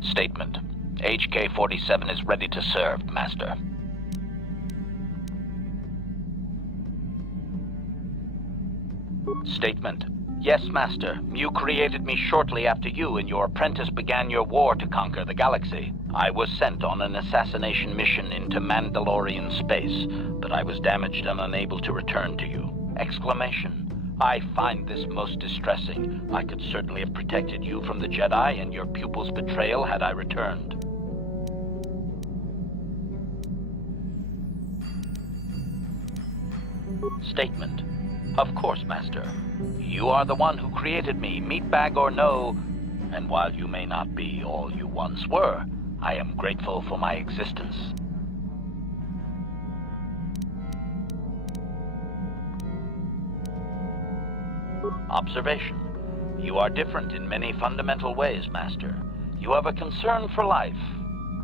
Statement. HK-47 is ready to serve, Master. Statement. Yes, Master. You created me shortly after you and your apprentice began your war to conquer the galaxy. I was sent on an assassination mission into Mandalorian space, but I was damaged and unable to return to you. Exclamation. I find this most distressing. I could certainly have protected you from the Jedi and your pupil's betrayal had I returned. Statement. Of course, Master. You are the one who created me, meatbag or no, and while you may not be all you once were, I am grateful for my existence. Observation. You are different in many fundamental ways, Master. You have a concern for life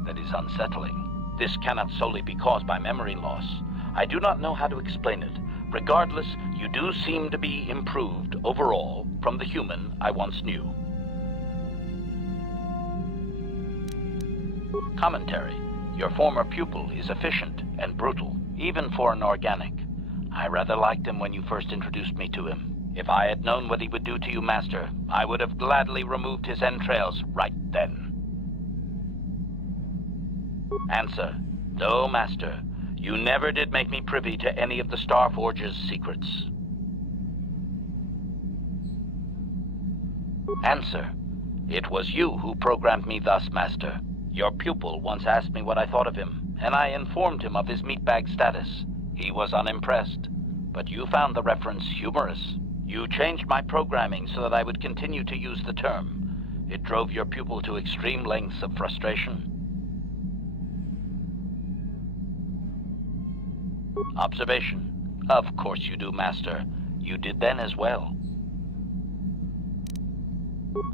that is unsettling. This cannot solely be caused by memory loss. I do not know how to explain it. Regardless, you do seem to be improved overall from the human I once knew. Commentary. Your former pupil is efficient and brutal, even for an organic. I rather liked him when you first introduced me to him. If I had known what he would do to you, Master, I would have gladly removed his entrails right then. Answer. No, Master. You never did make me privy to any of the Starforge's secrets. Answer. It was you who programmed me thus, Master. Your pupil once asked me what I thought of him, and I informed him of his meatbag status. He was unimpressed, but you found the reference humorous. You changed my programming so that I would continue to use the term. It drove your pupil to extreme lengths of frustration. Observation. Of course you do, Master. You did then as well.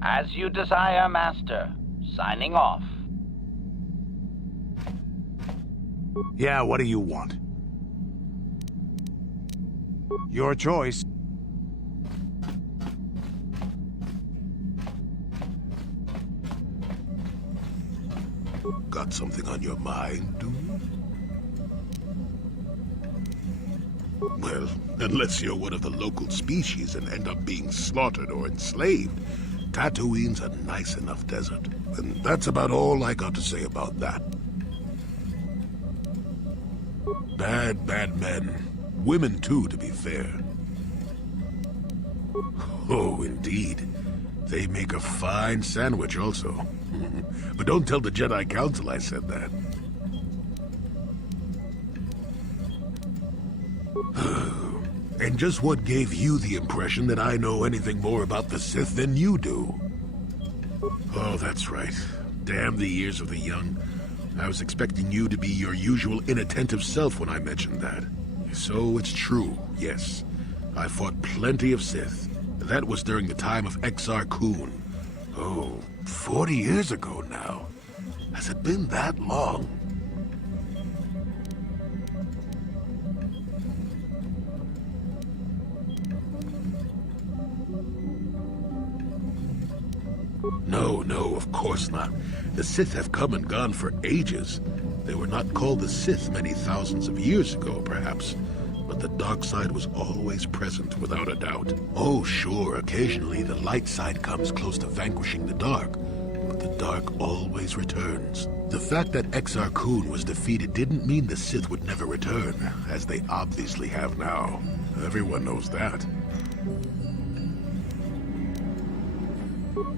As you desire, Master. Signing off. Yeah, what do you want? Your choice. Got something on your mind, dude? Well, unless you're one of the local species and end up being slaughtered or enslaved, Tatooine's a nice enough desert. And that's about all I got to say about that. Bad men. Women, too, to be fair. Oh, indeed. They make a fine sandwich, also. But don't tell the Jedi Council I said that. And just what gave you the impression that I know anything more about the Sith than you do? Oh, that's right. Damn the ears of the young. I was expecting you to be your usual inattentive self when I mentioned that. So it's true, yes. I fought plenty of Sith. That was during the time of Exar Kun. Oh, 40 years ago now. Has it been that long? No, of course not. The Sith have come and gone for ages. They were not called the Sith many thousands of years ago, perhaps. But the dark side was always present, without a doubt. Oh, sure, occasionally the light side comes close to vanquishing the dark. But the dark always returns. The fact that Exar Kun was defeated didn't mean the Sith would never return, as they obviously have now. Everyone knows that.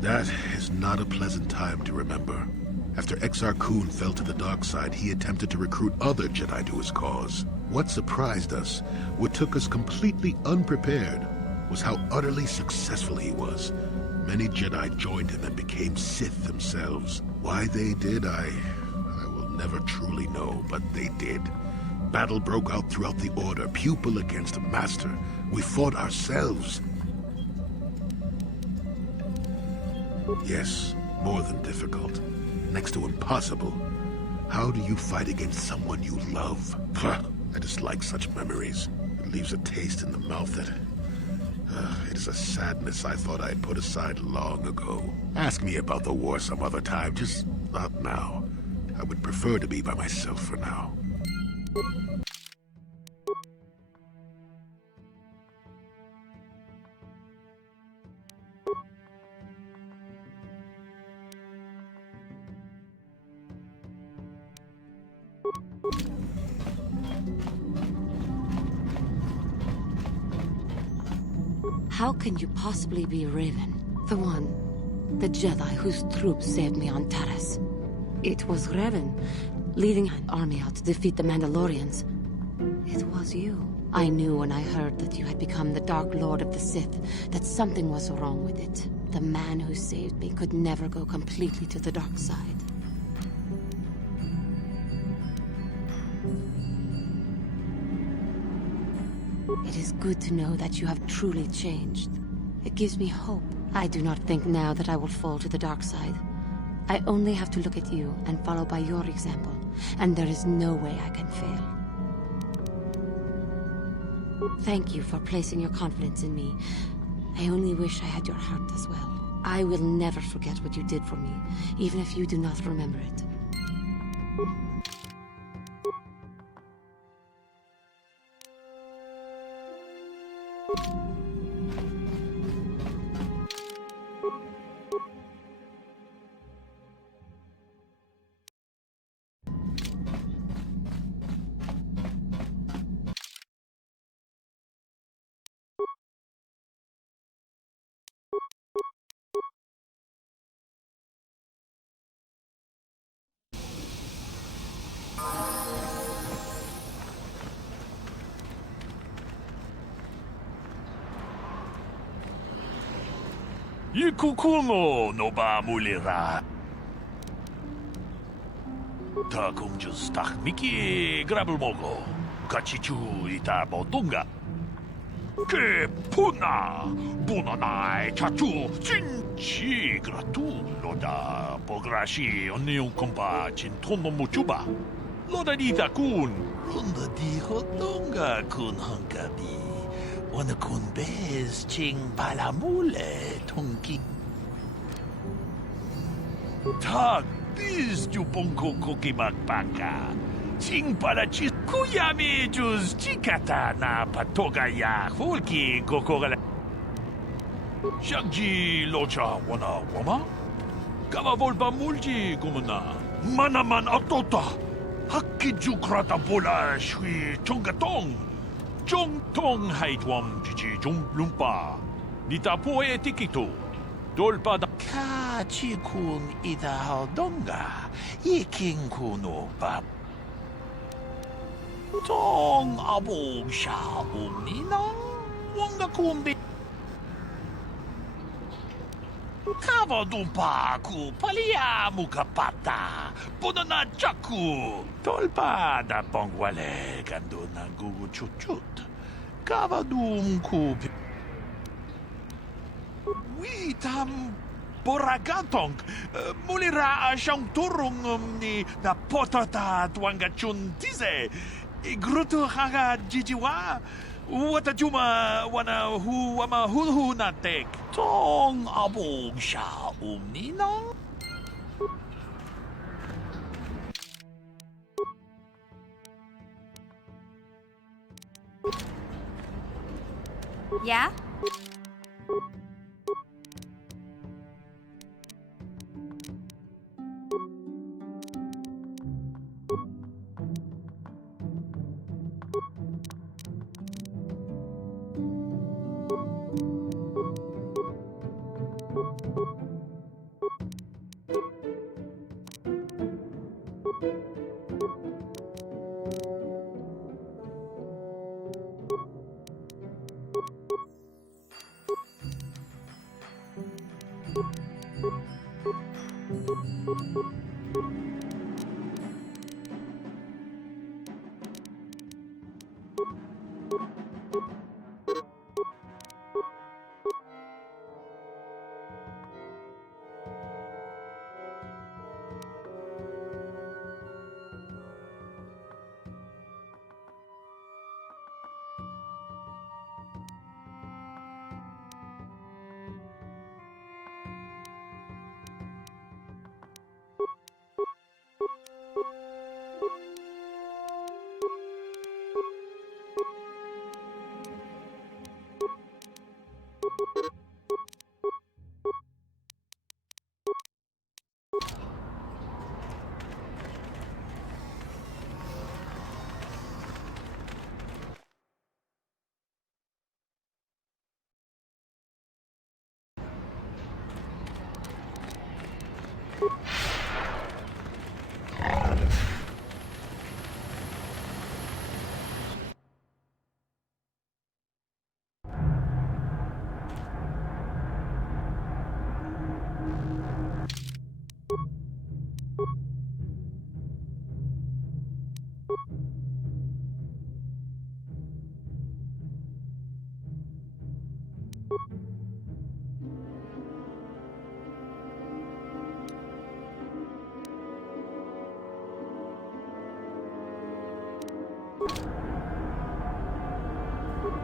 That is not a pleasant time to remember. After Exar Kun fell to the dark side, he attempted to recruit other Jedi to his cause. What surprised us, what took us completely unprepared, was how utterly successful he was. Many Jedi joined him and became Sith themselves. Why they did, I will never truly know, but they did. Battle broke out throughout the Order, pupil against master. We fought ourselves. Yes, more than difficult. Next to impossible. How do you fight against someone you love? I dislike such memories. It leaves a taste in the mouth that It is a sadness I thought I had put aside long ago. Ask me about the war some other time, just not now. I would prefer to be by myself for now. How can you possibly be Revan? The Jedi whose troops saved me on Taris. It was Revan, leading an army out to defeat the Mandalorians. It was you. I knew when I heard that you had become the Dark Lord of the Sith, that something was wrong with it. The man who saved me could never go completely to the dark side. It is good to know that you have truly changed. It gives me hope. I do not think now that I will fall to the dark side. I only have to look at you and follow by your example, and there is no way I can fail. Thank you for placing your confidence in me. I only wish I had your heart as well. I will never forget what you did for me, even if you do not remember it. Ikukumo no ba mulira. Ta kumjus tak miki grabul mogo. Kachichu ita botunga. Ke puna bunanai chachu jinchi gratu loda pograshi onion kompa jintono muchuba. Loda dita kun. Ronda di hotonga kun hankabi. Wana kun bez ching palamule tonki. Tag biz ju bonko koki makpaka. Ching palachis kuyami juz chikata na patoga ya hulki kokogala. Shagji locha wana wama? Kama volba mulji kumuna. Manaman atota. Hakki jukrata bola shui chongatong. Jong tong haitwam jiji jong lumpa. Nita poe tikito. Dolpa da. Ka chikun ida haudonga. Iking kuno bab. Tong abog sha umninang. Wanga kumbi. Kava dumpa ku palia mukapata. Punana chaku. Dolpa da pongwale gando na gugu chut. Kava dum ku. Wi tam boragatong. Mulira siyang turong ni na potata tuanga chun tize. Igruto haga jijiwa. Wata juma wana hu wama hulhu na tek. Tong abog siya umninang. Yeah?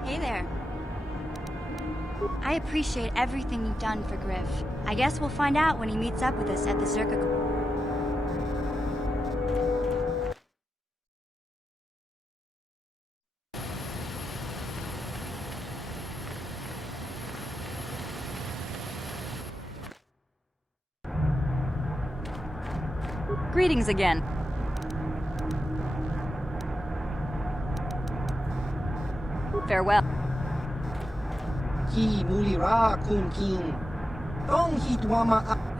Hey there. I appreciate everything you've done for Griff. I guess we'll find out when he meets up with us at the Zerka. Greetings again. Farewell.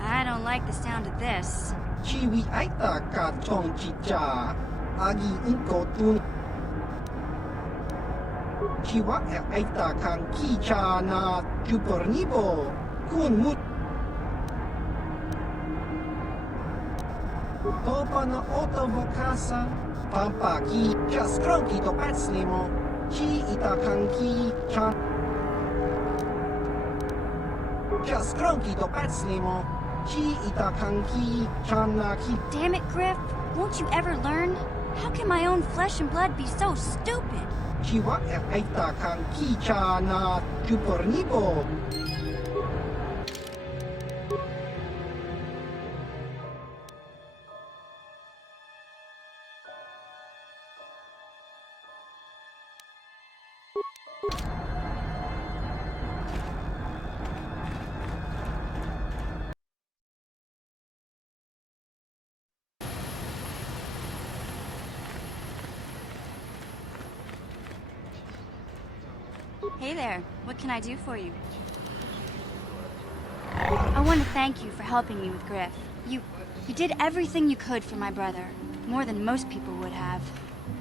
I don't like the sound of this. Damn it, Griff. Won't you ever learn? How can my own flesh and blood be so stupid? Hey there, what can I do for you? I want to thank you for helping me with Griff. You did everything you could for my brother, more than most people would have.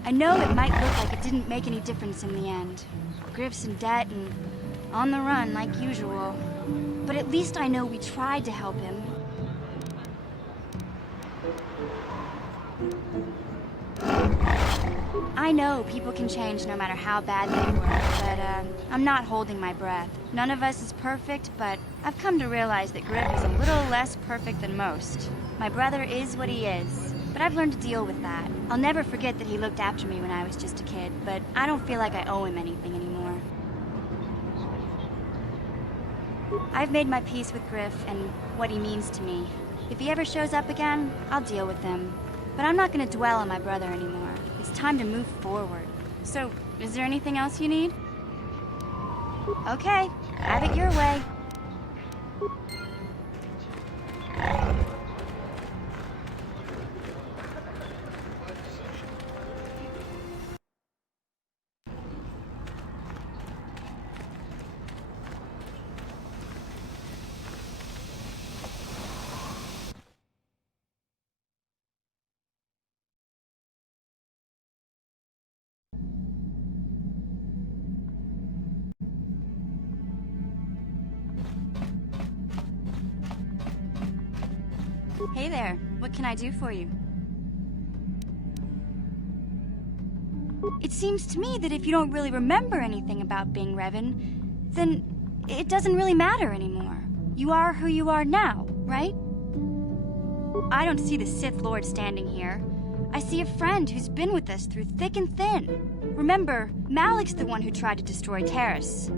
I know it might look like it didn't make any difference in the end. Griff's in debt and on the run like usual. But at least I know we tried to help him. I know people can change no matter how bad they were, but I'm not holding my breath. None of us is perfect, but I've come to realize that Griff is a little less perfect than most. My brother is what he is, but I've learned to deal with that. I'll never forget that he looked after me when I was just a kid, but I don't feel like I owe him anything anymore. I've made my peace with Griff and what he means to me. If he ever shows up again, I'll deal with him. But I'm not going to dwell on my brother anymore. It's time to move forward. So, is there anything else you need? Okay, have it your way. Hey there, what can I do for you? It seems to me that if you don't really remember anything about being Revan, then it doesn't really matter anymore. You are who you are now, right? I don't see the Sith Lord standing here. I see a friend who's been with us through thick and thin. Remember, Malak's the one who tried to destroy Taris.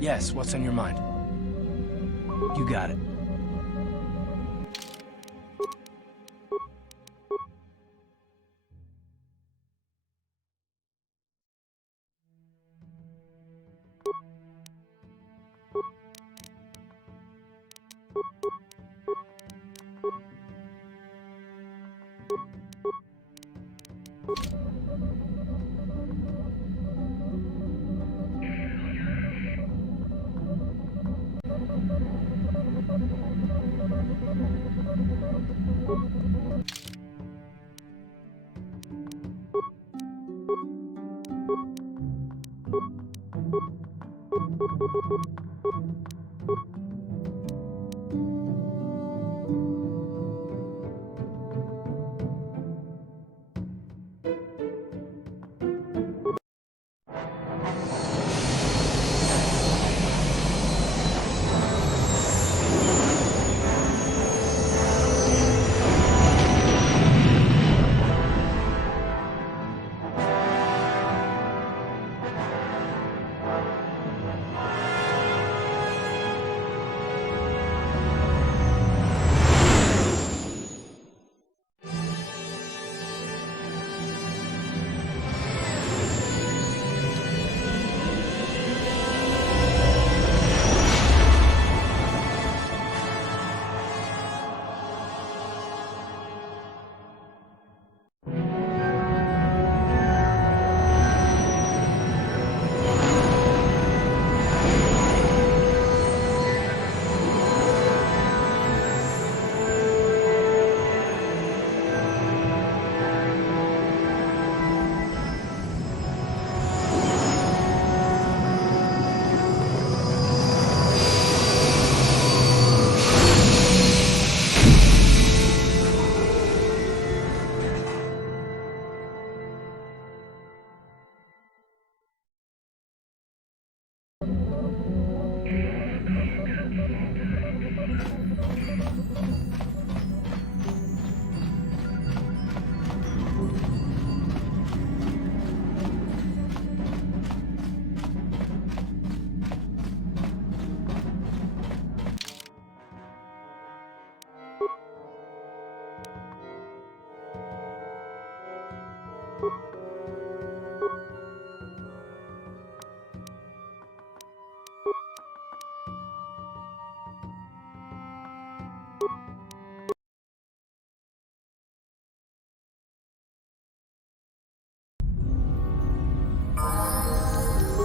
Yes, what's on your mind? You got it.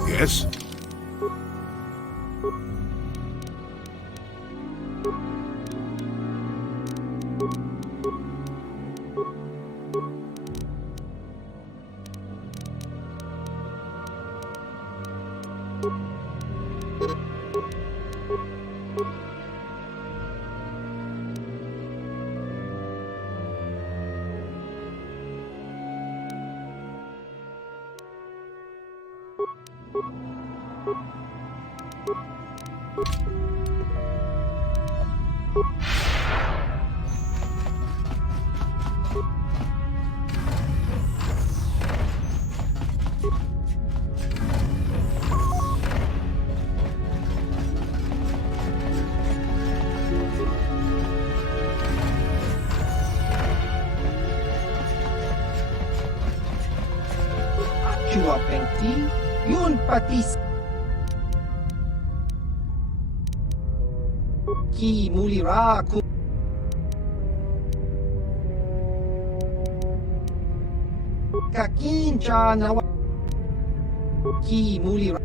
Yes? Chua Pengti, yun patis. Ki mulira ku. Kakincha nawa. Ki mulira.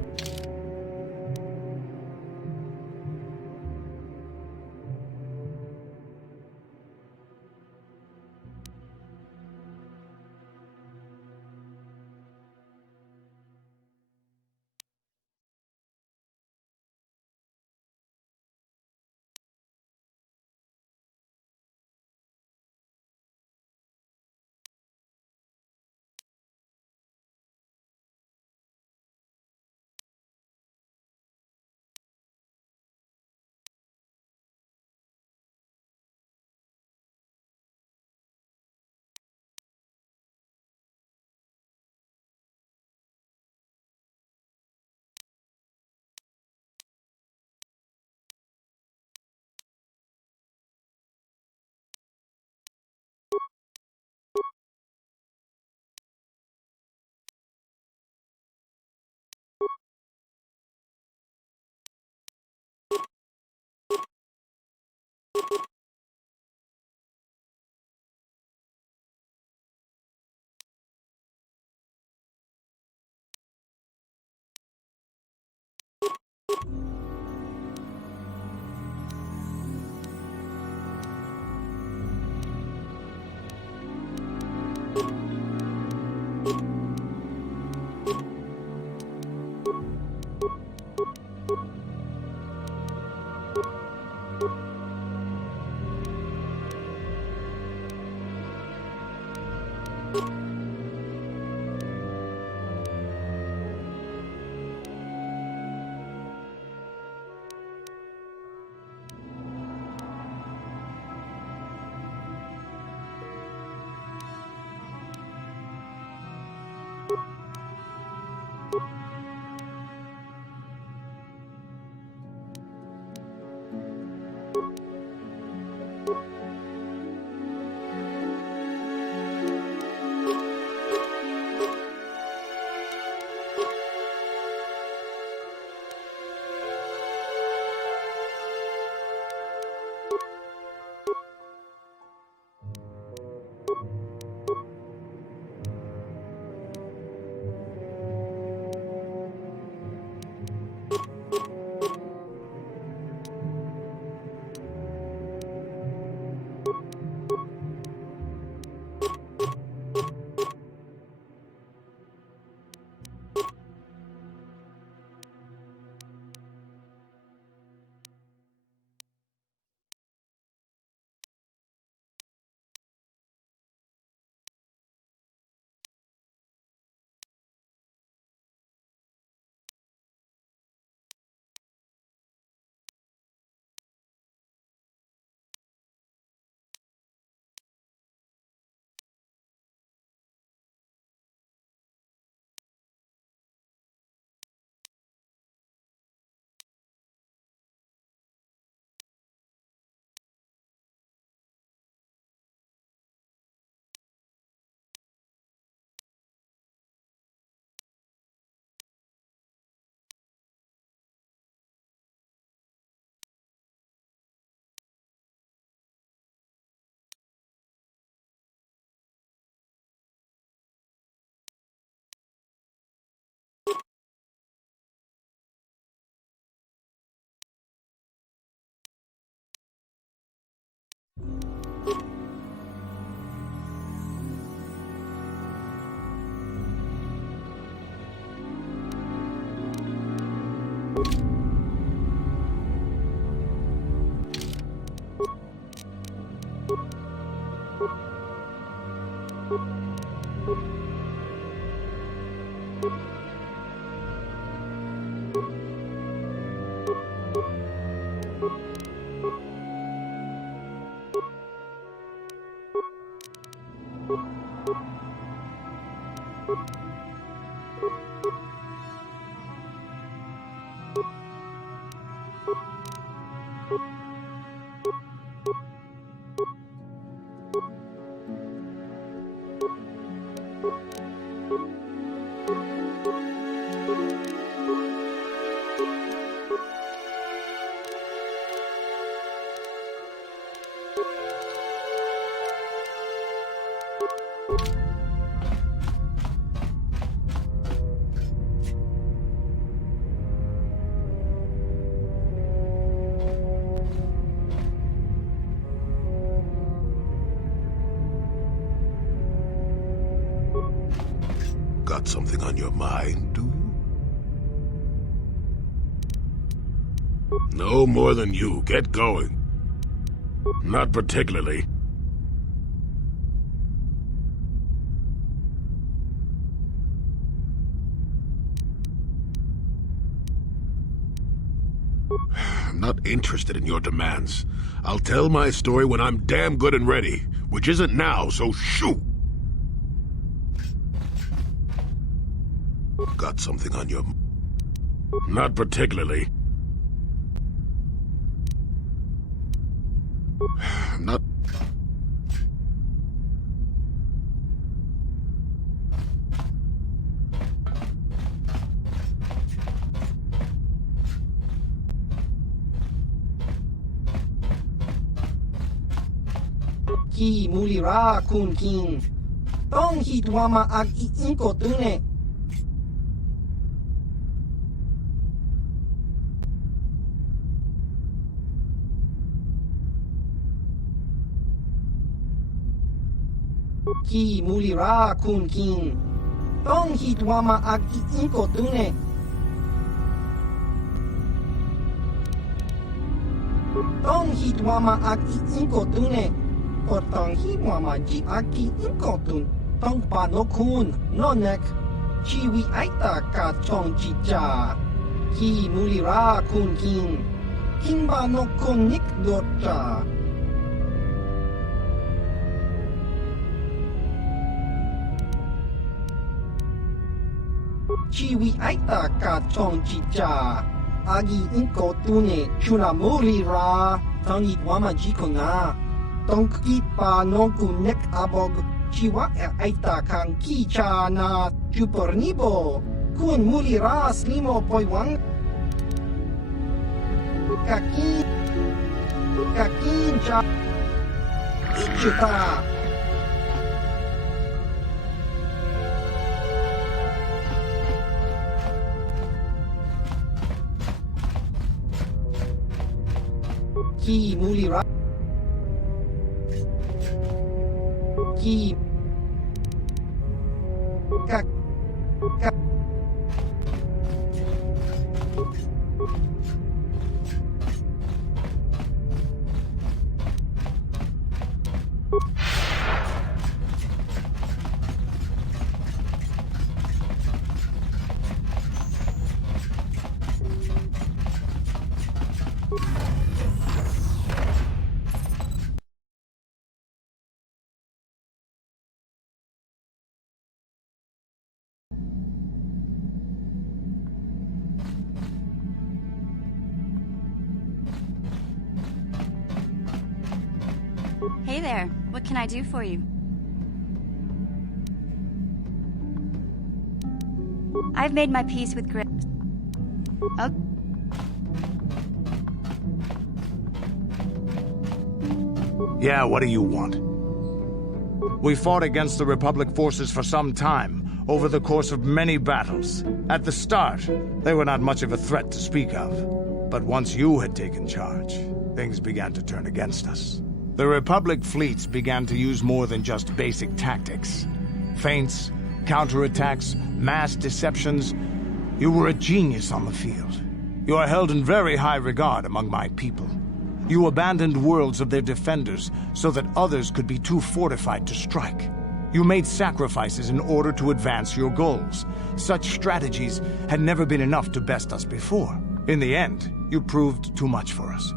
Got something on your mind, do you? No more than you. Get going. Not particularly. I'm not interested in your demands. I'll tell my story when I'm damn good and ready, which isn't now, so shoot! Got something on your... Not particularly. I'm not... Ki mulira kun king. Tong hitwama ag iinko tune. Ki mulira kun king. Tong hitwama ag iinko tune. Tong hitwama ag iinko tune. Otong hitwama ji ag iinko tune. Tong panokun, nonek. Chiwi aita ka chong chicha. Ki mulira kun kin. Kimba no kun nik dota. Chiwi aita ka chong chicha. Agi inko tune chuna mulira. Tangi wama jikona. Tong kipa no kun nek abog. Chiwa aita kang kicha na chupornibo. Kun mulira slimo poiwang. Kakincha. Ichuta. Ki mulira. Ki. Ka. Hey there, what can I do for you? I've made my peace with Grip. Oh. Yeah, what do you want? We fought against the Republic forces for some time, over the course of many battles. At the start, they were not much of a threat to speak of. But once you had taken charge, things began to turn against us. The Republic fleets began to use more than just basic tactics. Feints, counterattacks, mass deceptions. You were a genius on the field. You are held in very high regard among my people. You abandoned worlds of their defenders so that others could be too fortified to strike. You made sacrifices in order to advance your goals. Such strategies had never been enough to best us before. In the end, you proved too much for us.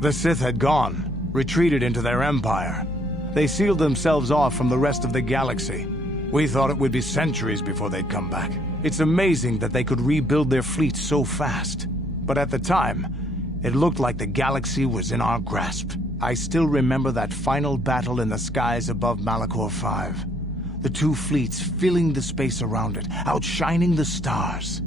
The Sith had gone, retreated into their empire. They sealed themselves off from the rest of the galaxy. We thought it would be centuries before they'd come back. It's amazing that they could rebuild their fleet so fast. But at the time, it looked like the galaxy was in our grasp. I still remember that final battle in the skies above Malachor 5. The two fleets filling the space around it, outshining the stars.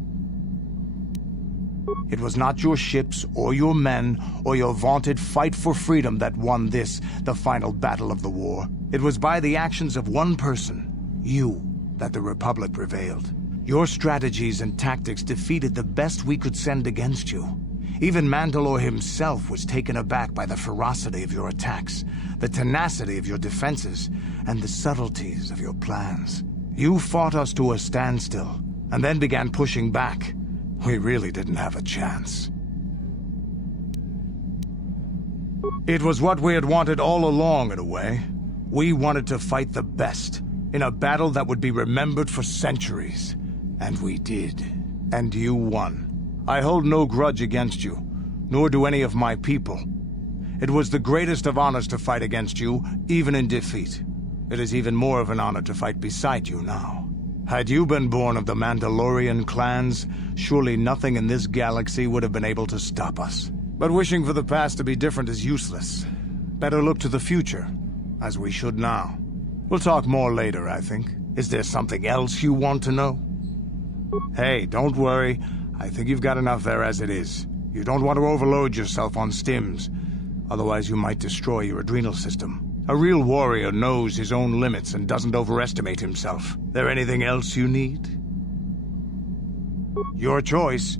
It was not your ships, or your men, or your vaunted fight for freedom that won this, the final battle of the war. It was by the actions of one person, you, that the Republic prevailed. Your strategies and tactics defeated the best we could send against you. Even Mandalore himself was taken aback by the ferocity of your attacks, the tenacity of your defenses, and the subtleties of your plans. You fought us to a standstill, and then began pushing back. We really didn't have a chance. It was what we had wanted all along, in a way. We wanted to fight the best, in a battle that would be remembered for centuries. And we did. And you won. I hold no grudge against you, nor do any of my people. It was the greatest of honors to fight against you, even in defeat. It is even more of an honor to fight beside you now. Had you been born of the Mandalorian clans, surely nothing in this galaxy would have been able to stop us. But wishing for the past to be different is useless. Better look to the future, as we should now. We'll talk more later, I think. Is there something else you want to know? Hey, don't worry. I think you've got enough there as it is. You don't want to overload yourself on stims. Otherwise you might destroy your adrenal system. A real warrior knows his own limits and doesn't overestimate himself. There anything else you need? Your choice.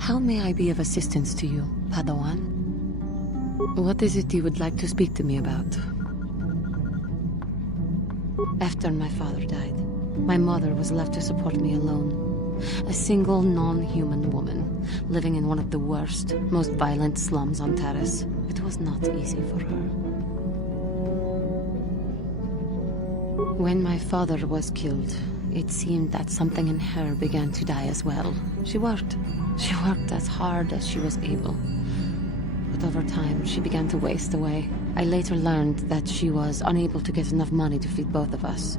How may I be of assistance to you, Padawan? What is it you would like to speak to me about? After my father died, my mother was left to support me alone. A single non-human woman, living in one of the worst, most violent slums on Taris. It was not easy for her. When my father was killed, it seemed that something in her began to die as well. She worked as hard as she was able. But over time, she began to waste away. I later learned that she was unable to get enough money to feed both of us,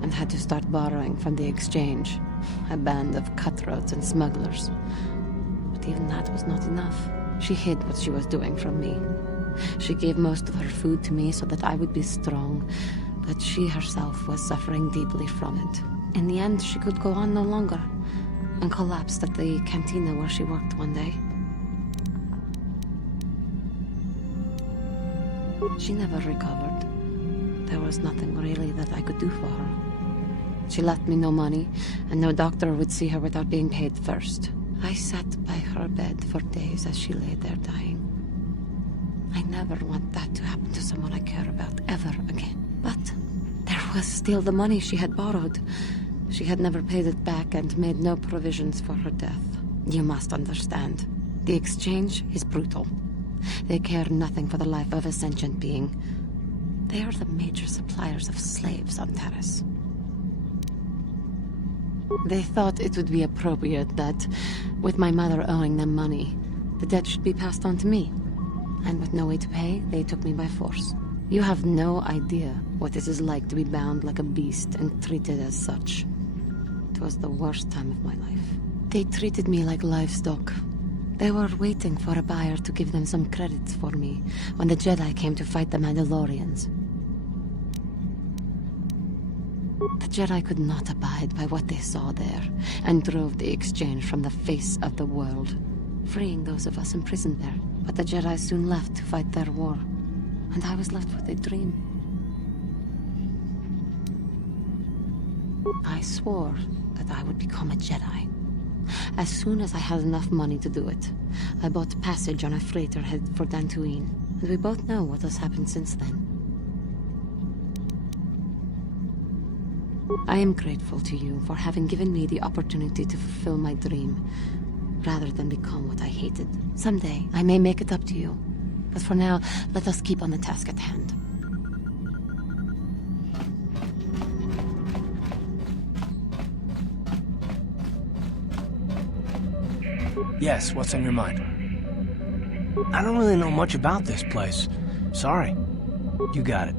and had to start borrowing from the exchange, a band of cutthroats and smugglers. But even that was not enough. She hid what she was doing from me. She gave most of her food to me so that I would be strong, but she herself was suffering deeply from it. In the end, she could go on no longer, and collapsed at the cantina where she worked one day. She never recovered. There was nothing really that I could do for her. She left me no money, and no doctor would see her without being paid first. I sat by her bed for days as she lay there dying. I never want that to happen to someone I care about ever again. But there was still the money she had borrowed. She had never paid it back and made no provisions for her death. You must understand. The exchange is brutal. They care nothing for the life of a sentient being. They are the major suppliers of slaves on Taris. They thought it would be appropriate that, with my mother owing them money, the debt should be passed on to me. And with no way to pay, they took me by force. You have no idea what it is like to be bound like a beast and treated as such. It was the worst time of my life. They treated me like livestock. They were waiting for a buyer to give them some credits for me when the Jedi came to fight the Mandalorians. The Jedi could not abide by what they saw there, and drove the exchange from the face of the world, freeing those of us imprisoned there. But the Jedi soon left to fight their war, and I was left with a dream. I swore that I would become a Jedi. As soon as I had enough money to do it, I bought passage on a freighter headed for Dantooine, and we both know what has happened since then. I am grateful to you for having given me the opportunity to fulfill my dream, rather than become what I hated. Someday, I may make it up to you, but for now, let us keep on the task at hand. Yes, what's on your mind? I don't really know much about this place. Sorry. You got it.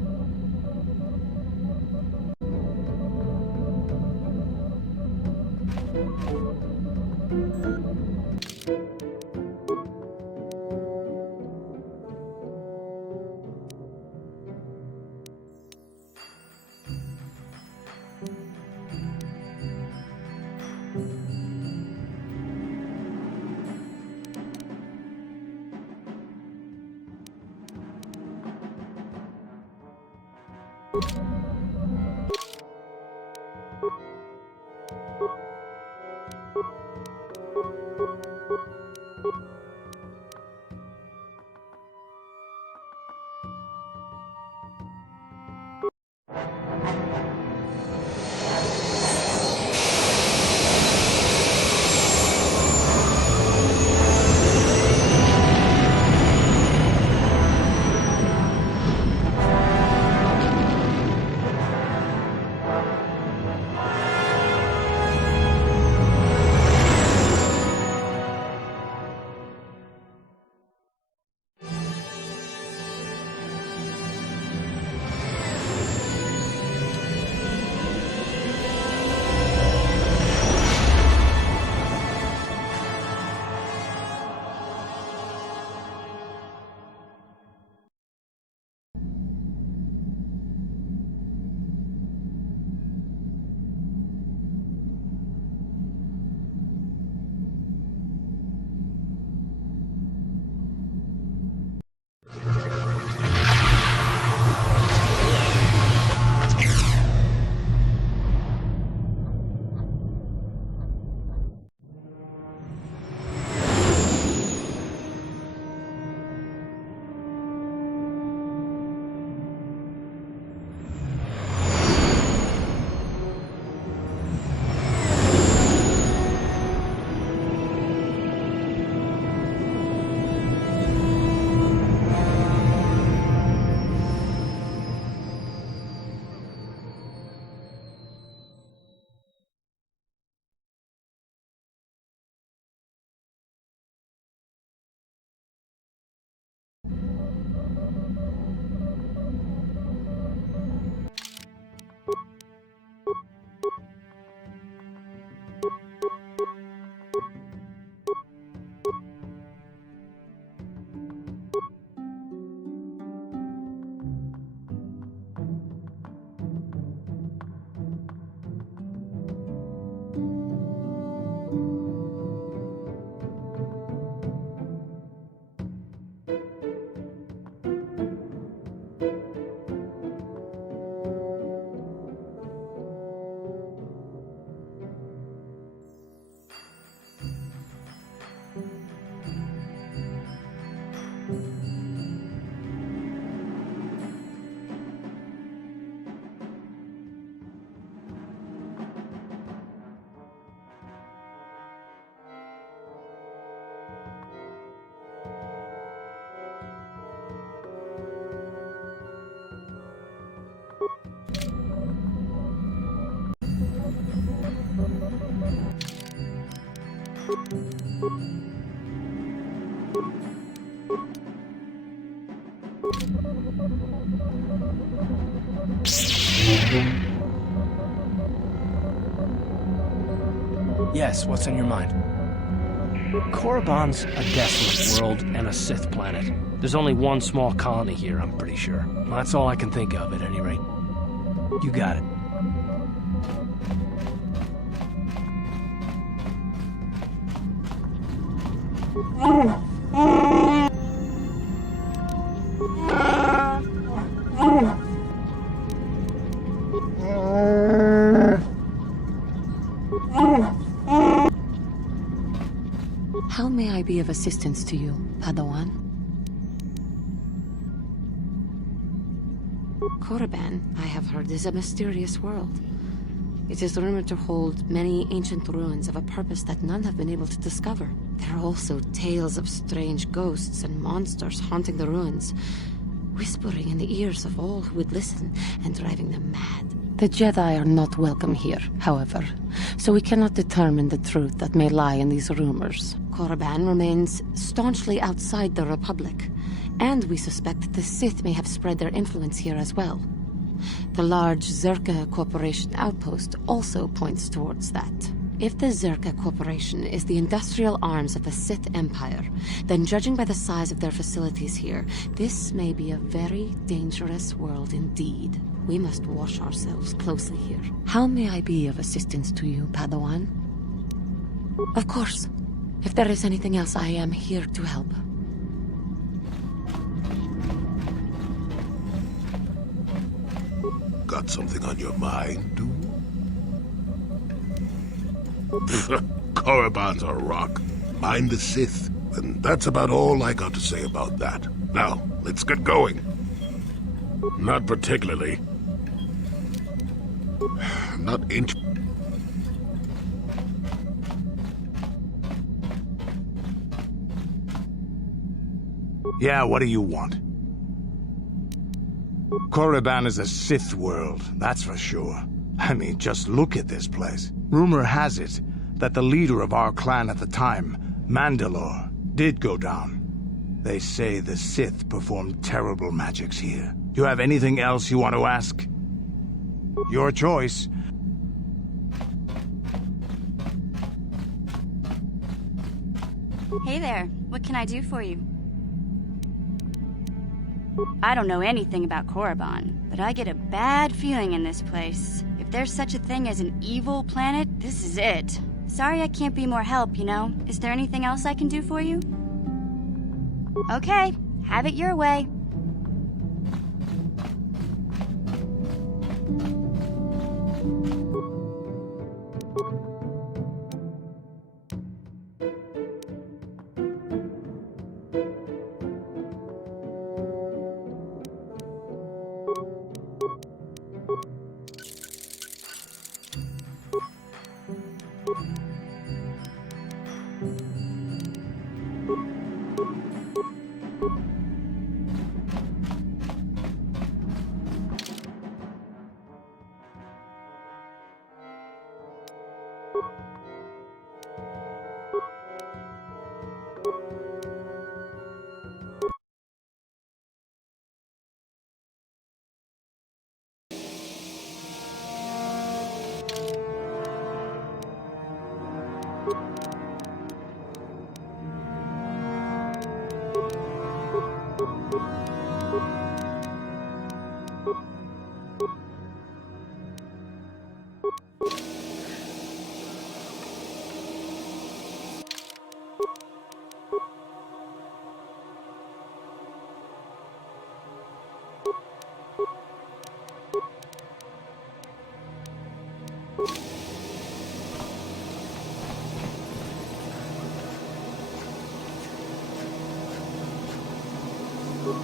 Yes, what's on your mind? Korriban's a desolate world and a Sith planet. There's only one small colony here, I'm pretty sure. Well, that's all I can think of, at any rate. You got it. How may I be of assistance to you, Padawan? Korriban, I have heard, is a mysterious world. It is rumored to hold many ancient ruins of a purpose that none have been able to discover. There are also tales of strange ghosts and monsters haunting the ruins, whispering in the ears of all who would listen and driving them mad. The Jedi are not welcome here, however, so we cannot determine the truth that may lie in these rumors. Korriban remains staunchly outside the Republic, and we suspect the Sith may have spread their influence here as well. The large Zerka Corporation outpost also points towards that. If the Zerka Corporation is the industrial arms of the Sith Empire, then judging by the size of their facilities here, this may be a very dangerous world indeed. We must watch ourselves closely here. How may I be of assistance to you, Padawan? Of course. If there is anything else, I am here to help. Got something on your mind, dude? Korriban's a rock. Mind the Sith. And that's about all I got to say about that. Now, let's get going. Not particularly. Not int... Yeah, what do you want? Korriban is a Sith world, that's for sure. I mean, just look at this place. Rumor has it that the leader of our clan at the time, Mandalore, did go down. They say the Sith performed terrible magics here. Do you have anything else you want to ask? Your choice. Hey there, what can I do for you? I don't know anything about Korriban, but I get a bad feeling in this place. If there's such a thing as an evil planet, this is it. Sorry I can't be more help, you know? Is there anything else I can do for you? Okay, have it your way.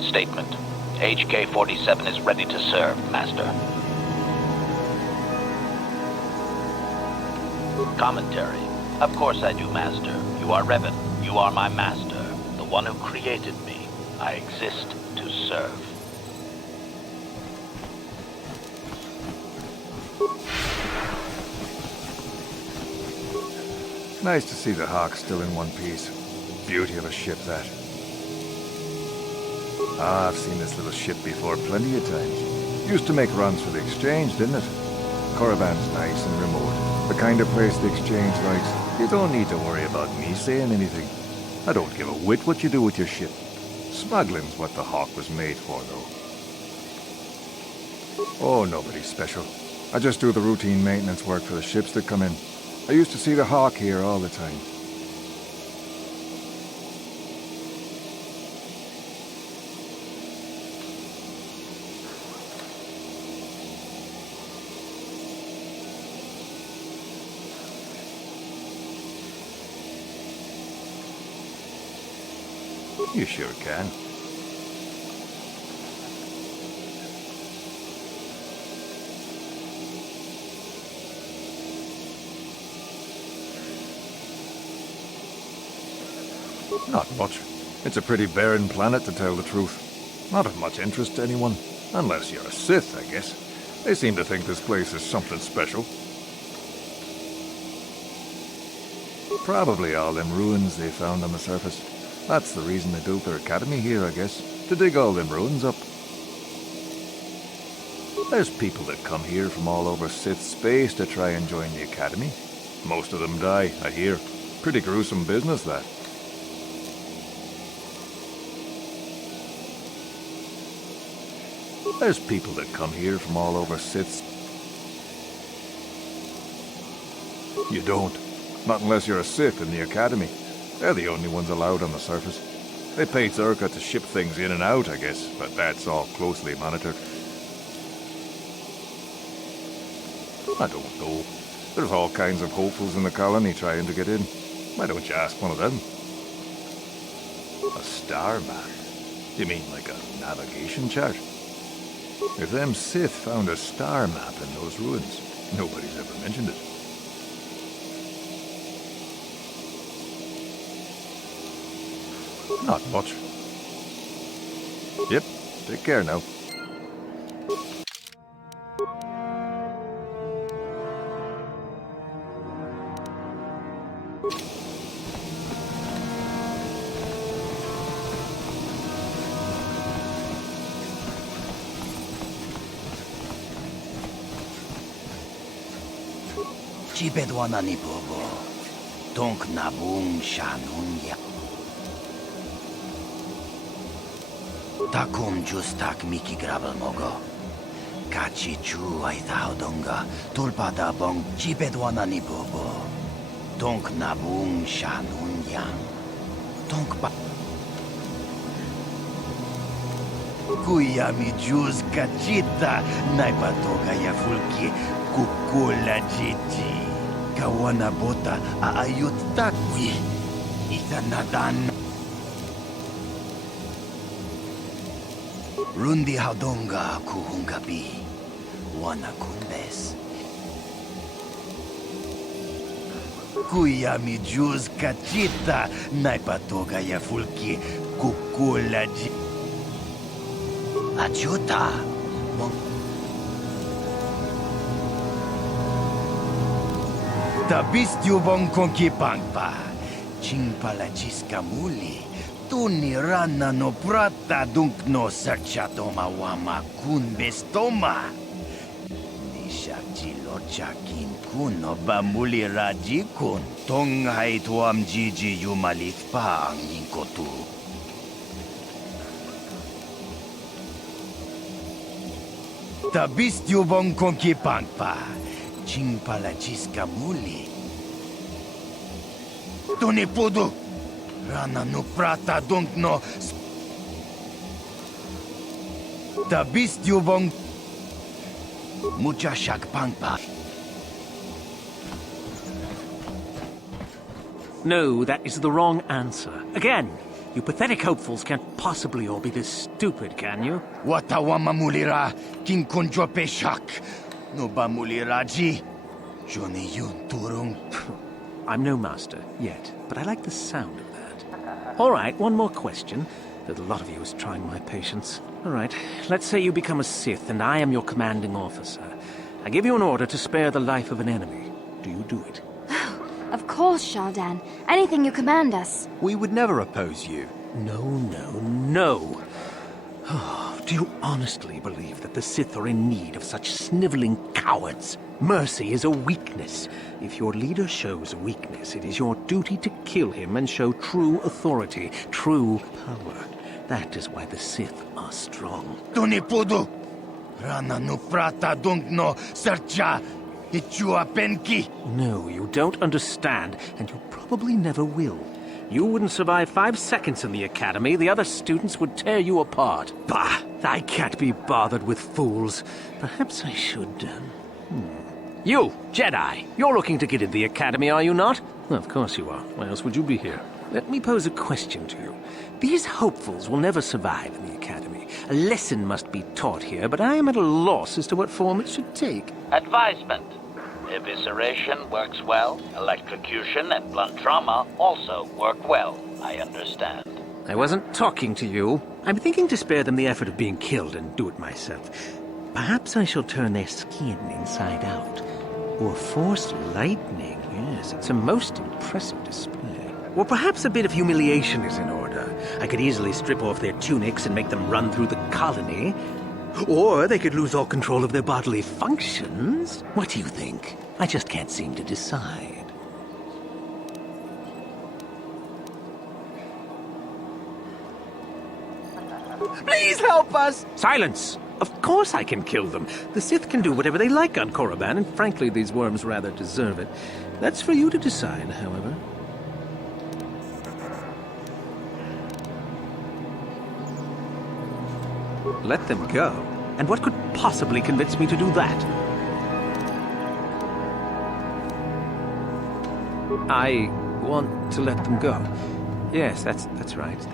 Statement. HK-47 is ready to serve, Master. Commentary. Of course I do, Master. You are Revan. You are my master. The one who created me. I exist to serve. Nice to see the Hawk still in one piece. Beauty of a ship, that. Ah, I've seen this little ship before plenty of times. Used to make runs for the exchange, didn't it? Korriban's nice and remote. The kind of place the exchange likes. You don't need to worry about me saying anything. I don't give a whit what you do with your ship. Smuggling's what the Hawk was made for, though. Oh, nobody special. I just do the routine maintenance work for the ships that come in. I used to see the Hawk here all the time. You sure can. Not much. It's a pretty barren planet, to tell the truth. Not of much interest to anyone. Unless you're a Sith, I guess. They seem to think this place is something special. Probably all them ruins they found on the surface. That's the reason they built their academy here, I guess. To dig all them ruins up. There's people that come here from all over Sith space to try and join the academy. Most of them die, I hear. Pretty gruesome business, that. There's people that come here from all over Sith. You don't. Not unless you're a Sith in the academy. They're the only ones allowed on the surface. They pay Zerka to ship things in and out, I guess, but that's all closely monitored. I don't know. There's all kinds of hopefuls in the colony trying to get in. Why don't you ask one of them? A star map? You mean like a navigation chart? If them Sith found a star map in those ruins, nobody's ever mentioned it. Not much. Yep, take care now. Chibedwana ni bobo. Donk nabung shanun ya. Takum justak miki grabel mogo. Kachi chu ay taudonga. Tulpada bong chibedwana ni bobo. Donk nabung shanun yang. Donk ba. Kuya mi juz kachita. Naipatoga ya fulki. Kukula jiji. Kawana bota aayut takwi. Itanadan. Rundi haudonga kuhungabi. Wana kumbes. Kuya mi juz kachita. Naipatoga ya fulki. Kukula jiji. Ajuta. Tabistyu bong konki pangpa. Chingpala chiskamuli. Tuni rana no prata dunk no serchatoma wama kun bestoma. Nishak chilocha kin kuno bamuli raji kun. Tong hai tuam jiji yumalit pa ang inkotu. Tabistyu bong konki pangpa. Chingpala chiskamuli. Tuni pudu. Rana no prata dunk no. Tabistyu bong. Mucha shak pangpa. No, that is the wrong answer. Again, you pathetic hopefuls can't possibly all be this stupid, can you? Watawama mulira. King kunjope shak. No ba muliraji. Johnny yun turung. I'm no master, yet, but I like the sound of that. All right, one more question. There's a lot of you is trying my patience. All right, let's say you become a Sith, and I am your commanding officer. I give you an order to spare the life of an enemy. Do you do it? Of course, Shaldan. Anything you command us. We would never oppose you. No, no, no. Oh, do you honestly believe that the Sith are in need of such sniveling cowards? Mercy is a weakness. If your leader shows weakness, it is your duty to kill him and show true authority, true power. That is why the Sith are strong. Tunipudu! Rana no prata dungno sercha ichua penki. No, you don't understand, and you probably never will. You wouldn't survive 5 seconds in the Academy. The other students would tear you apart. Bah! I can't be bothered with fools. Perhaps I should, You, Jedi, you're looking to get into the Academy, are you not? Well, of course you are. Why else would you be here? Let me pose a question to you. These hopefuls will never survive in the Academy. A lesson must be taught here, but I am at a loss as to what form it should take. Advisement. Evisceration works well. Electrocution and blunt trauma also work well. I understand. I wasn't talking to you. I'm thinking to spare them the effort of being killed and do it myself. Perhaps I shall turn their skin inside out. Or force lightning. Yes, it's a most impressive display. Or perhaps a bit of humiliation is in order. I could easily strip off their tunics and make them run through the colony. Or they could lose all control of their bodily functions. What do you think? I just can't seem to decide. Please help us! Silence! Of course I can kill them. The Sith can do whatever they like on Korriban, and frankly, these worms rather deserve it. That's for you to decide, however. Let them go? And what could possibly convince me to do that? I want to let them go. Yes, that's right.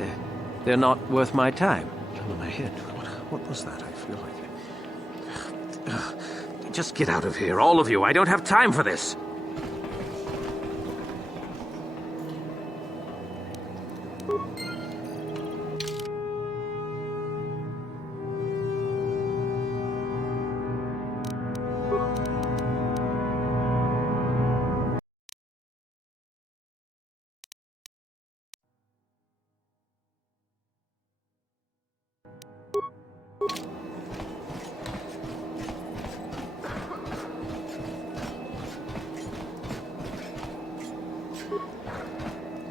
They're not worth my time. On my head. What was that? I feel like... Just get out of here, all of you. I don't have time for this.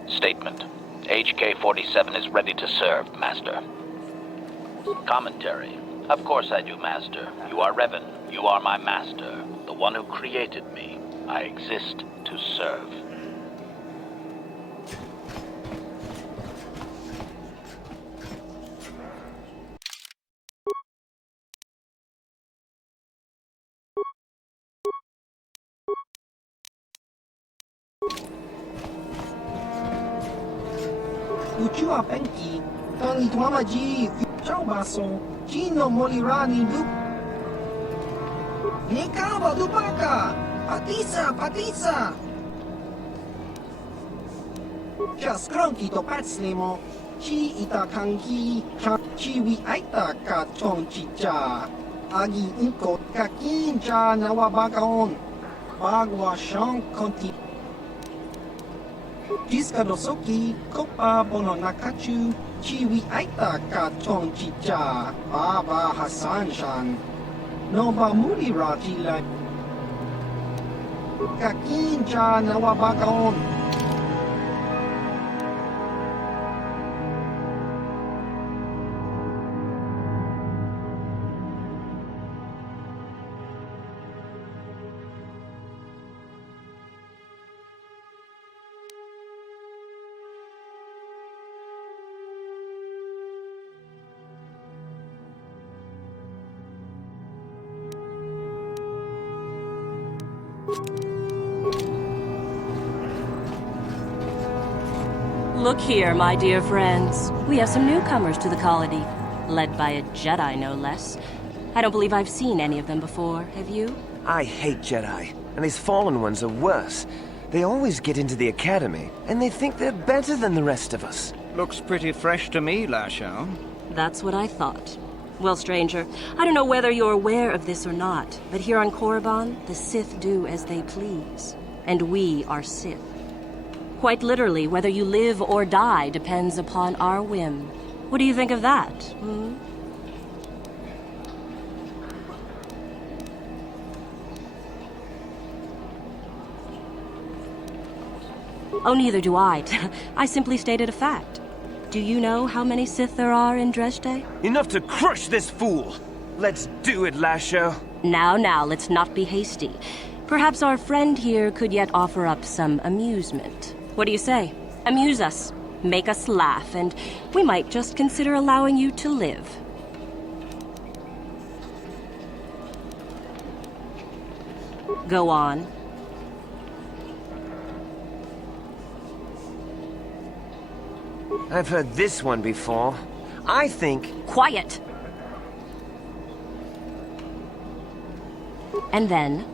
Statement. HK-47 is ready to serve, Master. Commentary. Of course I do, Master. You are Revan. You are my master. The one who created me. I exist to serve. Uchua penki, tangi tuamaji, ciao baso, chino molirani du. Nekava dubaka, patisa. Just cronky to patslemo, chi ita kangi, chi wi aita ka chon chicha. Agi inko kakincha nawabakaon, bagwa shang konti. Jiskadosoki, Kopa Bononakachu, Chiwi Aita Ka Chon Chicha, Baba Hassan Shan, Noba Mulira Jila, Kakincha Nawabakaon. Look here, my dear friends. We have some newcomers to the colony, led by a Jedi, no less. I don't believe I've seen any of them before, have you? I hate Jedi, and these fallen ones are worse. They always get into the Academy, and they think they're better than the rest of us. Looks pretty fresh to me, Lashao. That's what I thought. Well, stranger, I don't know whether you're aware of this or not, but here on Korriban, the Sith do as they please. And we are Sith. Quite literally, whether you live or die depends upon our whim. What do you think of that, hmm? Oh, neither do I. I simply stated a fact. Do you know how many Sith there are in Dresde? Enough to crush this fool! Let's do it, Lasho. Now, let's not be hasty. Perhaps our friend here could yet offer up some amusement. What do you say? Amuse us, make us laugh, and we might just consider allowing you to live. Go on. I've heard this one before. I think... Quiet! And then...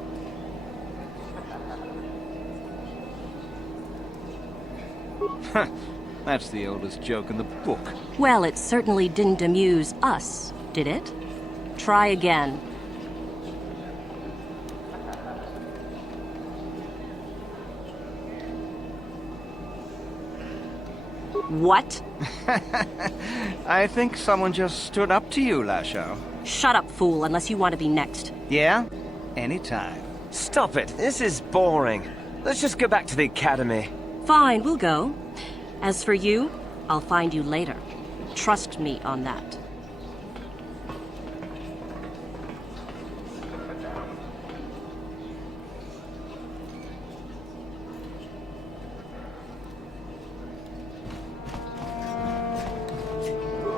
That's the oldest joke in the book. Well, it certainly didn't amuse us, did it? Try again. What? I think someone just stood up to you, Lasho. Shut up, fool, unless you want to be next. Yeah? Anytime. Stop it. This is boring. Let's just go back to the academy. Fine, we'll go. As for you, I'll find you later. Trust me on that.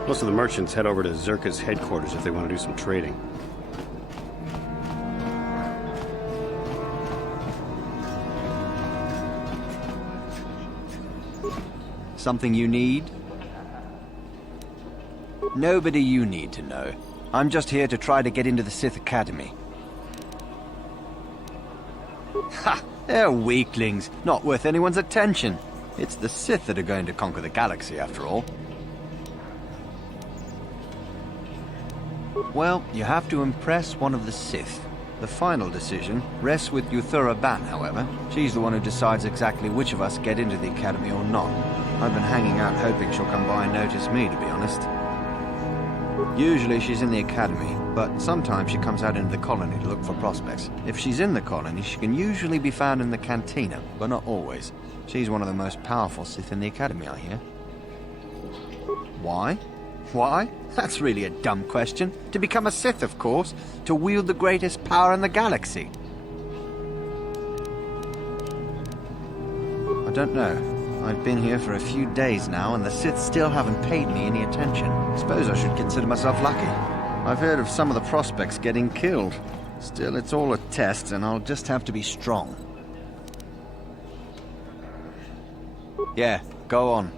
Most of the merchants head over to Zerka's headquarters if they want to do some trading. Something you need? Nobody you need to know. I'm just here to try to get into the Sith Academy. Ha! They're weaklings, not worth anyone's attention. It's the Sith that are going to conquer the galaxy, after all. Well, you have to impress one of the Sith. The final decision rests with Korriban, however. She's the one who decides exactly which of us get into the Academy or not. I've been hanging out hoping she'll come by and notice me, to be honest. Usually she's in the Academy, but sometimes she comes out into the colony to look for prospects. If she's in the colony, she can usually be found in the cantina, but not always. She's one of the most powerful Sith in the Academy, I hear. Why? Why? That's really a dumb question. To become a Sith, of course. To wield the greatest power in the galaxy. I don't know. I've been here for a few days now, and the Sith still haven't paid me any attention. Suppose I should consider myself lucky. I've heard of some of the prospects getting killed. Still, it's all a test, and I'll just have to be strong. Yeah, go on.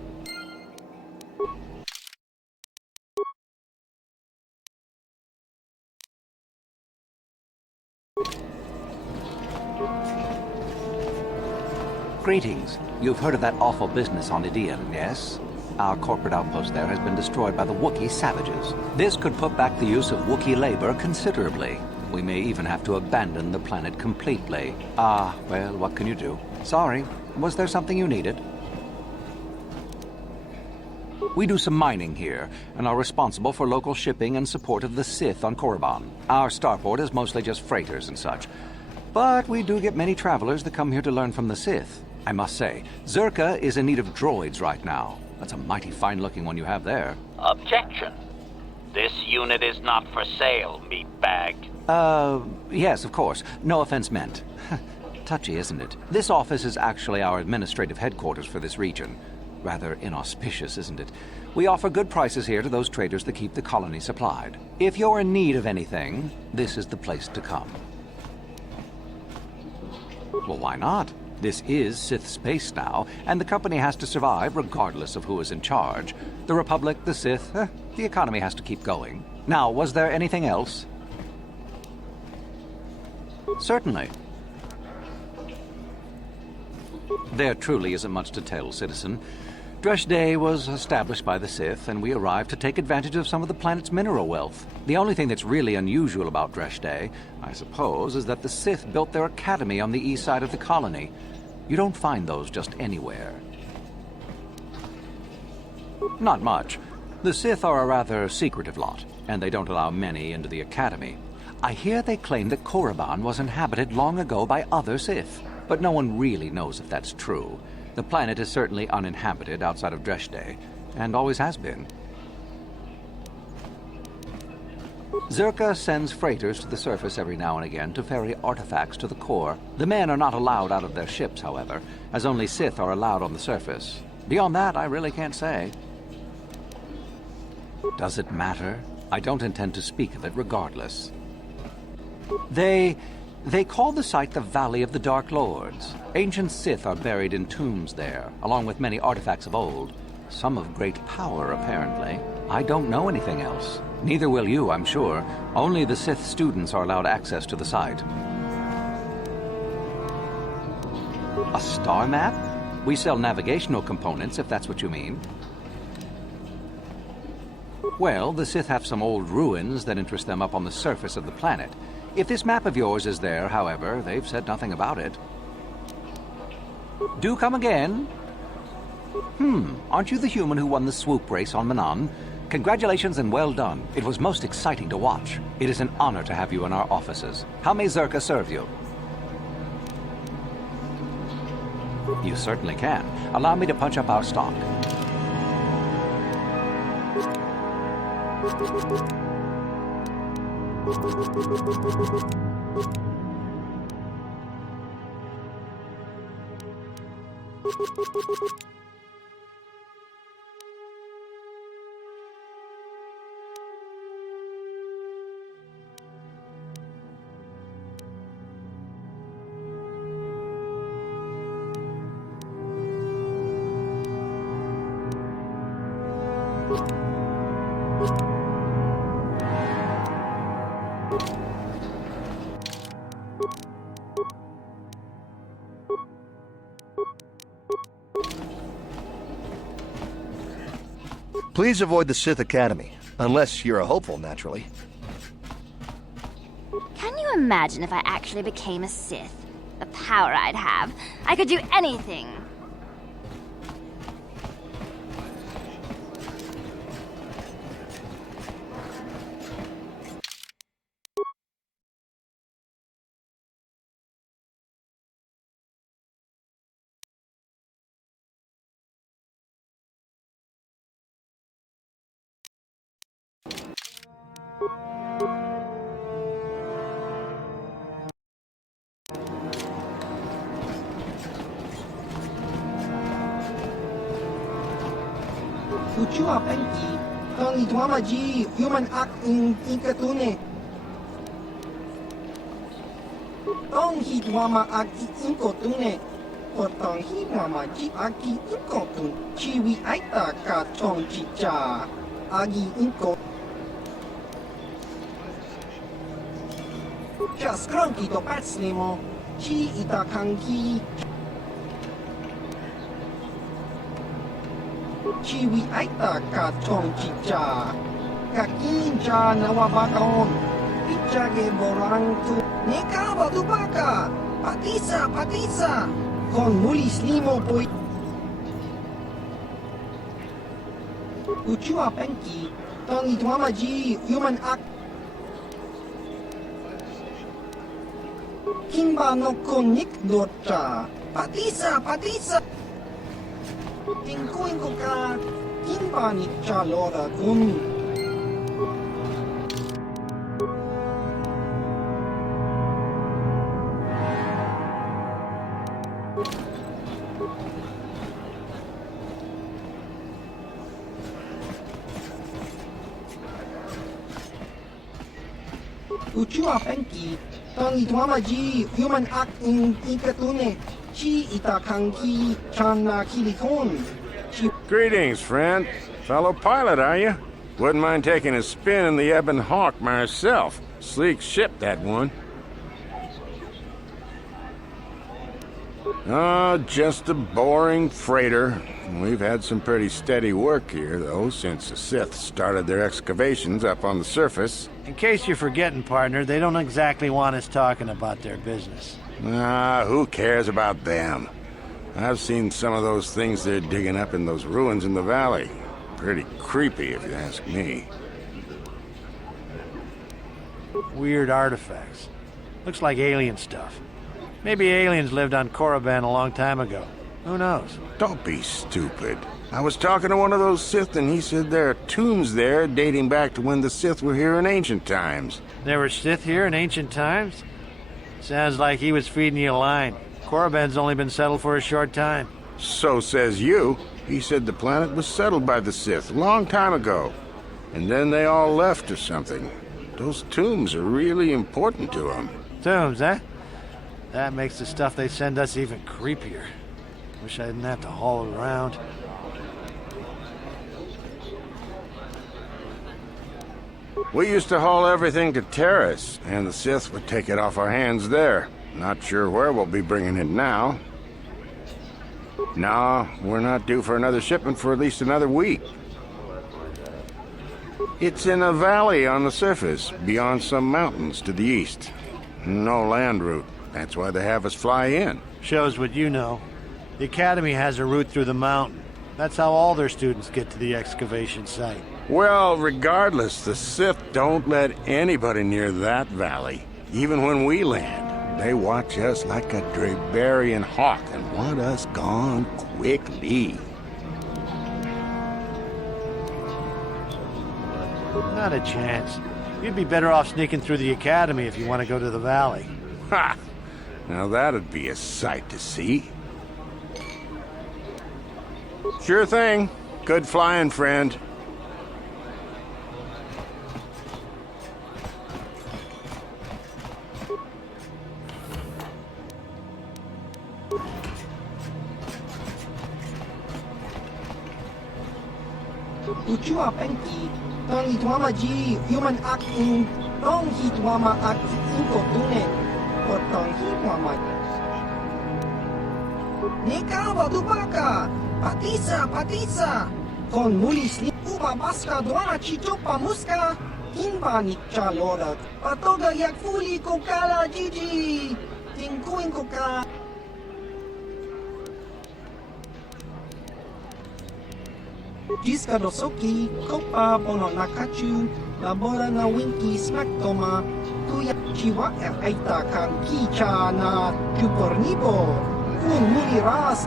Greetings. You've heard of that awful business on Idian, yes? Our corporate outpost there has been destroyed by the Wookiee savages. This could put back the use of Wookiee labor considerably. We may even have to abandon the planet completely. Well, what can you do? Sorry. Was there something you needed? We do some mining here, and are responsible for local shipping and support of the Sith on Korriban. Our starport is mostly just freighters and such. But we do get many travelers that come here to learn from the Sith. I must say, Zerka is in need of droids right now. That's a mighty fine-looking one you have there. Objection. This unit is not for sale, meatbag. Yes, of course. No offense meant. Touchy, isn't it? This office is actually our administrative headquarters for this region. Rather inauspicious, isn't it? We offer good prices here to those traders that keep the colony supplied. If you're in need of anything, this is the place to come. Well, why not? This is Sith space now, and the company has to survive regardless of who is in charge. The Republic, the Sith, the economy has to keep going. Now, was there anything else? Certainly. There truly isn't much to tell, citizen. Dresde was established by the Sith, and we arrived to take advantage of some of the planet's mineral wealth. The only thing that's really unusual about Dresde, I suppose, is that the Sith built their academy on the east side of the colony. You don't find those just anywhere. Not much. The Sith are a rather secretive lot, and they don't allow many into the Academy. I hear they claim that Korriban was inhabited long ago by other Sith, but no one really knows if that's true. The planet is certainly uninhabited outside of Dresde, and always has been. Zerka sends freighters to the surface every now and again to ferry artifacts to the core. The men are not allowed out of their ships, however, as only Sith are allowed on the surface. Beyond that, I really can't say. Does it matter? I don't intend to speak of it regardless. They call the site the Valley of the Dark Lords. Ancient Sith are buried in tombs there, along with many artifacts of old. Some of great power, apparently. I don't know anything else. Neither will you, I'm sure. Only the Sith students are allowed access to the site. A star map? We sell navigational components, if that's what you mean. Well, the Sith have some old ruins that interest them up on the surface of the planet. If this map of yours is there, however, they've said nothing about it. Do come again. Aren't you the human who won the swoop race on Manan? Congratulations and well done. It was most exciting to watch. It is an honor to have you in our offices. How may Zerka serve you? You certainly can. Allow me to punch up our stock. Please avoid the Sith Academy, unless you're a hopeful, naturally. Can you imagine if I actually became a Sith? The power I'd have. I could do anything. Ucua penki, tong itwama ji, human act in ikatune. Tong hitwama act inkotune, or tong hitwama ji aki inkotun, chiwi aita ka tong chicha, agi inko. Just cranky to pats nemo, chi ita kanki. Chiwi aita ka tong chicha, kakinja nawabakon, pichage borang tu, neka batubaka, patisa, kon mulis limo boy. Uchua penki, tong itwama ji human act. Kimba no konik dota, patisa. Tingkuin ko ka, kimba ni Chalora kun. Uchua penki, tong itwama ji human act in ikatune. Chi itakanki chana kilikon. Greetings, friend. Fellow pilot, are you? Wouldn't mind taking a spin in the Ebon Hawk myself. Sleek ship, that one. Oh, just a boring freighter. We've had some pretty steady work here, though, since the Sith started their excavations up on the surface. In case you're forgetting, partner, they don't exactly want us talking about their business. Ah, who cares about them? I've seen some of those things they're digging up in those ruins in the valley. Pretty creepy, if you ask me. Weird artifacts. Looks like alien stuff. Maybe aliens lived on Korriban a long time ago. Who knows? Don't be stupid. I was talking to one of those Sith and he said there are tombs there dating back to when the Sith were here in ancient times. There were Sith here in ancient times? Sounds like he was feeding you a line. Korriban's only been settled for a short time. So says you. He said the planet was settled by the Sith a long time ago. And then they all left or something. Those tombs are really important to them. Tombs, eh? That makes the stuff they send us even creepier. Wish I didn't have to haul it around. We used to haul everything to Terrace, and the Sith would take it off our hands there. Not sure where we'll be bringing it now. No, we're not due for another shipment for at least another week. It's in a valley on the surface, beyond some mountains to the east. No land route. That's why they have us fly in. Shows what you know. The Academy has a route through the mountain. That's how all their students get to the excavation site. Well, regardless, the Sith don't let anybody near that valley. Even when we land, they watch us like a Ebon Hawk and want us gone quickly. Not a chance. You'd be better off sneaking through the Academy if you want to go to the valley. Ha! Now that'd be a sight to see. Sure thing. Good flying, friend. Uchua penki, tong hitwama ji, human acting, tong hitwama act inko tune, or tong hitwama. Nika wadubaka, patisa, kon mulis ni ubabaska duana chichopa muska, hinba ni chalora, patoga yakfuli kokala jiji, tinkuin koka. Jiska dosoki, kopa bono nakachu, labora na winki smaktoma, kuya chiwa aita kan kicha na jupornibo, kun muli ras.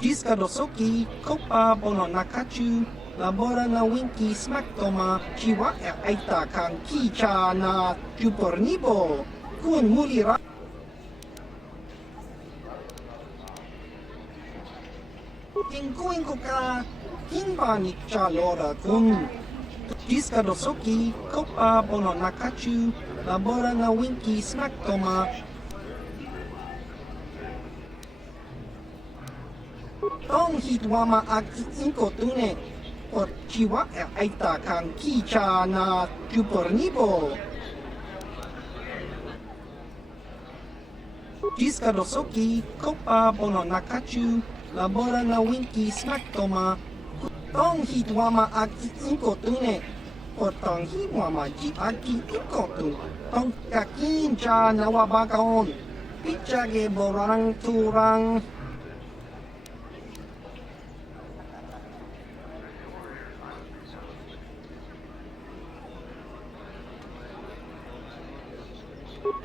Jiska dosoki, kopa bono nakachu, labora na winki smaktoma, chiwa aita kan kicha na jupornibo, kun muli ras. Tinkuin ko ka, hinba ni chalora kun. Jiska dosoki, kopa bono nakachu, labora na winki smaktoma. Tong hitwama aki inko tune, or chiwa aita kan kicha na jupornibo. Jiska dosoki, kopa bono nakachu, labora na winki smaktoma, tong hitwama aki inko tune, or tong hitwama ji aki inko tune, tong kakincha na wabakaon, pichage borang turang.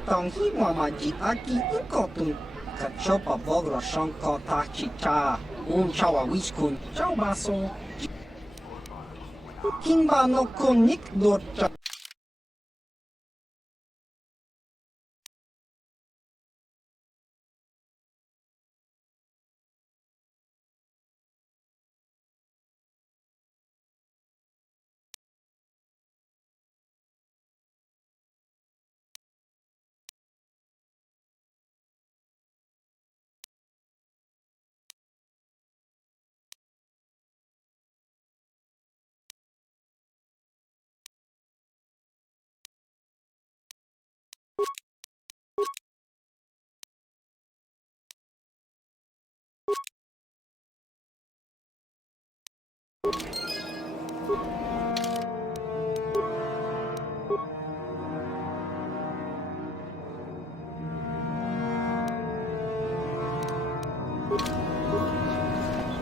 Tong hitwama ji aki inko tune, Kachopa bogra shanka tachicha, chawa wiskun, chao baso. Kimba no konik dorcha.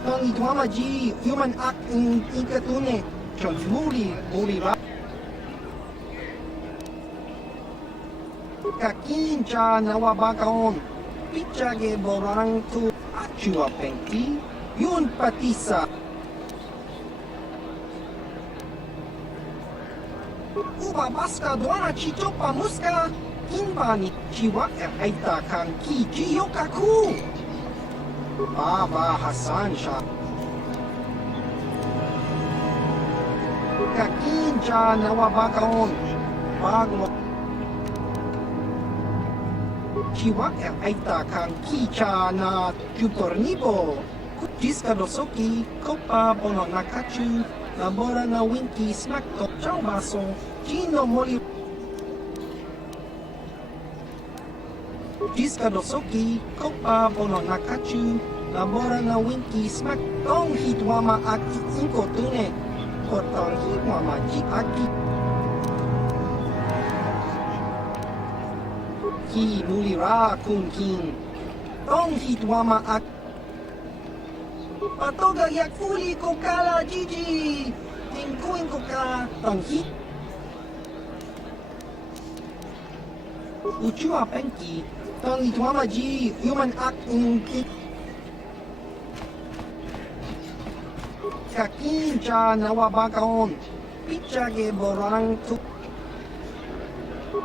Tony Dwamaji, human act in Ikatune, Chon Muri Ra. Kakin cha nawabakaon, pichage borang tu achua pengki, yun patisa. Ubabaska dwana chichopa muska, kinbani chiwaka aita kan ki chiyokaku. Baba Hassan Shah. Kakinja nawabakaon. Bagmo. Chiwak aita kang kicha na jupornibo. Jiska dosoki, kopa bono nakachu, labora na winki smakto chaubaso, chino moli. Jiska dosoki, kopa bono nakachu, labora na winki smak tong hitwama aki inko tune, kotong hitwama ji aki. Ki mulira kun kin, tong hitwama aki. Patoga yak fuli kokala jiji, tingkuin koka tong hit. Uchua penki. Tony Dwamaji, human act in Kakincha nawabakaon, pichage borang tu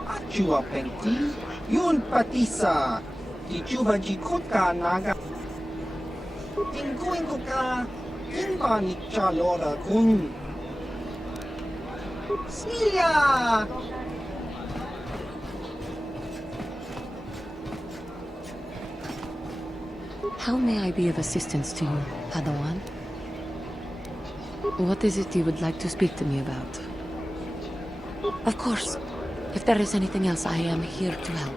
Achua pengti, yun patisa, Ichuba jikotka naga Tingkuin koka, inbani chalora kun Smilia! How may I be of assistance to you, Padawan? What is it you would like to speak to me about? Of course. If there is anything else, I am here to help.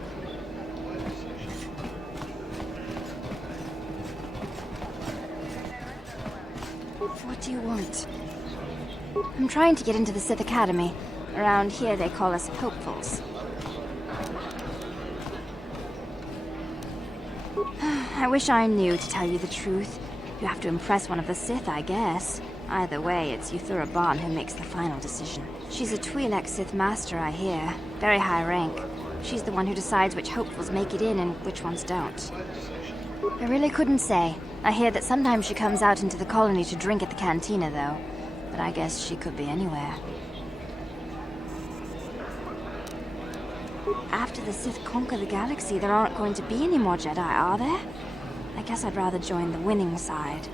What do you want? I'm trying to get into the Sith Academy. Around here they call us hopefuls. I wish I knew, to tell you the truth. You have to impress one of the Sith, I guess. Either way, it's Yuthura who makes the final decision. She's a Twi'lek Sith Master, I hear. Very high rank. She's the one who decides which hopefuls make it in and which ones don't. I really couldn't say. I hear that sometimes she comes out into the colony to drink at the cantina, though. But I guess she could be anywhere. After the Sith conquer the galaxy, there aren't going to be any more Jedi, are there? I guess I'd rather join the winning side.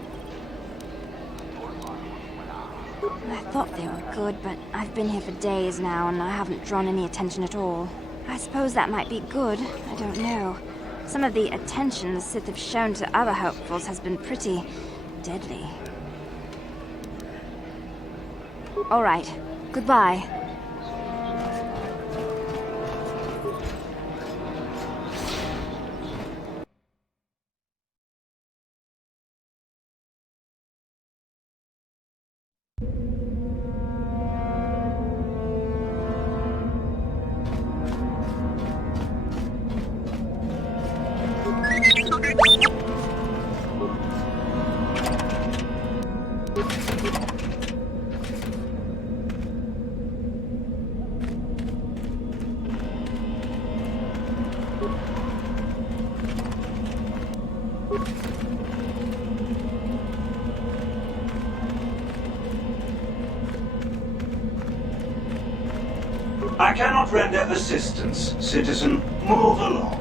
I thought they were good, but I've been here for days now, and I haven't drawn any attention at all. I suppose that might be good, I don't know. Some of the attention the Sith have shown to other hopefuls has been pretty deadly. Alright, goodbye. I cannot render assistance, citizen. Move along.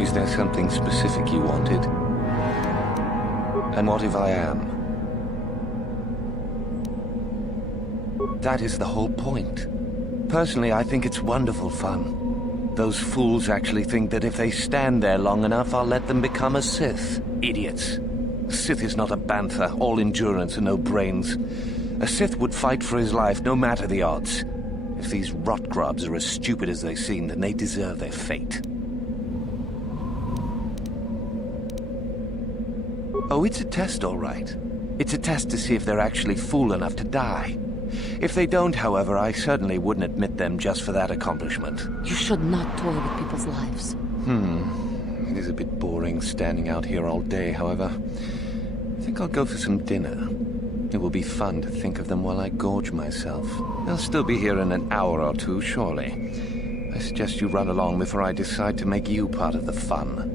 Is there something specific you wanted? And what if I am? That is the whole point. Personally, I think it's wonderful fun. Those fools actually think that if they stand there long enough, I'll let them become a Sith. Idiots. A Sith is not a bantha, all endurance and no brains. A Sith would fight for his life, no matter the odds. If these rot grubs are as stupid as they seem, then they deserve their fate. Oh, it's a test, all right. It's a test to see if they're actually fool enough to die. If they don't, however, I certainly wouldn't admit them just for that accomplishment. You should not toy with people's lives. It is a bit boring standing out here all day, however. I think I'll go for some dinner. It will be fun to think of them while I gorge myself. They'll still be here in an hour or two, surely. I suggest you run along before I decide to make you part of the fun.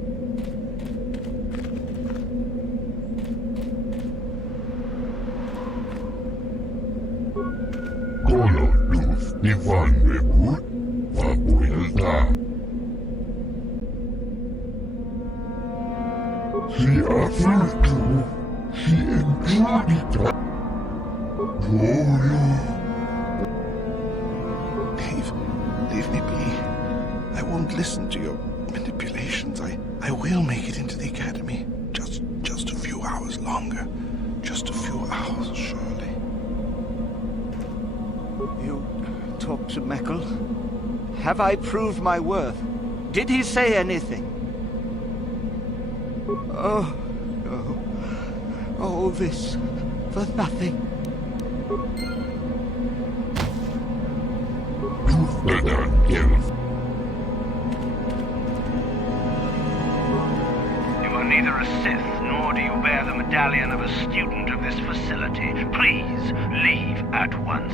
Leave me be. I won't listen to your manipulations. I will make it into the Academy. Just a few hours longer. Just a few hours, surely. You talked to Meckel? Have I proved my worth? Did he say anything? Oh, no. All this for nothing. You are neither a Sith, nor do you bear the medallion of a student of this facility. Please, leave at once.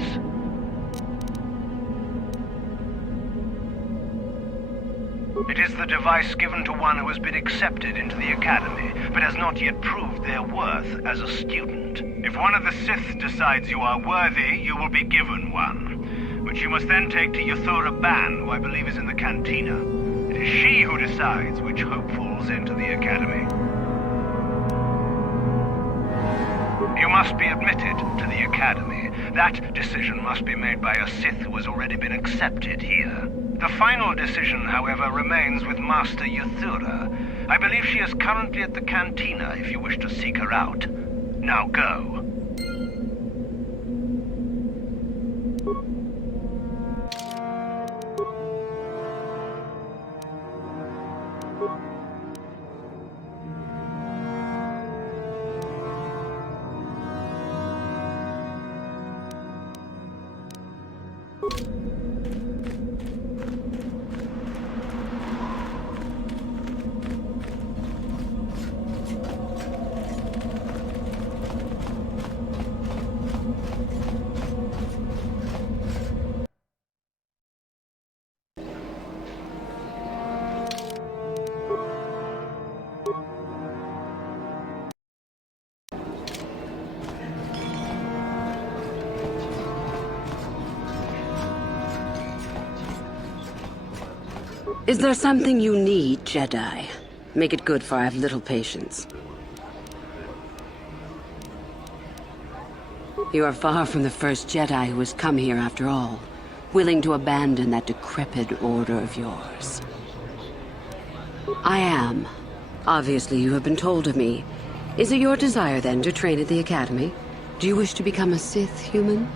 It is the device given to one who has been accepted into the Academy, but has not yet proved their worth as a student. If one of the Sith decides you are worthy, you will be given one, which you must then take to Korriban, who I believe is in the cantina. It is she who decides which hopefuls enter the Academy. You must be admitted to the Academy. That decision must be made by a Sith who has already been accepted here. The final decision, however, remains with Master Yuthura. I believe she is currently at the cantina if you wish to seek her out. Now go. Is there something you need, Jedi? Make it good, for I have little patience. You are far from the first Jedi who has come here after all, willing to abandon that decrepit order of yours. I am. Obviously, you have been told of me. Is it your desire, then, to train at the Academy? Do you wish to become a Sith human?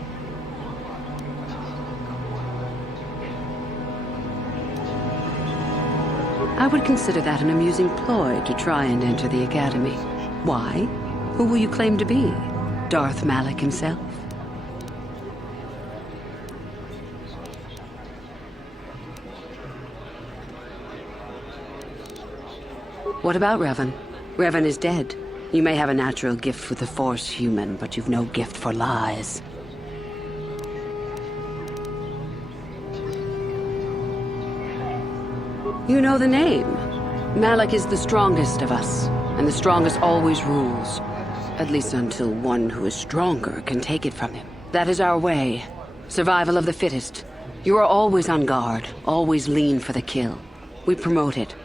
I would consider that an amusing ploy to try and enter the Academy. Why? Who will you claim to be? Darth Malak himself? What about Revan? Revan is dead. You may have a natural gift with the Force, human, but you've no gift for lies. You know the name. Malak is the strongest of us, and the strongest always rules. At least until one who is stronger can take it from him. That is our way. Survival of the fittest. You are always on guard, always lean for the kill. We promote it,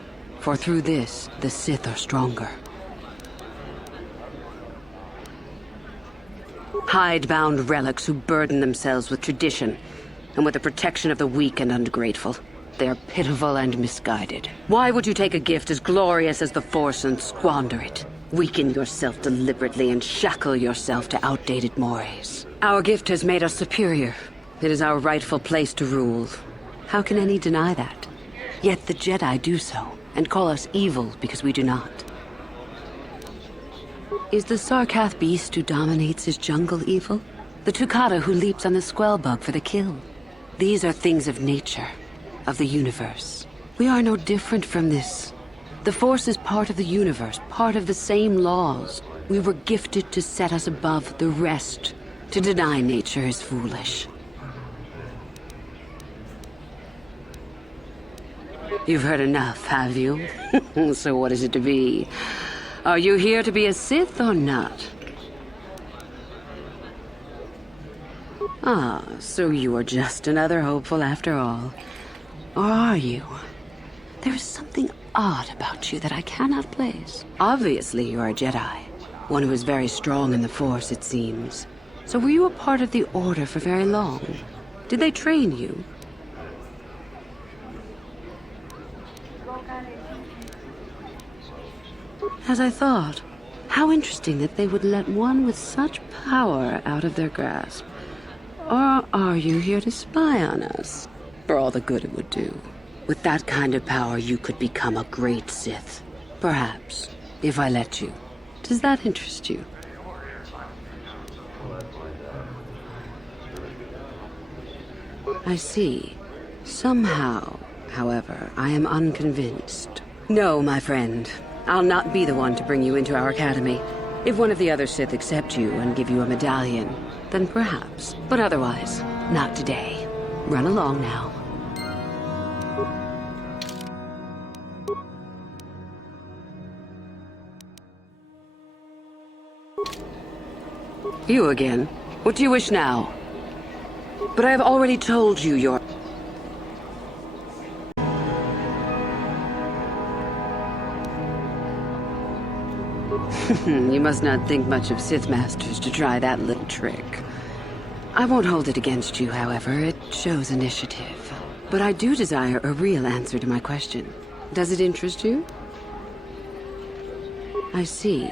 for through this, the Sith are stronger. Hide-bound relics who burden themselves with tradition. and with the protection of the weak and ungrateful. They are pitiful and misguided. Why would you take a gift as glorious as the Force and squander it? Weaken yourself deliberately and shackle yourself to outdated mores. Our gift has made us superior. It is our rightful place to rule. How can any deny that? Yet the Jedi do so, and call us evil because we do not. Is the Sarkath beast who dominates his jungle evil? The Tukata who leaps on the Squellbug for the kill? These are things of nature, of the universe. We are no different from this. The Force is part of the universe, part of the same laws. We were gifted to set us above the rest. To deny nature is foolish. You've heard enough, have you? So what is it to be? Are you here to be a Sith or not? Ah, so you are just another hopeful after all. Or are you? There is something odd about you that I cannot place. Obviously, you are a Jedi. One who is very strong in the Force, it seems. So were you a part of the Order for very long? Did they train you? As I thought. How interesting that they would let one with such power out of their grasp. Or are you here to spy on us? For all the good it would do. With that kind of power, you could become a great Sith. Perhaps, if I let you. Does that interest you? I see. Somehow, however, I am unconvinced. No, my friend. I'll not be the one to bring you into our academy. If one of the other Sith accept you and give you a medallion, then perhaps. But otherwise, not today. Run along now. You again. What do you wish now? But I have already told you your... You must not think much of Sith Masters to try that little trick. I won't hold it against you, however. It shows initiative. But I do desire a real answer to my question. Does it interest you? I see.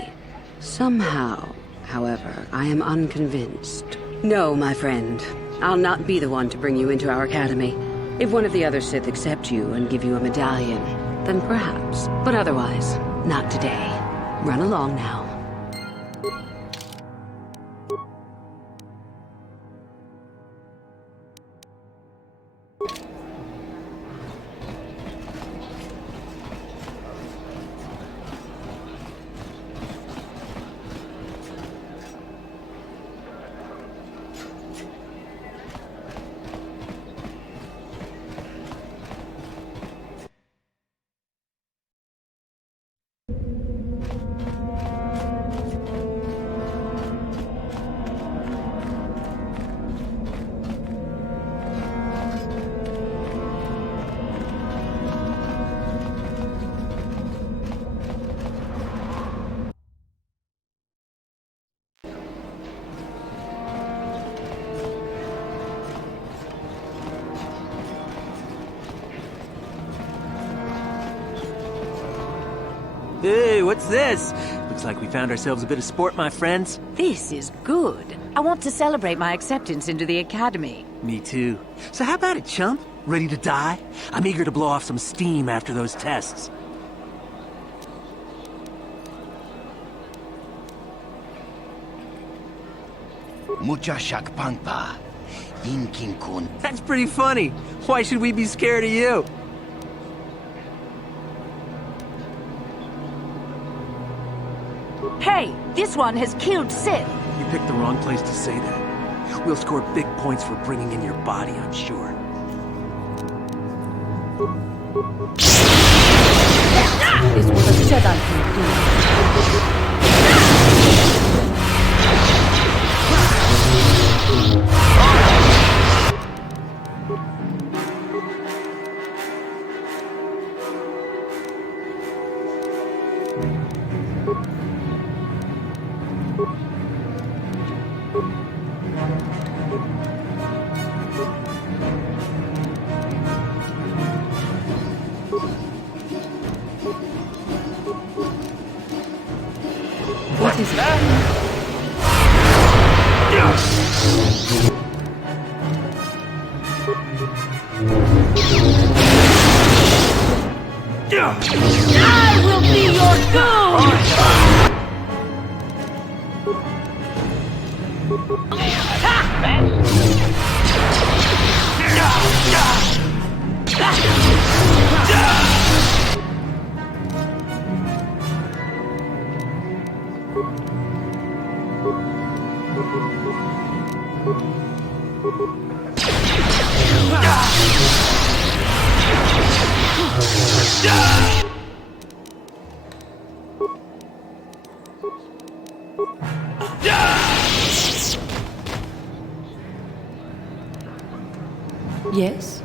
Somehow, however, I am unconvinced. No, my friend. I'll not be the one to bring you into our academy. If one of the other Sith accept you and give you a medallion, then perhaps. But otherwise, not today. Run along now. Hey, what's this? Looks like we found ourselves a bit of sport, my friends. This is good. I want to celebrate my acceptance into the Academy. Me too. So how about it, chump? Ready to die? I'm eager to blow off some steam after those tests. Mucha shakpangpa. Inkin-kun. That's pretty funny. Why should we be scared of you? Hey, this one has killed Sith. You picked the wrong place to say that. We'll score big points for bringing in your body, I'm sure. Is what a Jedi can do. I will be your doom! Yes?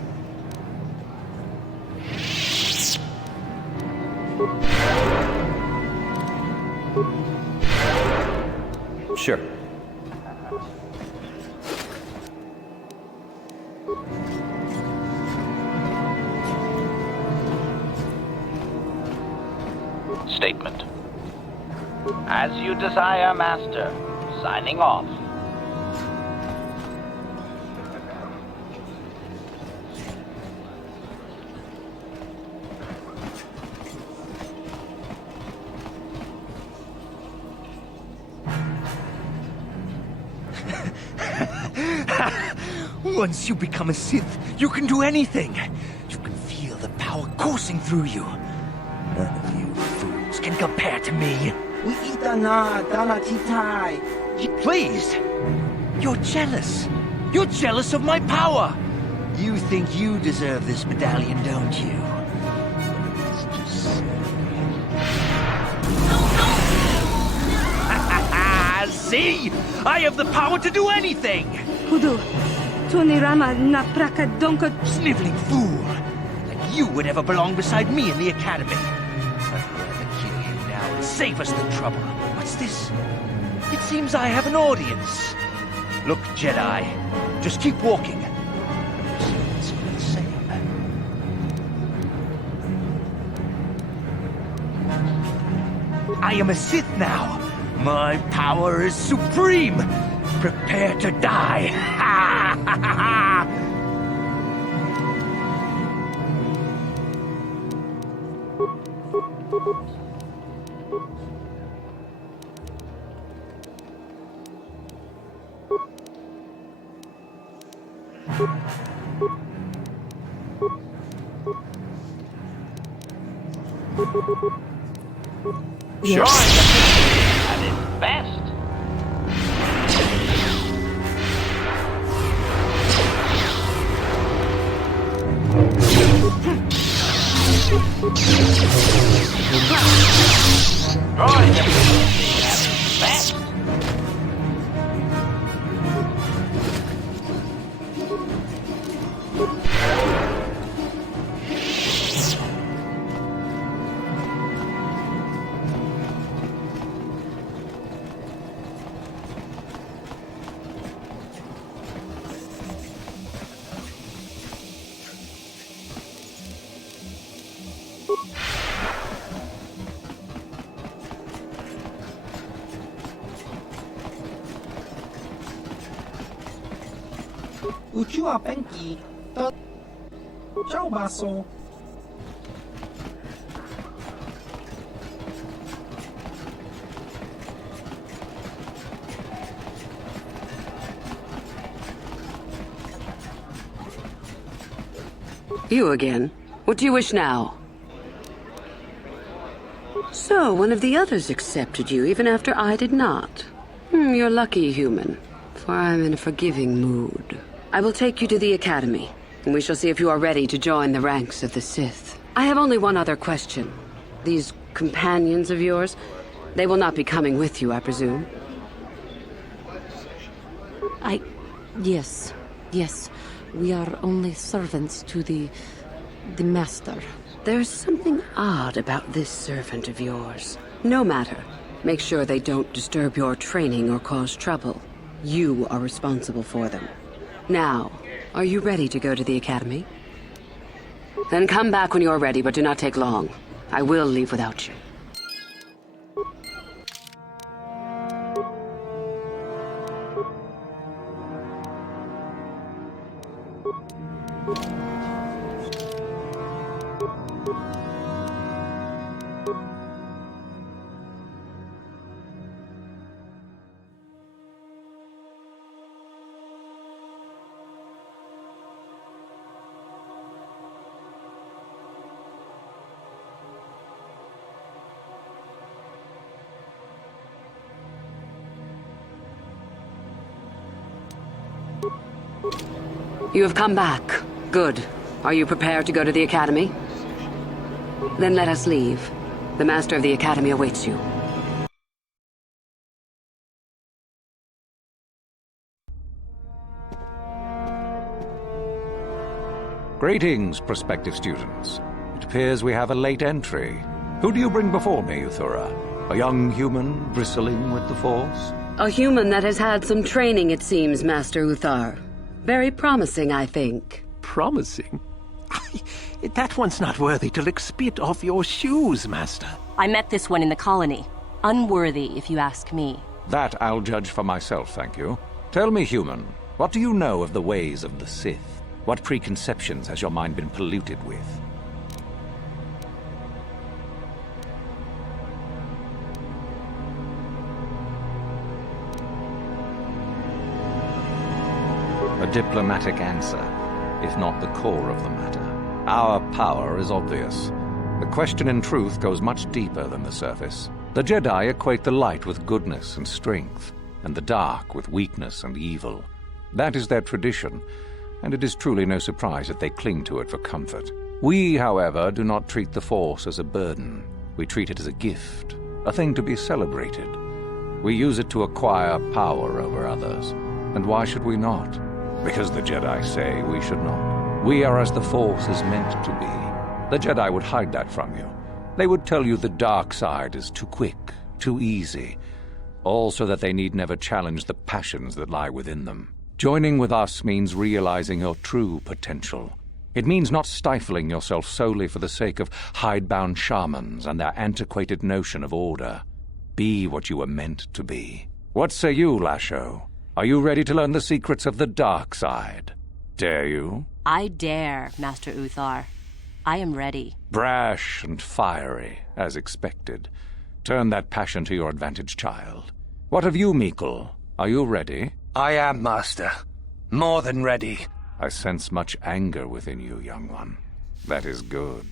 Sure. Statement. As you desire, Master. Signing off. Once you become a Sith, you can do anything. You can feel the power coursing through you. None of you fools can compare to me. Please! You're jealous. You're jealous of my power. You think you deserve this medallion, don't you? See? I have the power to do anything! Kudu, Tunirama na praka donka... Sniveling fool! That you would ever belong beside me in the Academy. I'd rather kill you now and save us the trouble. What's this? It seems I have an audience. Look, Jedi, just keep walking. It's all the same. I am a Sith now. My power is supreme! Prepare to die! Ha ha ha ha! Join at its best. Join at its best. Uchua Penki, Ciao Basso. You again. What do you wish now? So, one of the others accepted you, even after I did not. You're lucky, human, for I'm in a forgiving mood. I will take you to the Academy, and we shall see if you are ready to join the ranks of the Sith. I have only one other question. These companions of yours, they will not be coming with you, I presume? Yes. Yes. We are only servants to the Master. There's something odd about this servant of yours. No matter. Make sure they don't disturb your training or cause trouble. You are responsible for them. Now, are you ready to go to the Academy? Then come back when you're ready, but do not take long. I will leave without you. You have come back. Good. Are you prepared to go to the Academy? Then let us leave. The Master of the Academy awaits you. Greetings, prospective students. It appears we have a late entry. Who do you bring before me, Uthura? A young human bristling with the Force? A human that has had some training, it seems, Master Uthar. Very promising, I think. Promising? That one's not worthy to lick spit off your shoes, Master. I met this one in the colony. Unworthy, if you ask me. That I'll judge for myself, thank you. Tell me, human, what do you know of the ways of the Sith? What preconceptions has your mind been polluted with? A diplomatic answer, if not the core of the matter. Our power is obvious. The question in truth goes much deeper than the surface. The Jedi equate the light with goodness and strength, and the dark with weakness and evil. That is their tradition, and it is truly no surprise that they cling to it for comfort. We, however, do not treat the Force as a burden. We treat it as a gift, a thing to be celebrated. We use it to acquire power over others. And why should we not? Because the Jedi say we should not. We are as the Force is meant to be. The Jedi would hide that from you. They would tell you the dark side is too quick, too easy, all so that they need never challenge the passions that lie within them. Joining with us means realizing your true potential. It means not stifling yourself solely for the sake of hidebound shamans and their antiquated notion of order. Be what you were meant to be. What say you, Lasho? Are you ready to learn the secrets of the dark side? Dare you? I dare, Master Uthar. I am ready. Brash and fiery, as expected. Turn that passion to your advantage, child. What of you, Meekle? Are you ready? I am, Master. More than ready. I sense much anger within you, young one. That is good.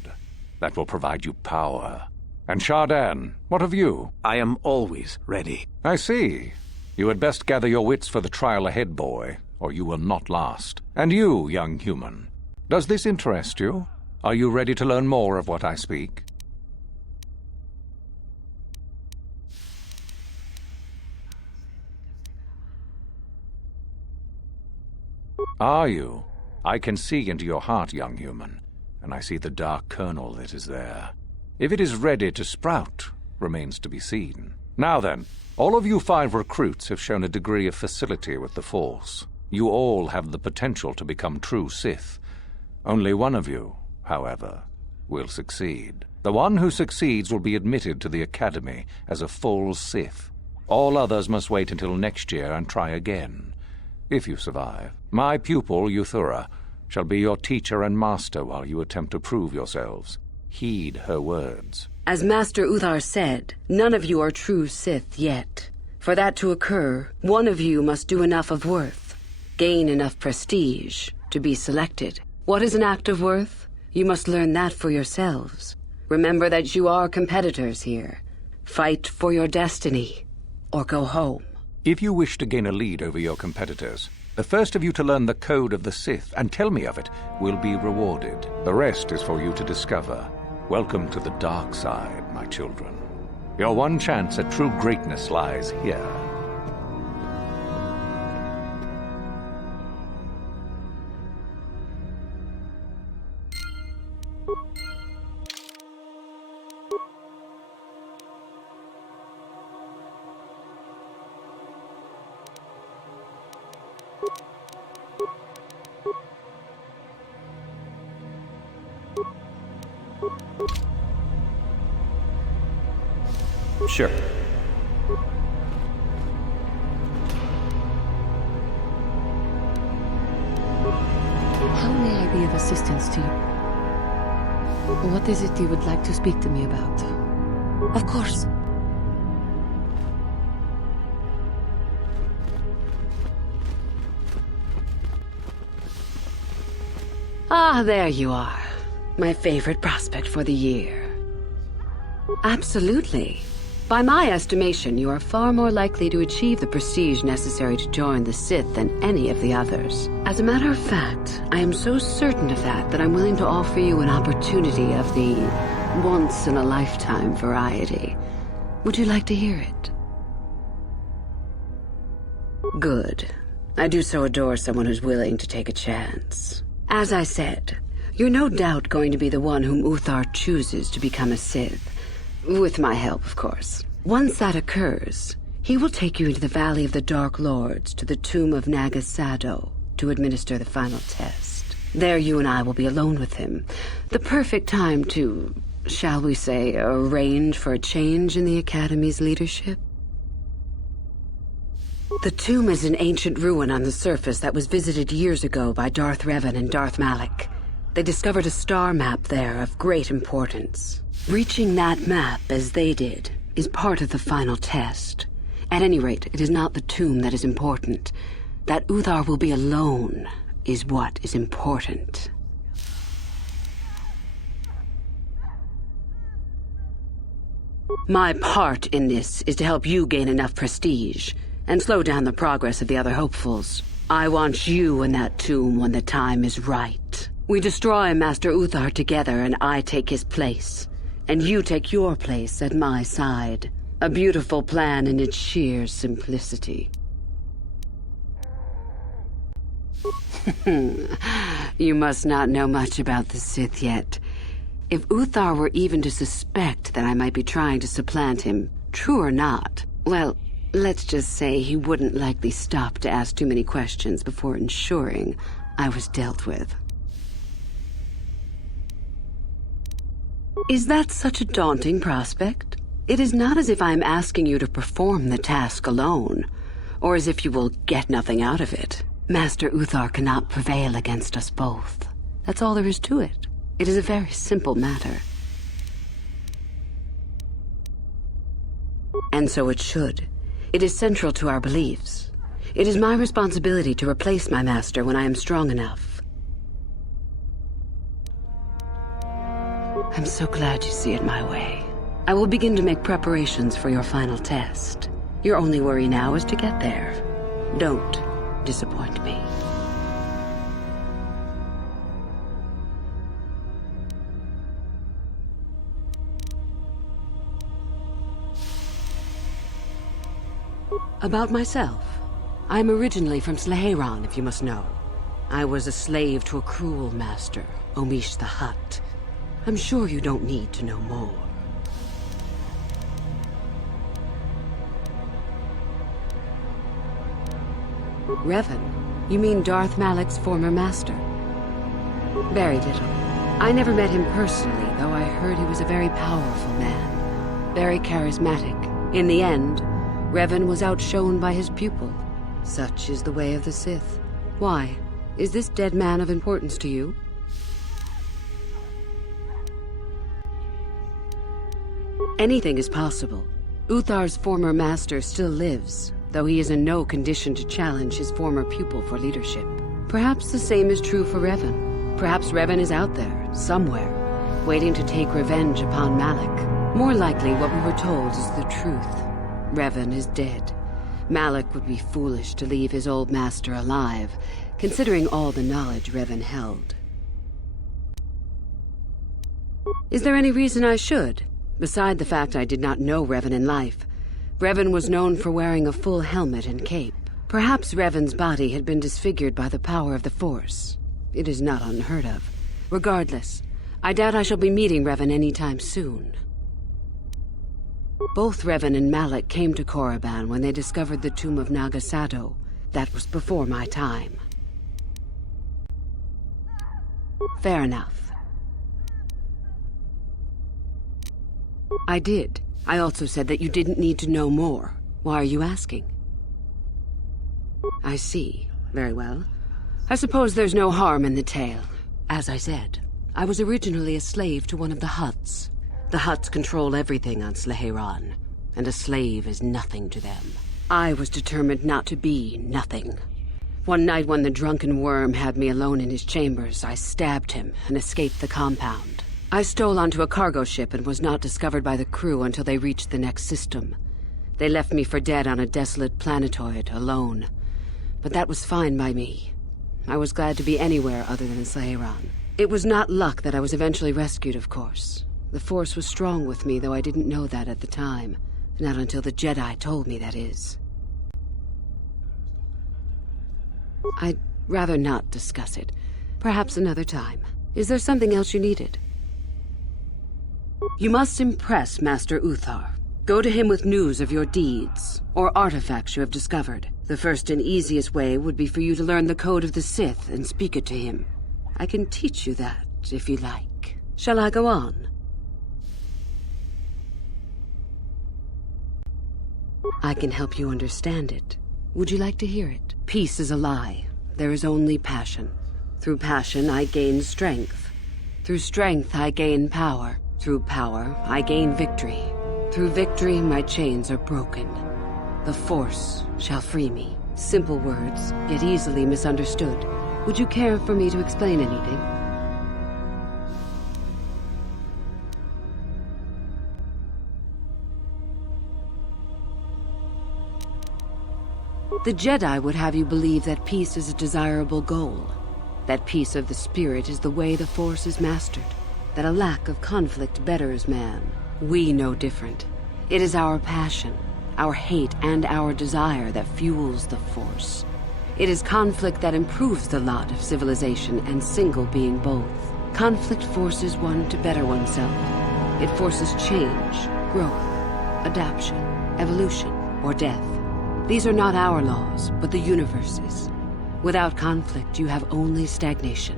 That will provide you power. And Shardan, what of you? I am always ready. I see. You had best gather your wits for the trial ahead, boy, or you will not last. And you, young human, does this interest you? Are you ready to learn more of what I speak? Are you? I can see into your heart, young human, and I see the dark kernel that is there. If it is ready to sprout, remains to be seen. Now then, all of you 5 recruits have shown a degree of facility with the Force. You all have the potential to become true Sith. Only one of you, however, will succeed. The one who succeeds will be admitted to the Academy as a full Sith. All others must wait until next year and try again. If you survive, my pupil, Uthura, shall be your teacher and master while you attempt to prove yourselves. Heed her words. As Master Uthar said, none of you are true Sith yet. For that to occur, one of you must do enough of worth, gain enough prestige, to be selected. What is an act of worth? You must learn that for yourselves. Remember that you are competitors here. Fight for your destiny, or go home. If you wish to gain a lead over your competitors, the first of you to learn the code of the Sith and tell me of it will be rewarded. The rest is for you to discover. Welcome to the dark side, my children. Your one chance at true greatness lies here. Sure. How may I be of assistance to you? What is it you would like to speak to me about? Of course. Ah, there you are. My favorite prospect for the year. Absolutely. By my estimation, you are far more likely to achieve the prestige necessary to join the Sith than any of the others. As a matter of fact, I am so certain of that I'm willing to offer you an opportunity of the once-in-a-lifetime variety. Would you like to hear it? Good. I do so adore someone who's willing to take a chance. As I said, you're no doubt going to be the one whom Uthar chooses to become a Sith. With my help, of course. Once that occurs, he will take you into the Valley of the Dark Lords to the tomb of Naga Sadow to administer the final test. There you and I will be alone with him. The perfect time to, shall we say, arrange for a change in the Academy's leadership. The tomb is an ancient ruin on the surface that was visited years ago by Darth Revan and Darth Malak. They discovered a star map there of great importance. Reaching that map, as they did, is part of the final test. At any rate, it is not the tomb that is important. That Uthar will be alone is what is important. My part in this is to help you gain enough prestige and slow down the progress of the other hopefuls. I want you in that tomb when the time is right. We destroy Master Uthar together and I take his place. And you take your place at my side. A beautiful plan in its sheer simplicity. You must not know much about the Sith yet. If Uthar were even to suspect that I might be trying to supplant him, true or not, well, let's just say he wouldn't likely stop to ask too many questions before ensuring I was dealt with. Is that such a daunting prospect? It is not as if I am asking you to perform the task alone, or as if you will get nothing out of it. Master Uthar cannot prevail against us both. That's all there is to it. It is a very simple matter. And so it should. It is central to our beliefs. It is my responsibility to replace my master when I am strong enough. I'm so glad you see it my way. I will begin to make preparations for your final test. Your only worry now is to get there. Don't disappoint me. About myself. I'm originally from Sleheyron, if you must know. I was a slave to a cruel master, Omish the Hutt. I'm sure you don't need to know more. Revan? You mean Darth Malak's former master? Very little. I never met him personally, though I heard he was a very powerful man. Very charismatic. In the end, Revan was outshone by his pupil. Such is the way of the Sith. Why? Is this dead man of importance to you? Anything is possible. Uthar's former master still lives, though he is in no condition to challenge his former pupil for leadership. Perhaps the same is true for Revan. Perhaps Revan is out there, somewhere, waiting to take revenge upon Malak. More likely, what we were told is the truth. Revan is dead. Malak would be foolish to leave his old master alive, considering all the knowledge Revan held. Is there any reason I should? Beside the fact I did not know Revan in life, Revan was known for wearing a full helmet and cape. Perhaps Revan's body had been disfigured by the power of the Force. It is not unheard of. Regardless, I doubt I shall be meeting Revan anytime soon. Both Revan and Malak came to Korriban when they discovered the tomb of Naga Sadow. That was before my time. Fair enough. I did. I also said that you didn't need to know more. Why are you asking? I see. Very well. I suppose there's no harm in the tale. As I said, I was originally a slave to one of the Hutts. The Hutts control everything on Sleheran, and a slave is nothing to them. I was determined not to be nothing. One night when the drunken worm had me alone in his chambers, I stabbed him and escaped the compound. I stole onto a cargo ship and was not discovered by the crew until they reached the next system. They left me for dead on a desolate planetoid, alone. But that was fine by me. I was glad to be anywhere other than in Sleheran. It was not luck that I was eventually rescued, of course. The Force was strong with me, though I didn't know that at the time. Not until the Jedi told me, that is. I'd rather not discuss it. Perhaps another time. Is there something else you needed? You must impress Master Uthar. Go to him with news of your deeds, or artifacts you have discovered. The first and easiest way would be for you to learn the code of the Sith and speak it to him. I can teach you that, if you like. Shall I go on? I can help you understand it. Would you like to hear it? Peace is a lie. There is only passion. Through passion, I gain strength. Through strength, I gain power. Through power, I gain victory. Through victory, my chains are broken. The Force shall free me. Simple words, yet easily misunderstood. Would you care for me to explain anything? The Jedi would have you believe that peace is a desirable goal. That peace of the spirit is the way the Force is mastered. That a lack of conflict betters man. We know different. It is our passion, our hate, and our desire that fuels the Force. It is conflict that improves the lot of civilization and single being both. Conflict forces one to better oneself. It forces change, growth, adaptation, evolution, or death. These are not our laws, but the universe's. Without conflict, you have only stagnation.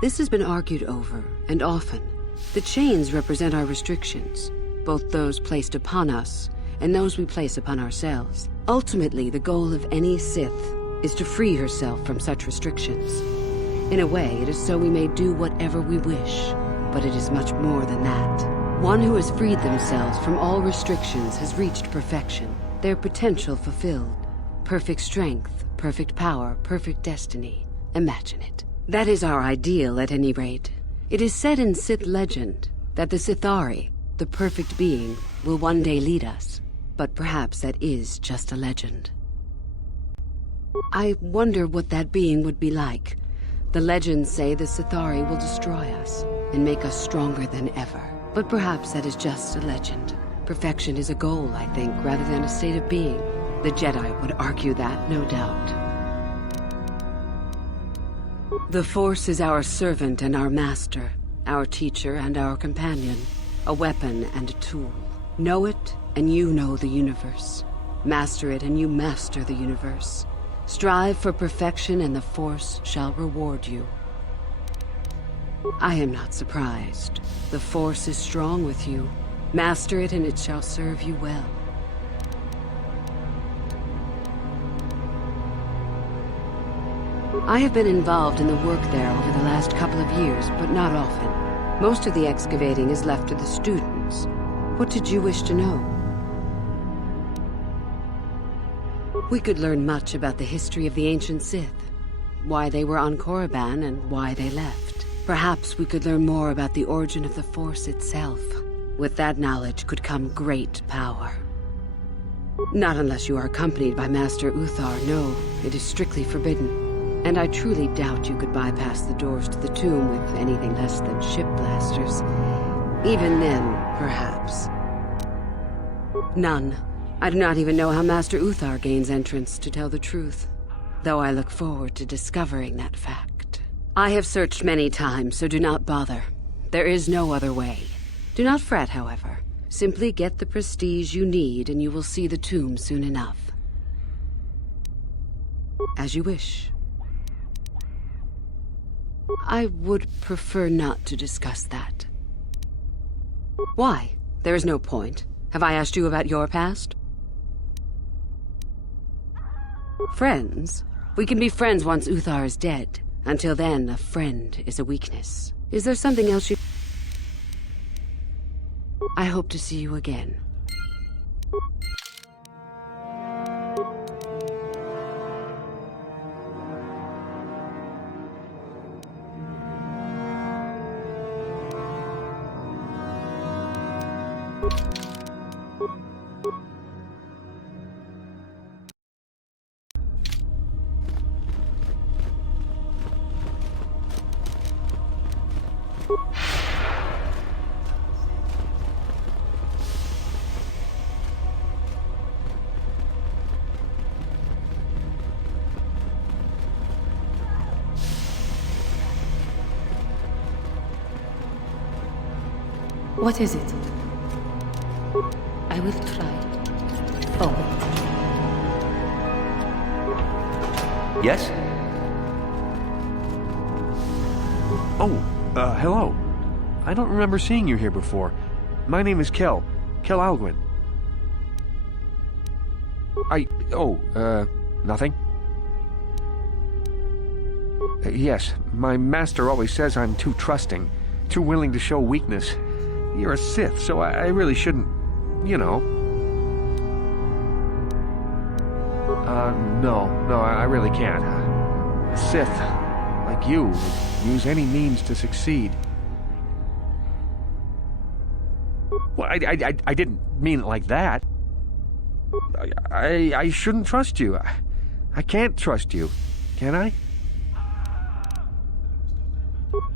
This has been argued over, and often. The chains represent our restrictions, both those placed upon us and those we place upon ourselves. Ultimately, the goal of any Sith is to free herself from such restrictions. In a way, it is so we may do whatever we wish, but it is much more than that. One who has freed themselves from all restrictions has reached perfection, their potential fulfilled. Perfect strength, perfect power, perfect destiny. Imagine it. That is our ideal, at any rate. It is said in Sith legend that the Sithari, the perfect being, will one day lead us. But perhaps that is just a legend. I wonder what that being would be like. The legends say the Sithari will destroy us and make us stronger than ever. But perhaps that is just a legend. Perfection is a goal, I think, rather than a state of being. The Jedi would argue that, no doubt. The Force is our servant and our master, our teacher and our companion, a weapon and a tool. Know it, and you know the universe. Master it, and you master the universe. Strive for perfection, and the Force shall reward you. I am not surprised. The Force is strong with you. Master it, and it shall serve you well. I have been involved in the work there over the last couple of years, but not often. Most of the excavating is left to the students. What did you wish to know? We could learn much about the history of the ancient Sith, why they were on Korriban and why they left. Perhaps we could learn more about the origin of the Force itself. With that knowledge could come great power. Not unless you are accompanied by Master Uthar, no. It is strictly forbidden. And I truly doubt you could bypass the doors to the tomb with anything less than ship blasters. Even then, perhaps. None. I do not even know how Master Uthar gains entrance, to tell the truth. Though I look forward to discovering that fact. I have searched many times, so do not bother. There is no other way. Do not fret, however. Simply get the prestige you need, and you will see the tomb soon enough. As you wish. I would prefer not to discuss that. Why? There is no point. Have I asked you about your past? Friends? We can be friends once Uthar is dead. Until then, a friend is a weakness. Is there something else you... I hope to see you again. What is it? I will try. Oh. Yes? Oh, hello. I don't remember seeing you here before. My name is Kel Alguin. Nothing? Yes, my master always says I'm too trusting, too willing to show weakness. You're a Sith, so I really shouldn't, you know. No, I really can't. A Sith, like you, would use any means to succeed. Well, I didn't mean it like that. I shouldn't trust you. I can't trust you, can I?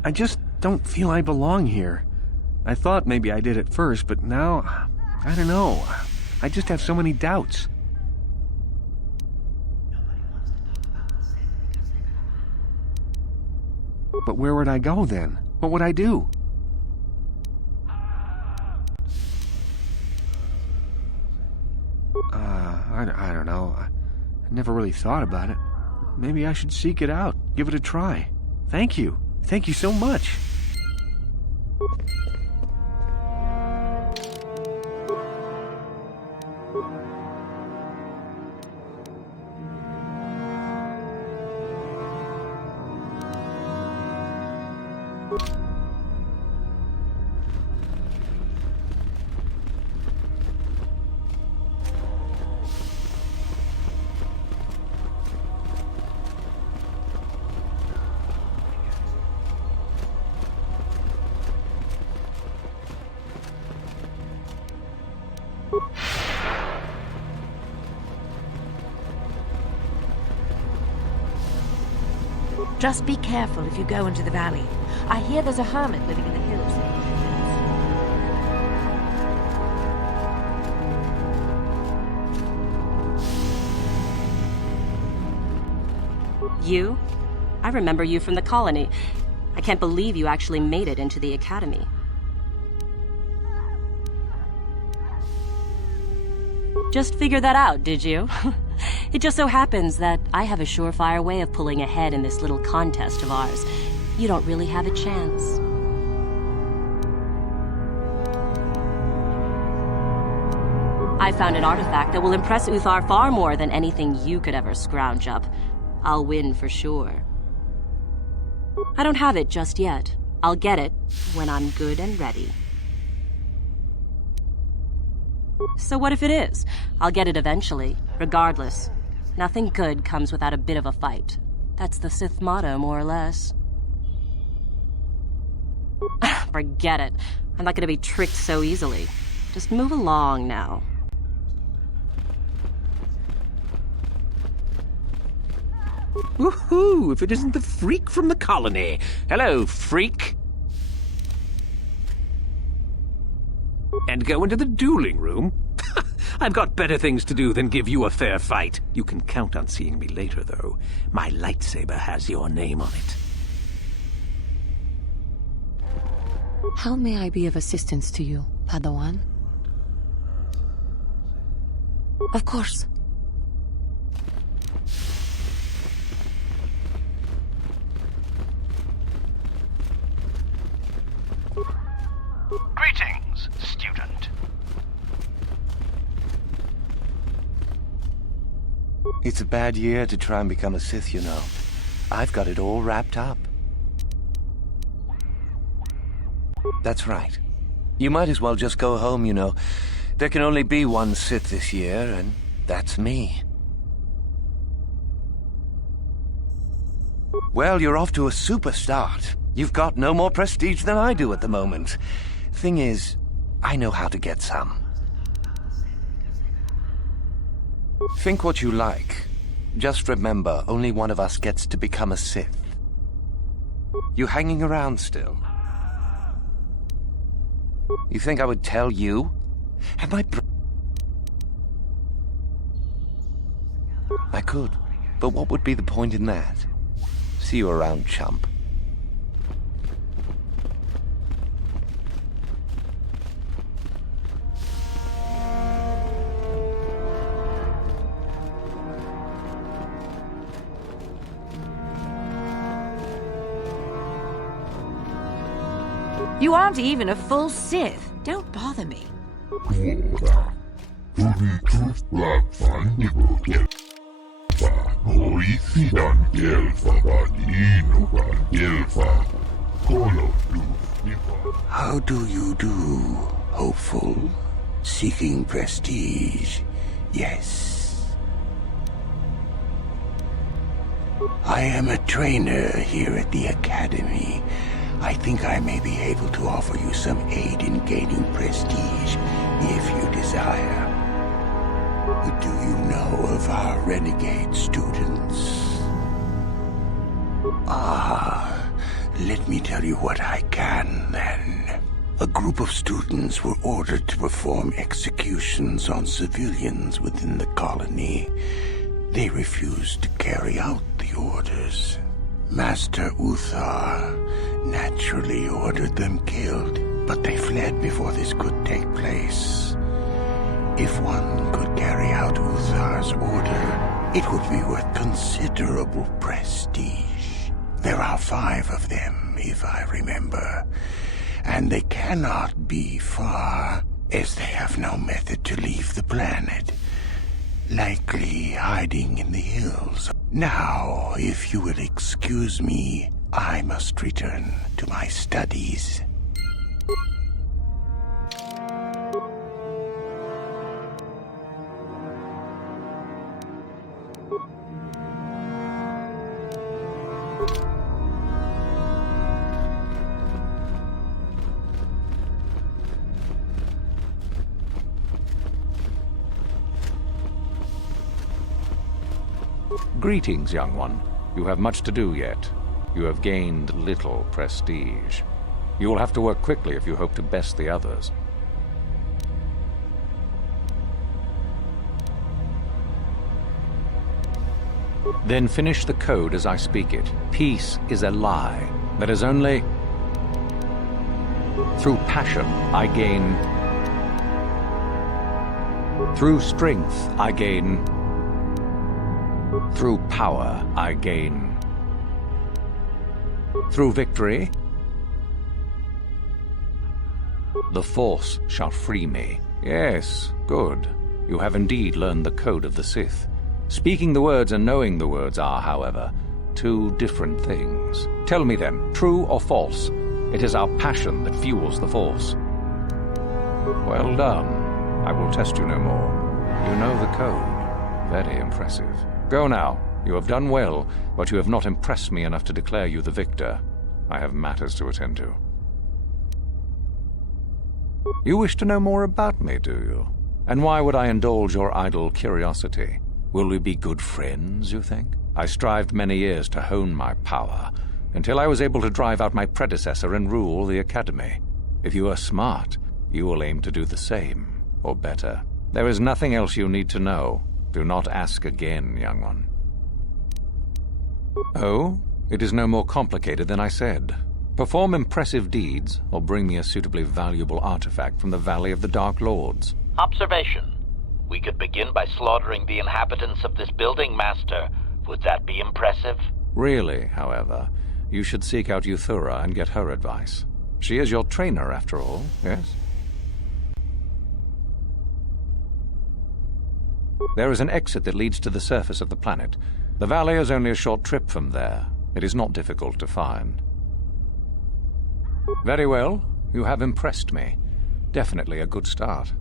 I just don't feel I belong here. I thought maybe I did at first, but now, I don't know. I just have so many doubts. But where would I go then? What would I do? I don't know. I never really thought about it. Maybe I should seek it out, give it a try. Thank you. Thank you so much. Just be careful if you go into the valley. I hear there's a hermit living in the hills. You? I remember you from the colony. I can't believe you actually made it into the Academy. Just figured that out, did you? It just so happens that I have a surefire way of pulling ahead in this little contest of ours. You don't really have a chance. I found an artifact that will impress Uthar far more than anything you could ever scrounge up. I'll win for sure. I don't have it just yet. I'll get it when I'm good and ready. So what if it is? I'll get it eventually, regardless. Nothing good comes without a bit of a fight. That's the Sith motto, more or less. Forget it. I'm not gonna be tricked so easily. Just move along now. Woohoo! If it isn't the freak from the colony. Hello, freak. And go into the dueling room? I've got better things to do than give you a fair fight. You can count on seeing me later, though. My lightsaber has your name on it. How may I be of assistance to you, Padawan? Of course. Greetings, student. It's a bad year to try and become a Sith, you know. I've got it all wrapped up. That's right. You might as well just go home, you know. There can only be one Sith this year, and that's me. Well, you're off to a super start. You've got no more prestige than I do at the moment. Thing is, I know how to get some. Think what you like. Just remember, only one of us gets to become a Sith. You hanging around still? You think I would tell you? Am I could, but what would be the point in that? See you around, chump. You aren't even a full Sith. Don't bother me. How do you do, hopeful? Seeking prestige, yes. I am a trainer here at the Academy. I think I may be able to offer you some aid in gaining prestige, if you desire. Do you know of our renegade students? Let me tell you what I can, then. A group of students were ordered to perform executions on civilians within the colony. They refused to carry out the orders. Master Uthar naturally ordered them killed, but they fled before this could take place. If one could carry out Uthar's order, it would be worth considerable prestige. There are 5 of them, if I remember, and they cannot be far, as they have no method to leave the planet. Likely hiding in the hills. Now, if you will excuse me, I must return to my studies. Greetings, young one. You have much to do yet. You have gained little prestige. You will have to work quickly if you hope to best the others. Then finish the code as I speak it. Peace is a lie. That is only... Through passion, I gain... Through strength, I gain... Through power, I gain. Through victory, the Force shall free me. Yes, good. You have indeed learned the code of the Sith. Speaking the words and knowing the words are, however, 2 different things. Tell me then, true or false? It is our passion that fuels the Force. Well done. I will test you no more. You know the code. Very impressive. Go now. You have done well, but you have not impressed me enough to declare you the victor. I have matters to attend to. You wish to know more about me, do you? And why would I indulge your idle curiosity? Will we be good friends, you think? I strived many years to hone my power, until I was able to drive out my predecessor and rule the Academy. If you are smart, you will aim to do the same, or better. There is nothing else you need to know. Do not ask again, young one. Oh, it is no more complicated than I said. Perform impressive deeds, or bring me a suitably valuable artifact from the Valley of the Dark Lords. Observation. We could begin by slaughtering the inhabitants of this building, Master. Would that be impressive? Really, however, you should seek out Euthura and get her advice. She is your trainer, after all, yes? There is an exit that leads to the surface of the planet. The valley is only a short trip from there. It is not difficult to find. Very well. You have impressed me. Definitely a good start.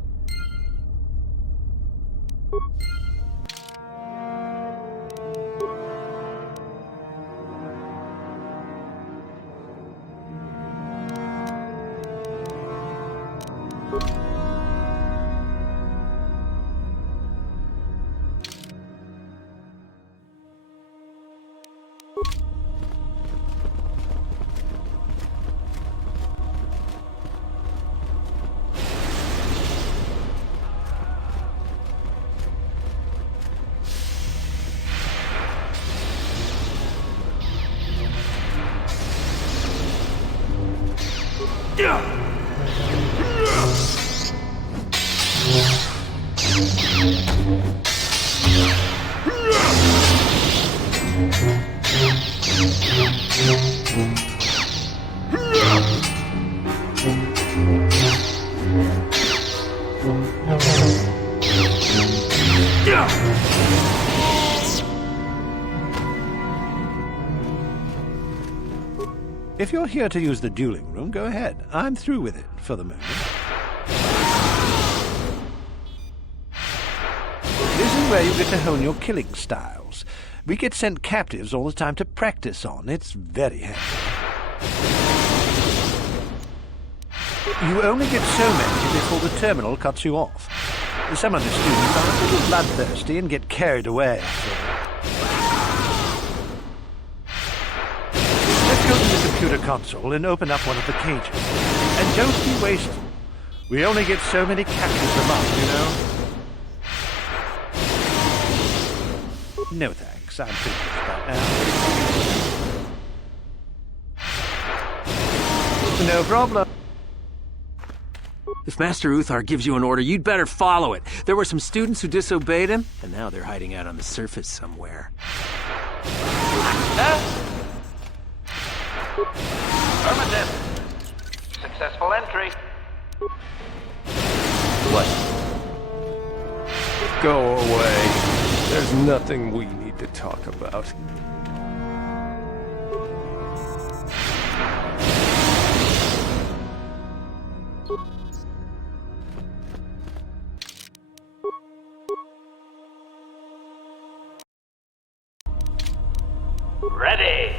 If you're here to use the dueling room, go ahead. I'm through with it for the moment. This is where you get to hone your killing styles. We get sent captives all the time to practice on. It's very handy. You only get so many before the terminal cuts you off. Some of the students are a little bloodthirsty and get carried away, after all. Let's go to the computer console and open up one of the cages. And don't be wasteful. We only get so many captives a month, you know? No thanks, I'm pretty good right now. No problem. If Master Uthar gives you an order, you'd better follow it. There were some students who disobeyed him, and now they're hiding out on the surface somewhere. Affirmative. Successful entry. What? Go away. There's nothing we need to talk about. Ready.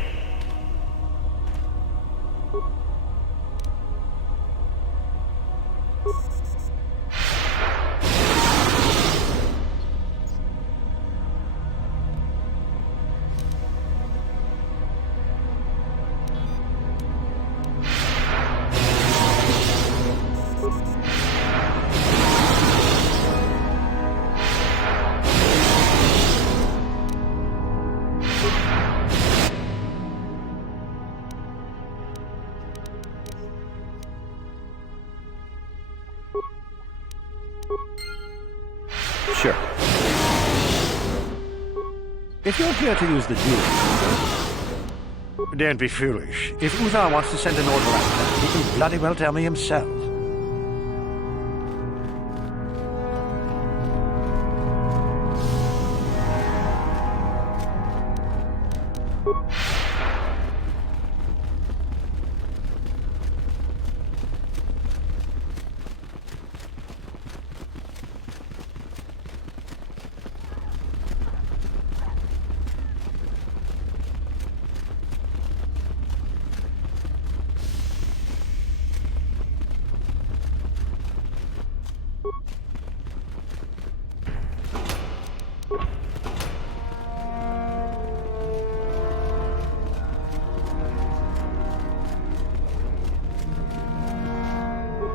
Sure. If you're here to use the duel, don't be foolish. If Uthar wants to send an order like that, he can bloody well tell me himself.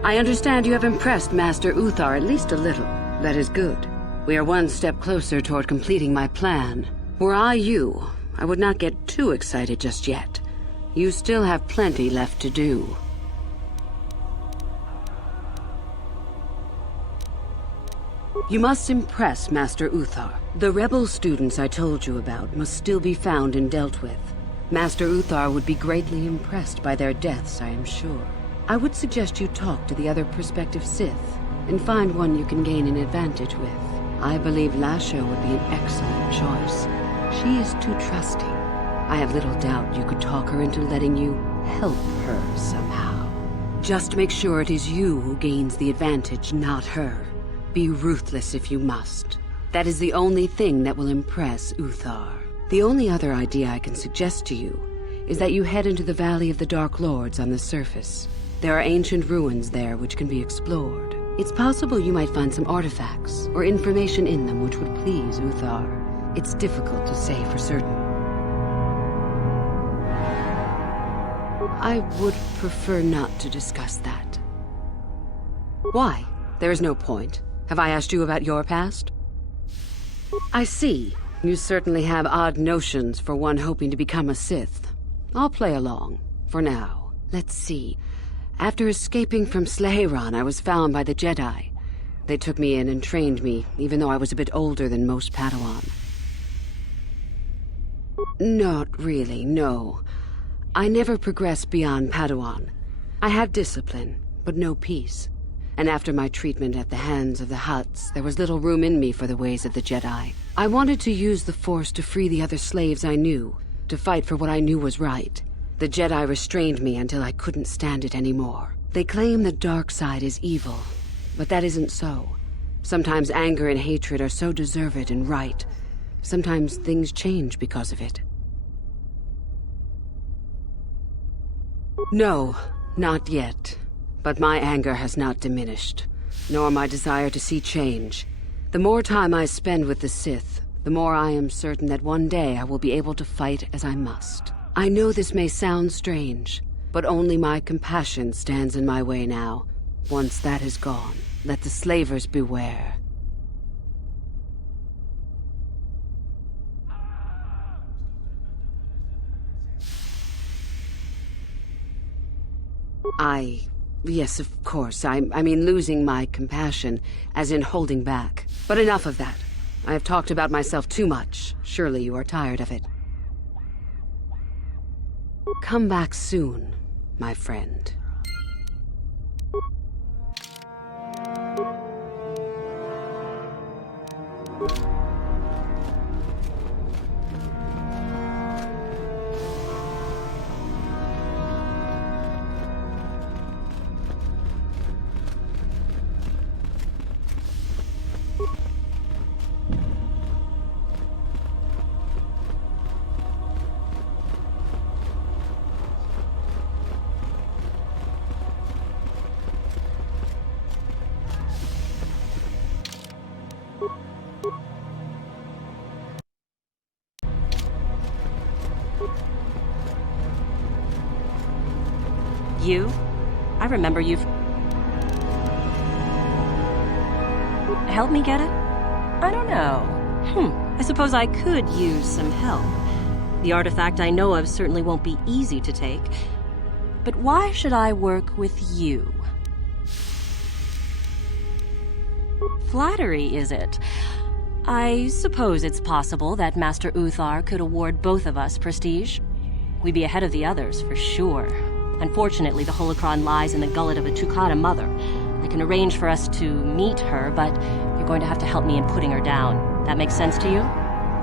I understand you have impressed Master Uthar at least a little. That is good. We are one step closer toward completing my plan. Were I you, I would not get too excited just yet. You still have plenty left to do. You must impress Master Uthar. The rebel students I told you about must still be found and dealt with. Master Uthar would be greatly impressed by their deaths, I am sure. I would suggest you talk to the other prospective Sith, and find one you can gain an advantage with. I believe Lasho would be an excellent choice. She is too trusting. I have little doubt you could talk her into letting you help her somehow. Just make sure it is you who gains the advantage, not her. Be ruthless if you must. That is the only thing that will impress Uthar. The only other idea I can suggest to you is that you head into the Valley of the Dark Lords on the surface. There are ancient ruins there which can be explored. It's possible you might find some artifacts or information in them which would please Uthar. It's difficult to say for certain. I would prefer not to discuss that. Why? There is no point. Have I asked you about your past? I see. You certainly have odd notions for one hoping to become a Sith. I'll play along, for now. Let's see. After escaping from Slaheron, I was found by the Jedi. They took me in and trained me, even though I was a bit older than most Padawan. Not really, no. I never progressed beyond Padawan. I had discipline, but no peace. And after my treatment at the hands of the Hutts, there was little room in me for the ways of the Jedi. I wanted to use the Force to free the other slaves I knew, to fight for what I knew was right. The Jedi restrained me until I couldn't stand it anymore. They claim the dark side is evil, but that isn't so. Sometimes anger and hatred are so deserved and right. Sometimes things change because of it. No, not yet. But my anger has not diminished, nor my desire to see change. The more time I spend with the Sith, the more I am certain that one day I will be able to fight as I must. I know this may sound strange, but only my compassion stands in my way now. Once that is gone, let the slavers beware. Yes, of course. I mean losing my compassion, as in holding back. But enough of that. I have talked about myself too much. Surely you are tired of it. Come back soon, my friend. You? I remember you've... Help me get it? I don't know. I suppose I could use some help. The artifact I know of certainly won't be easy to take. But why should I work with you? Flattery, is it? I suppose it's possible that Master Uthar could award both of us prestige. We'd be ahead of the others, for sure. Unfortunately, the holocron lies in the gullet of a Tukata mother. I can arrange for us to meet her, but you're going to have to help me in putting her down. That makes sense to you?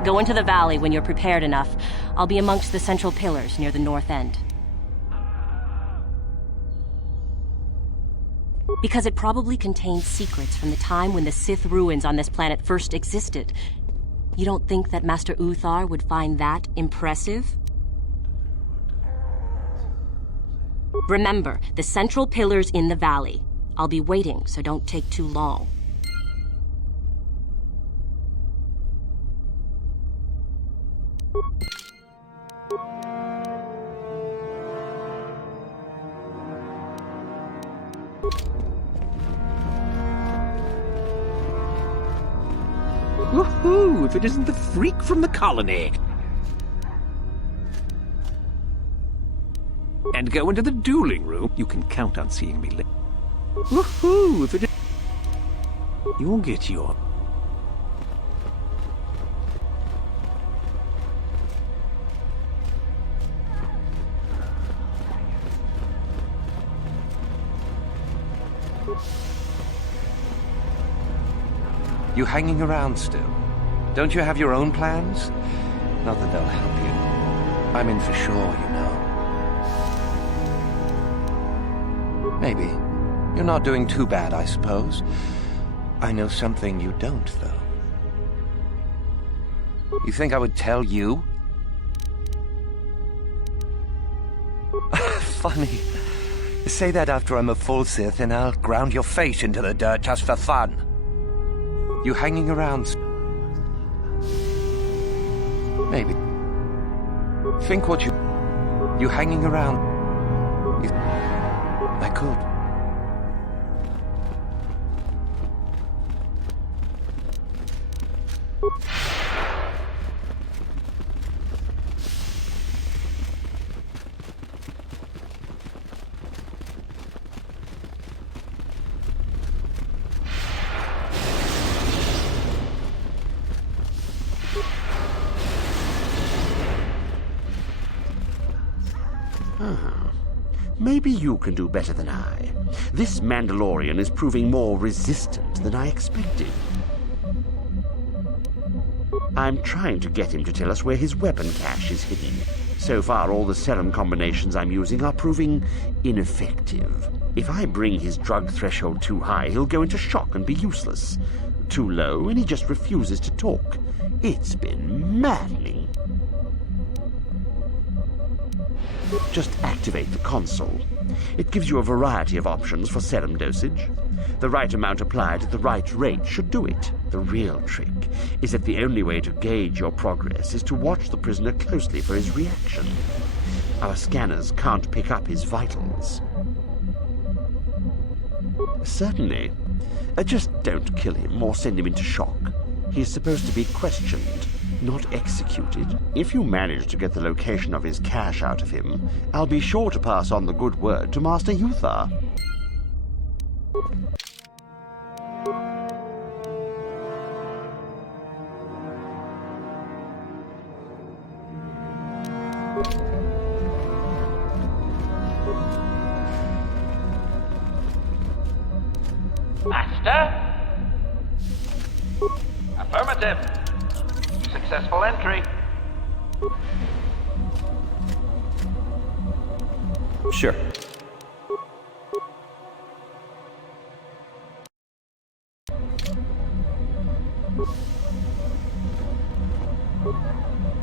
Go into the valley when you're prepared enough. I'll be amongst the central pillars near the north end. Because it probably contains secrets from the time when the Sith ruins on this planet first existed. You don't think that Master Uthar would find that impressive? Remember, the central pillar's in the valley. I'll be waiting, so don't take too long. Woohoo! If it isn't the freak from the colony! And go into the dueling room. You can count on seeing me later. Woohoo! If it is... You'll get your... You hanging around still? Don't you have your own plans? Not that they'll help you. I'm in for sure, you know. Maybe. You're not doing too bad, I suppose. I know something you don't, though. You think I would tell you? Funny. Say that after I'm a full Sith and I'll ground your face into the dirt just for fun. You hanging around? Maybe. Think what you... You hanging around? I could. Maybe you can do better than I. This Mandalorian is proving more resistant than I expected. I'm trying to get him to tell us where his weapon cache is hidden. So far, all the serum combinations I'm using are proving ineffective. If I bring his drug threshold too high, he'll go into shock and be useless. Too low, and he just refuses to talk. It's been maddening. Just activate the console. It gives you a variety of options for serum dosage. The right amount applied at the right rate should do it. The real trick is that the only way to gauge your progress is to watch the prisoner closely for his reaction. Our scanners can't pick up his vitals. Certainly. Just don't kill him or send him into shock. He's supposed to be questioned, not executed. If you manage to get the location of his cache out of him, I'll be sure to pass on the good word to Master Yuthar. Master? Affirmative. Successful entry. Sure.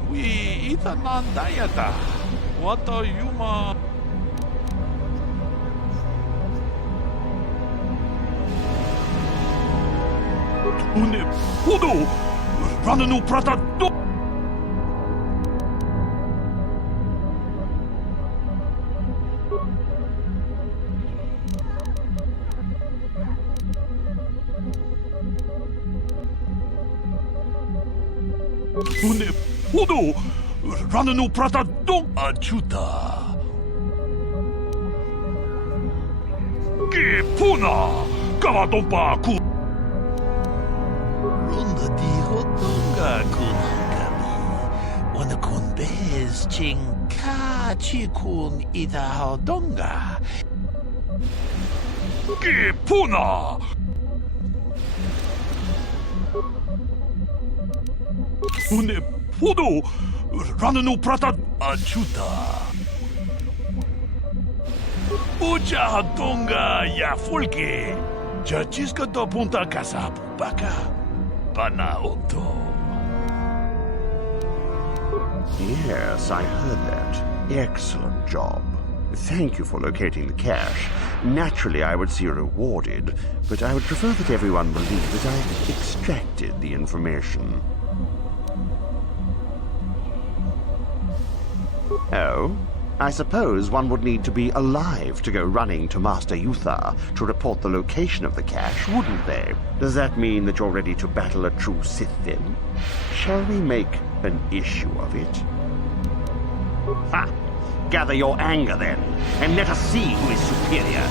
We itanandayata. What are you, ma? Une podo! Rananu prata do! Une podo! Rananu prata do! Achuta! Ke puna! Kavatompa ku! Runda di hotunga kunankami. Wana kun bez chinka chikun ita hodonga. Ke puna! Une podo! Rananu prata achuta! Ucha hadonga ya fulke! Chachiska do punta kasapu baka! Panaoto. Yes, I heard that. Excellent job. Thank you for locating the cache. Naturally, I would see you rewarded, but I would prefer that everyone believe that I extracted the information. Oh? I suppose one would need to be alive to go running to Master Yuthar to report the location of the cache, wouldn't they? Does that mean that you're ready to battle a true Sith, then? Shall we make an issue of it? Ha! Gather your anger, then, and let us see who is superior.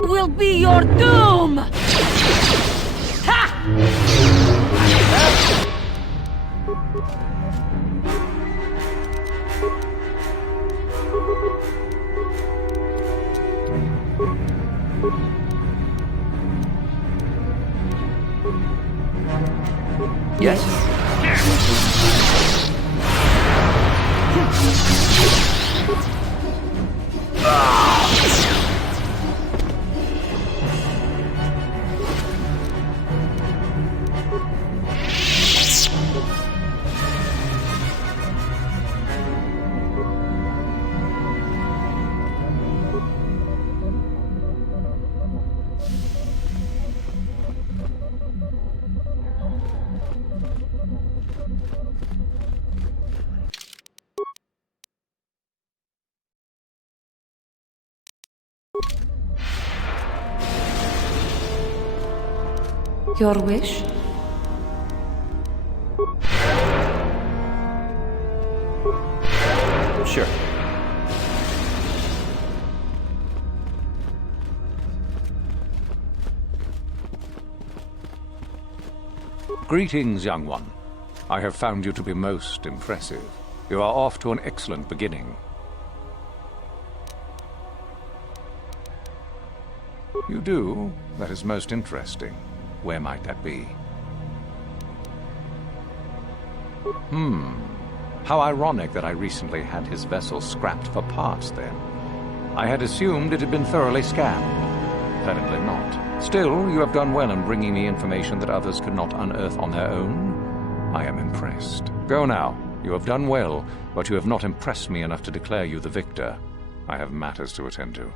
Will be your doom! Ha! Yes? Your wish? Sure. Greetings, young one. I have found you to be most impressive. You are off to an excellent beginning. You do? That is most interesting. Where might that be? How ironic that I recently had his vessel scrapped for parts then. I had assumed it had been thoroughly scanned. Apparently not. Still, you have done well in bringing me information that others could not unearth on their own. I am impressed. Go now. You have done well, but you have not impressed me enough to declare you the victor. I have matters to attend to.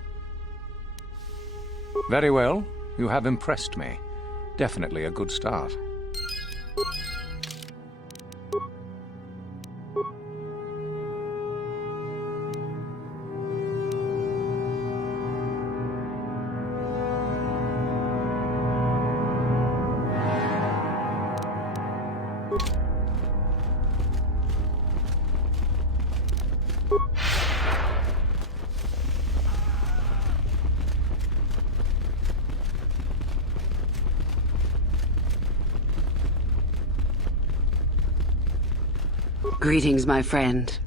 Very well. You have impressed me. Definitely a good start. Greetings, my friend.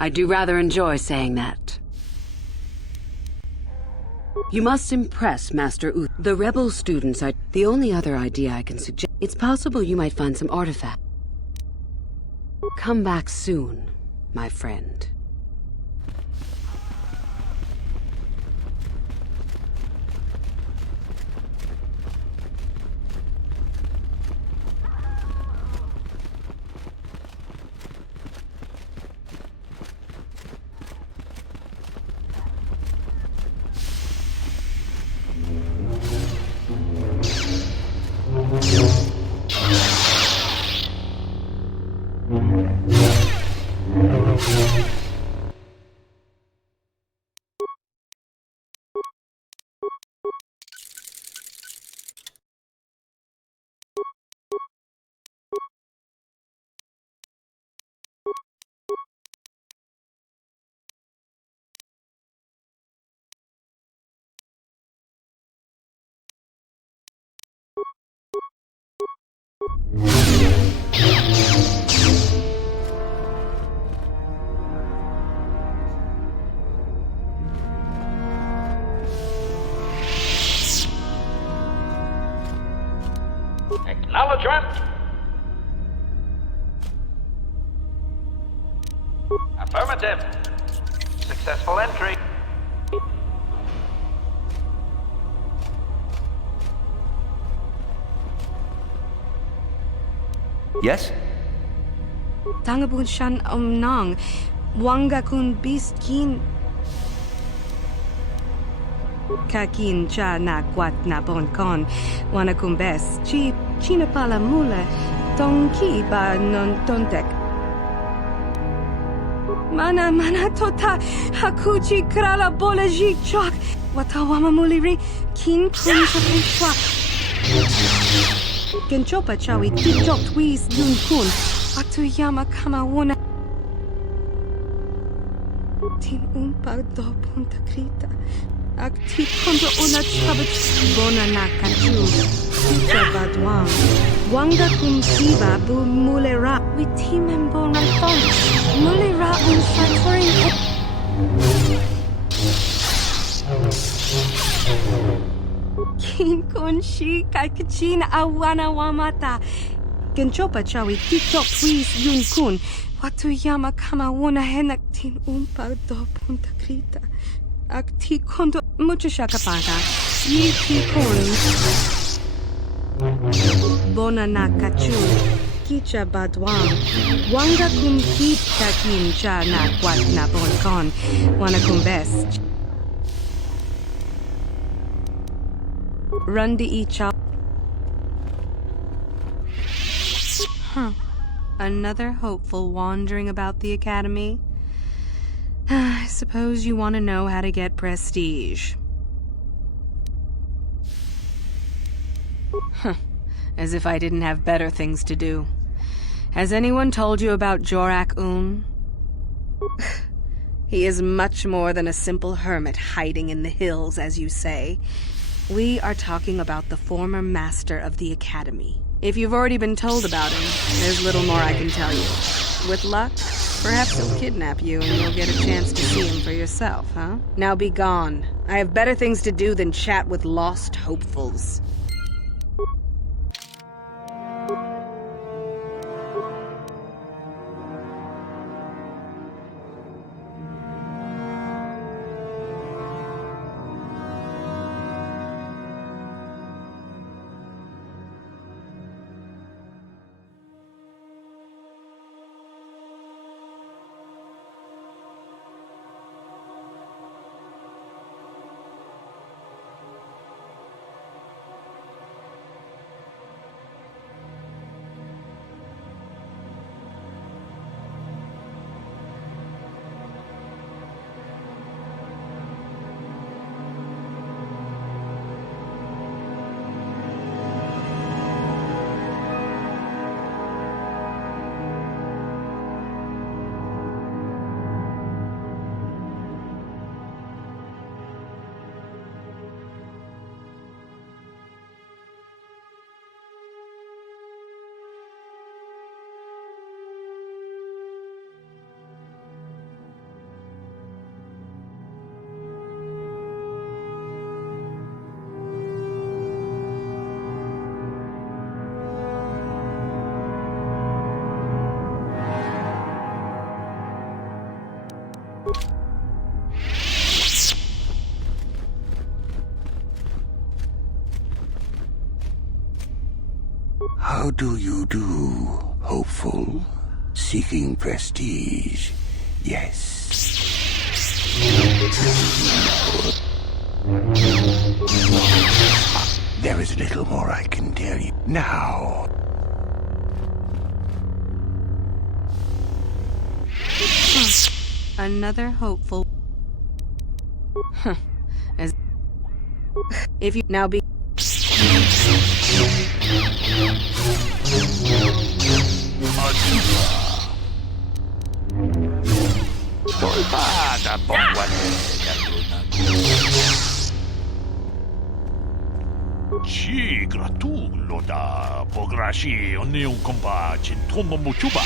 I do rather enjoy saying that. You must impress Master Uth. The rebel students are... The only other idea I can suggest... It's possible you might find some artifact. Come back soon, my friend. Acknowledgement. Affirmative. Successful entry. Yes? Tangabun shan nang. Wanga kun beast kin. Kakin cha na kwat na bon kon. Wana kun bes. Chi china pala mula. Tonki ba non tontek. Mana tota hakuchi krala boleji chok. Watawama muliri kin kun sa chok. Genchopa chawi tiktok twis yun kun. Atuyama kama wona. Tin umpa do punta krita. Akti kondo una chabach bona na kachu. Kucha badwang. Wanga kumpiba bu mulera. Witimem bona thon. Mulera unfactoring. Kin kun shi kakachin awana wamata. Genchopa chawi tiktok please yun kun. Watuyama kama wona henak tin umpa do punta krita. Akti kondo mucha shakapanga. Yiki kun. Bona nakachu. Kicha badwan. Wanga kum kita kincha na kwat na bonkon. Wana kum best. Rundi icha. Huh. Another hopeful wandering about the academy? I suppose you want to know how to get prestige. Huh. As if I didn't have better things to do. Has anyone told you about Jorak-Un? He is much more than a simple hermit hiding in the hills, as you say. We are talking about the former master of the academy. If you've already been told about him, there's little more I can tell you. With luck, perhaps he'll kidnap you and you'll get a chance to see him for yourself, huh? Now be gone. I have better things to do than chat with lost hopefuls. How do you do, hopeful? Seeking prestige, yes. There is little more I can tell you. Now... Another hopeful... Huh. As... If you now be... Tolpada, Ci gratullo da pograshi onneun kompa cintono muchuba.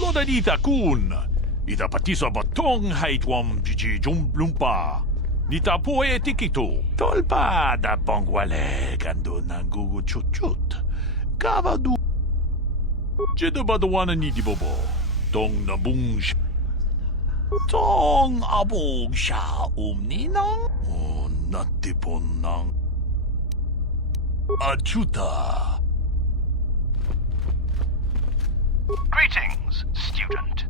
Loda dita kun. Ita patisa batong haitwam jiji jumblumpa. Nita poe tikito. Tolpada pongwale kando nangugu chuchut. Kavadu. Jedabadawana ni dibobo. Tong nabung Tong abog sha ninang. Oh, natipon nang. Achuta. Greetings, student.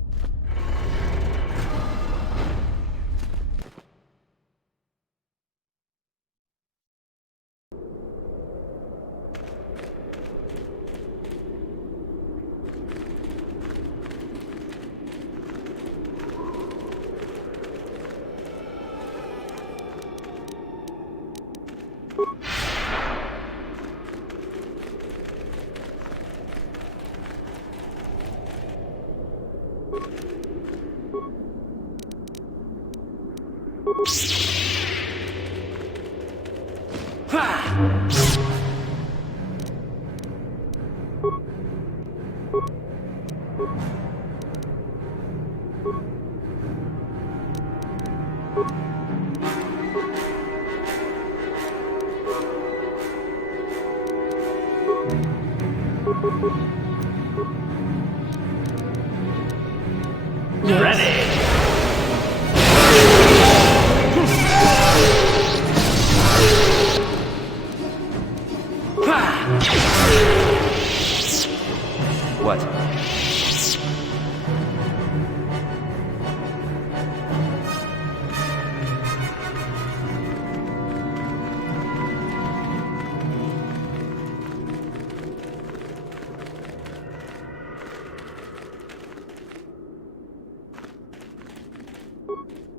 What?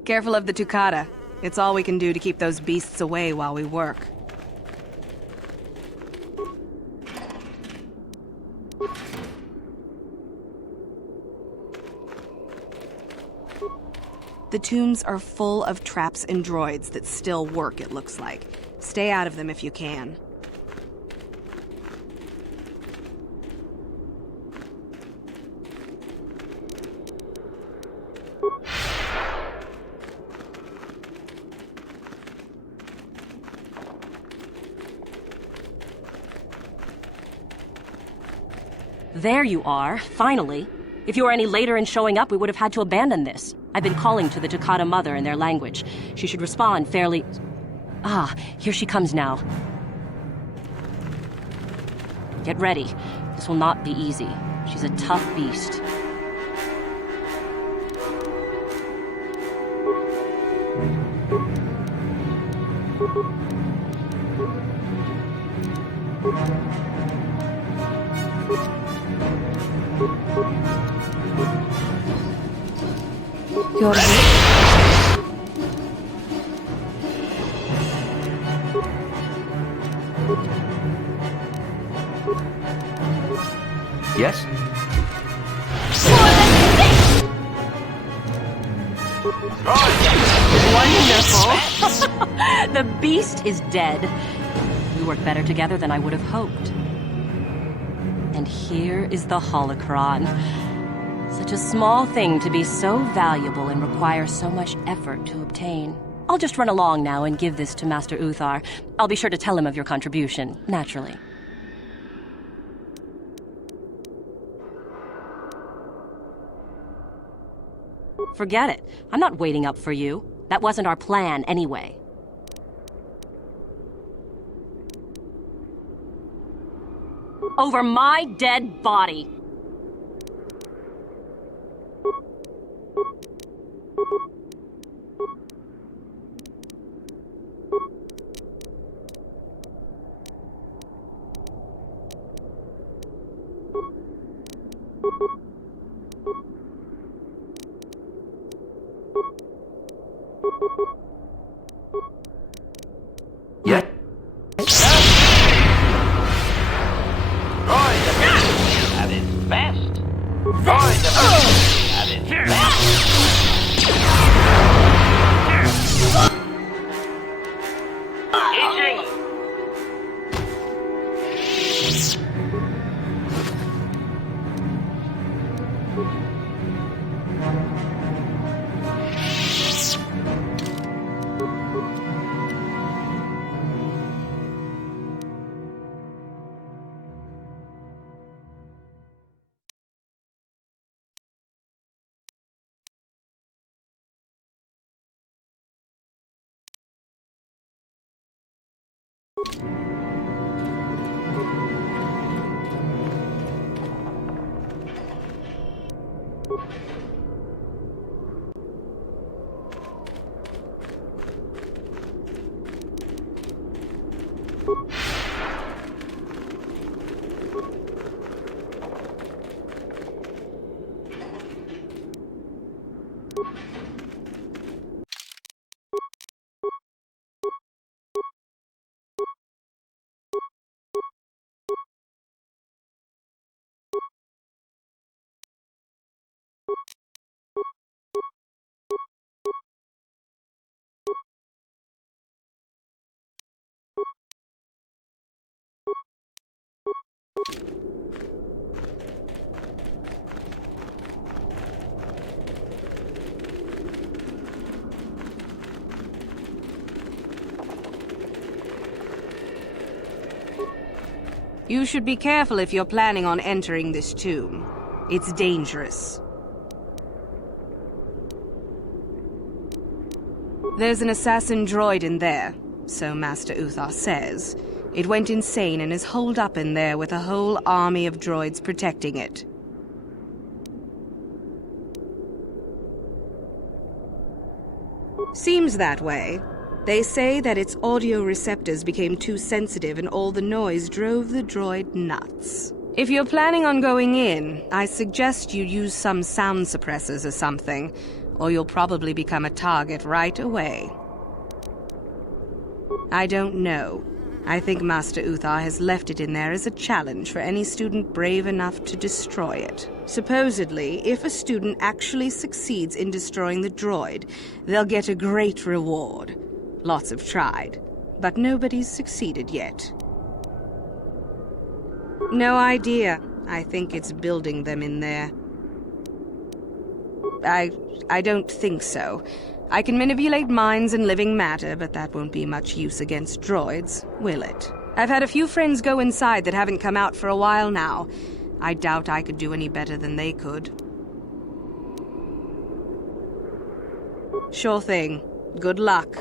Careful of the Tukata. It's all we can do to keep those beasts away while we work. The tombs are full of traps and droids that still work, it looks like. Stay out of them if you can. There you are, finally. If you were any later in showing up, we would have had to abandon this. I've been calling to the Takata mother in their language. She should respond fairly... Ah, here she comes now. Get ready. This will not be easy. She's a tough beast. You're Yes? Wonderful! The beast is dead. We work better together than I would have hoped. And here is the holocron. Such a small thing to be so valuable and require so much effort to obtain. I'll just run along now and give this to Master Uthar. I'll be sure to tell him of your contribution, naturally. Forget it. I'm not waiting up for you. That wasn't our plan anyway. Over my dead body. Yeah. At its best. At its You should be careful if you're planning on entering this tomb. It's dangerous. There's an assassin droid in there, so Master Uthar says. It went insane and is holed up in there with a whole army of droids protecting it. Seems that way. They say that its audio receptors became too sensitive and all the noise drove the droid nuts. If you're planning on going in, I suggest you use some sound suppressors or something, or you'll probably become a target right away. I don't know. I think Master Uthar has left it in there as a challenge for any student brave enough to destroy it. Supposedly, if a student actually succeeds in destroying the droid, they'll get a great reward. Lots have tried, but nobody's succeeded yet. No idea. I think it's building them in there. I don't think so. I can manipulate minds and living matter, but that won't be much use against droids, will it? I've had a few friends go inside that haven't come out for a while now. I doubt I could do any better than they could. Sure thing. Good luck.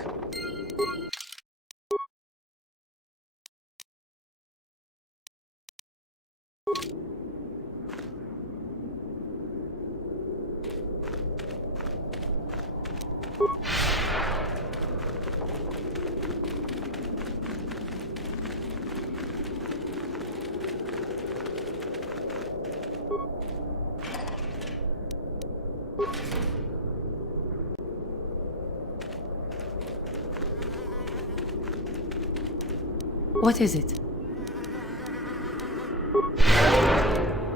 What is it?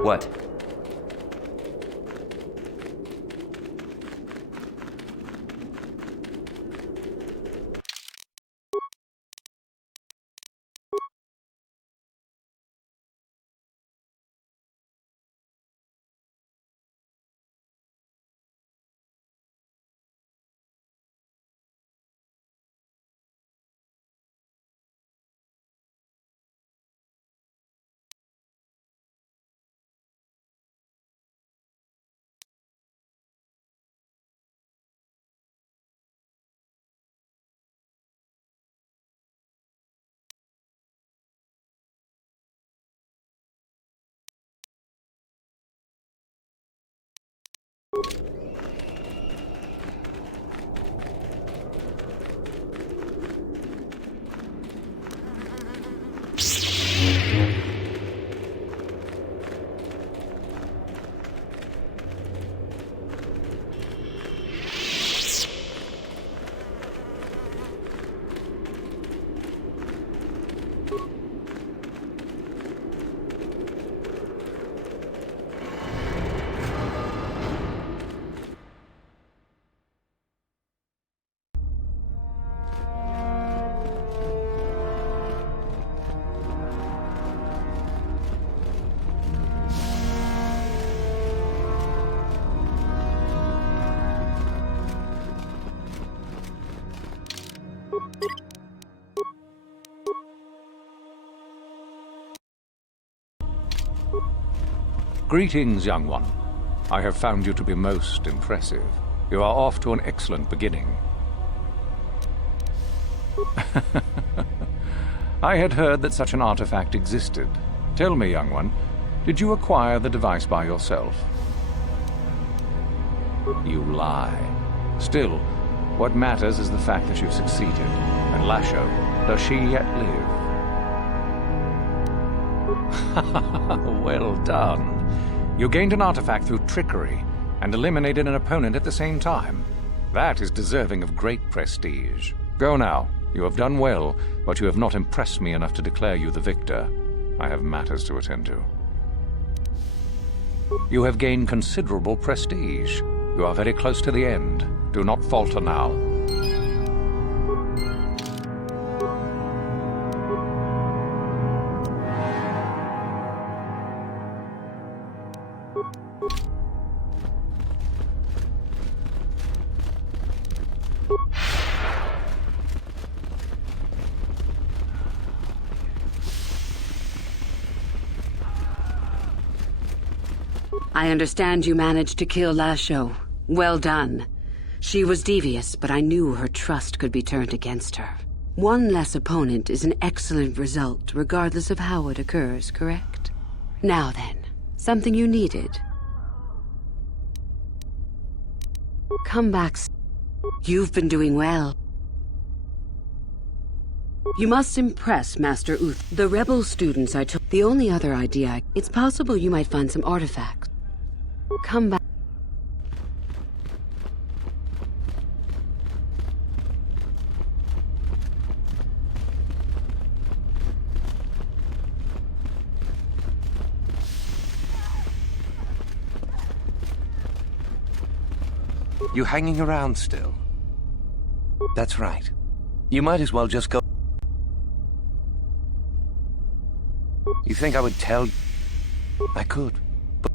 What? Greetings, young one. I have found you to be most impressive. You are off to an excellent beginning. I had heard that such an artifact existed. Tell me, young one, did you acquire the device by yourself? You lie. Still, what matters is the fact that you've succeeded. And Lasho, does she yet live? Well done. You gained an artifact through trickery, and eliminated an opponent at the same time. That is deserving of great prestige. Go now. You have done well, but you have not impressed me enough to declare you the victor. I have matters to attend to. You have gained considerable prestige. You are very close to the end. Do not falter now. I understand you managed to kill Lasho. Well done. She was devious, but I knew her trust could be turned against her. One less opponent is an excellent result, regardless of how it occurs, correct? Now then, something you needed. Come back. You've been doing well. You must impress Master Uth. The rebel students I took. The only other idea, it's possible you might find some artifacts. Come back. You hanging around still? That's right. You might as well just go. You think I would tell you? I could, but...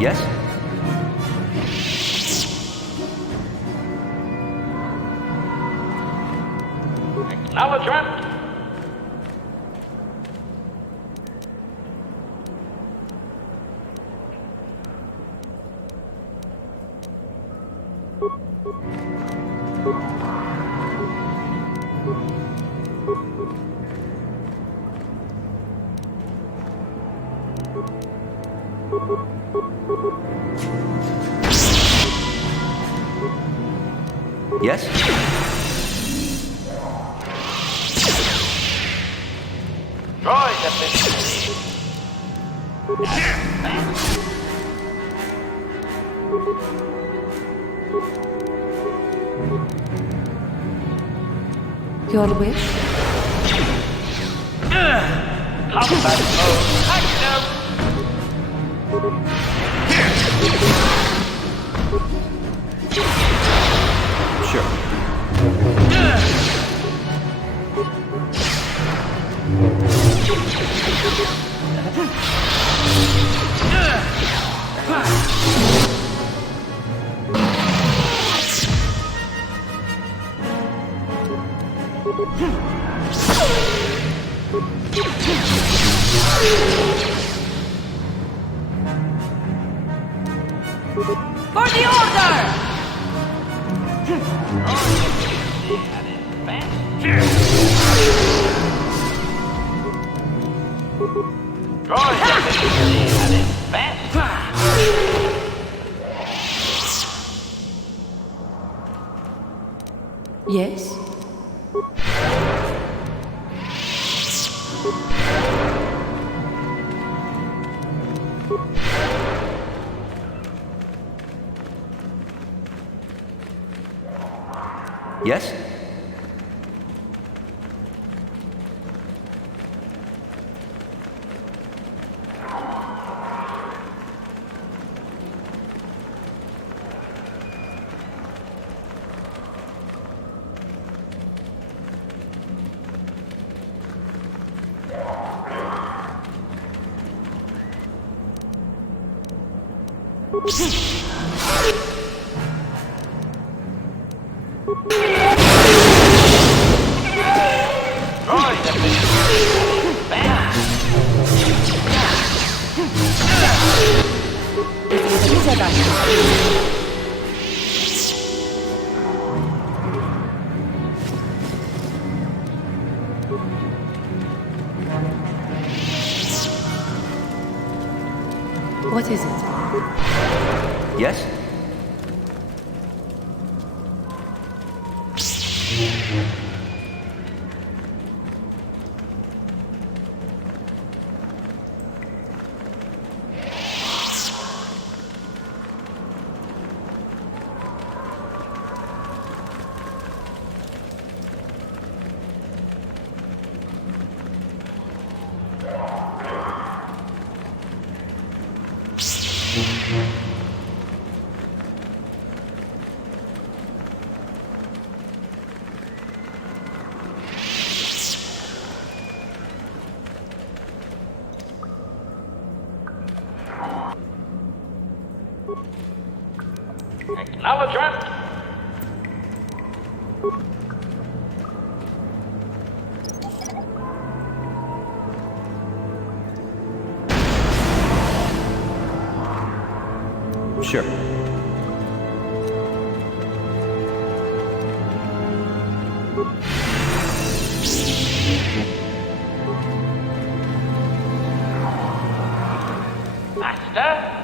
Yes? Acknowledgement! Yes? Droid efficiency. Your wish? Combat mode active. Sure. For the order! Droid efficiency at advanced. Yes? Yes? Droid efficiency at What is it? Yes? acknowledgement. Sure. Master?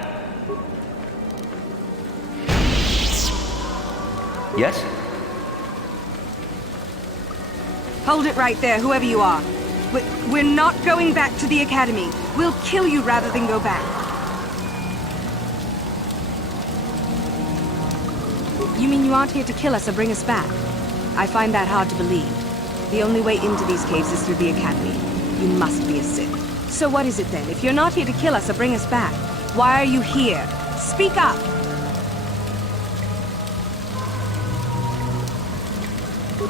Yes? Hold it right there, whoever you are. We're not going back to the Academy. We'll kill you rather than go back. You mean you aren't here to kill us or bring us back? I find that hard to believe. The only way into these caves is through the Academy. You must be a Sith. So what is it then? If you're not here to kill us or bring us back, why are you here? Speak up!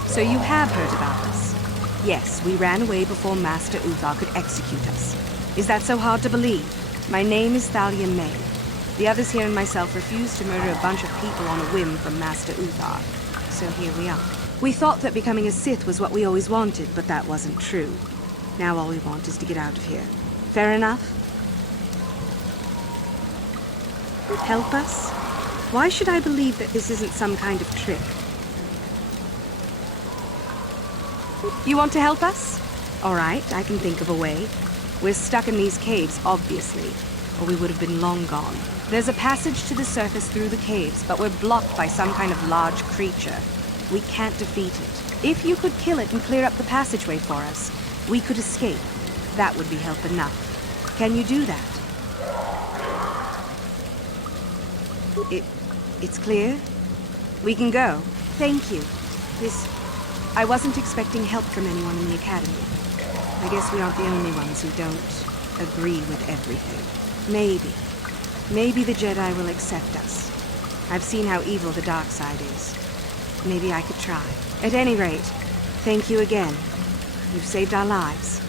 So you have heard about us? Yes, we ran away before Master Uthar could execute us. Is that so hard to believe? My name is Thalia May. The others here and myself refused to murder a bunch of people on a whim from Master Uthar. So here we are. We thought that becoming a Sith was what we always wanted, but that wasn't true. Now all we want is to get out of here. Fair enough? Help us? Why should I believe that this isn't some kind of trick? You want to help us? All right, I can think of a way. We're stuck in these caves, obviously. or we would have been long gone. There's a passage to the surface through the caves, but we're blocked by some kind of large creature. We can't defeat it. If you could kill it and clear up the passageway for us, we could escape. That would be help enough. Can you do that? It's clear? We can go. Thank you. I wasn't expecting help from anyone in the Academy. I guess we aren't the only ones who don't agree with everything. Maybe the Jedi will accept us. I've seen how evil the dark side is. Maybe I could try. At any rate, thank you again. You've saved our lives.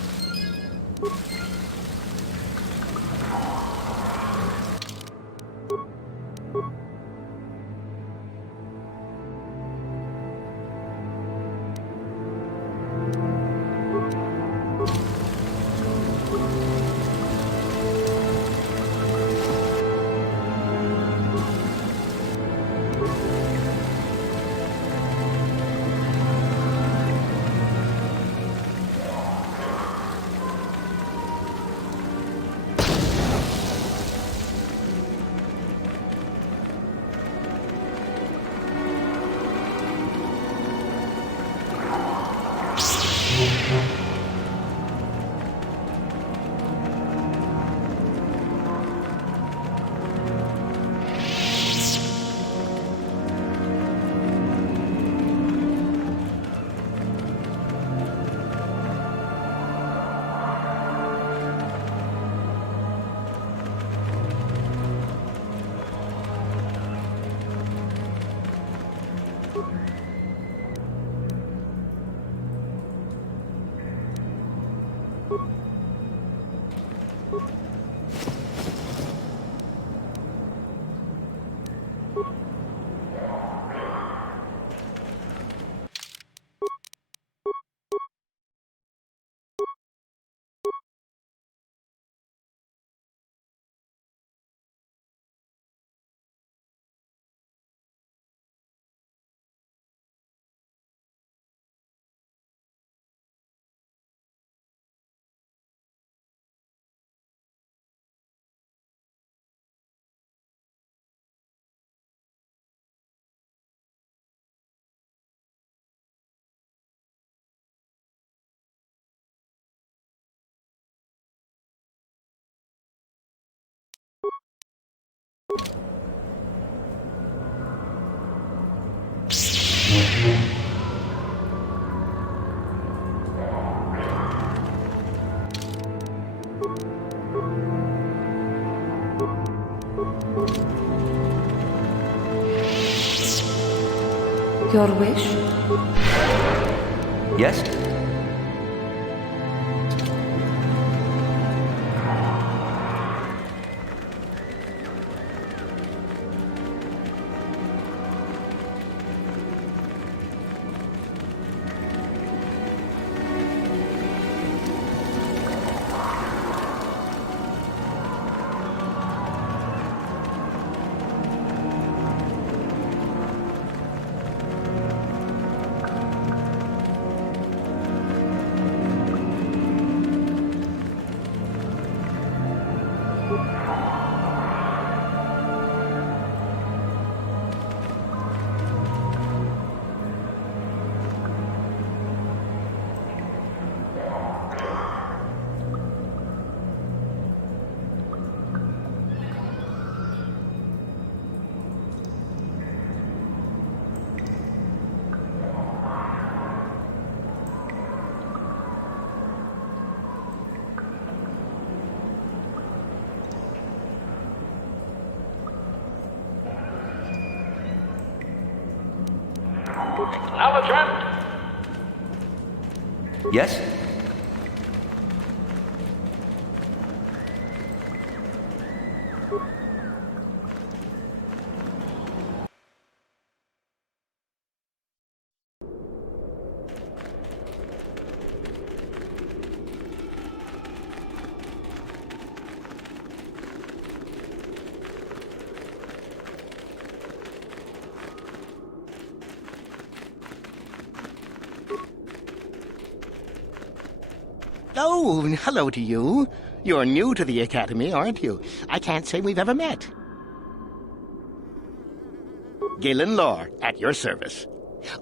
Your wish? Yes? Acknowledgement! Yes? Oh, hello to you. You're new to the Academy, aren't you? I can't say we've ever met. Galen Lore, at your service.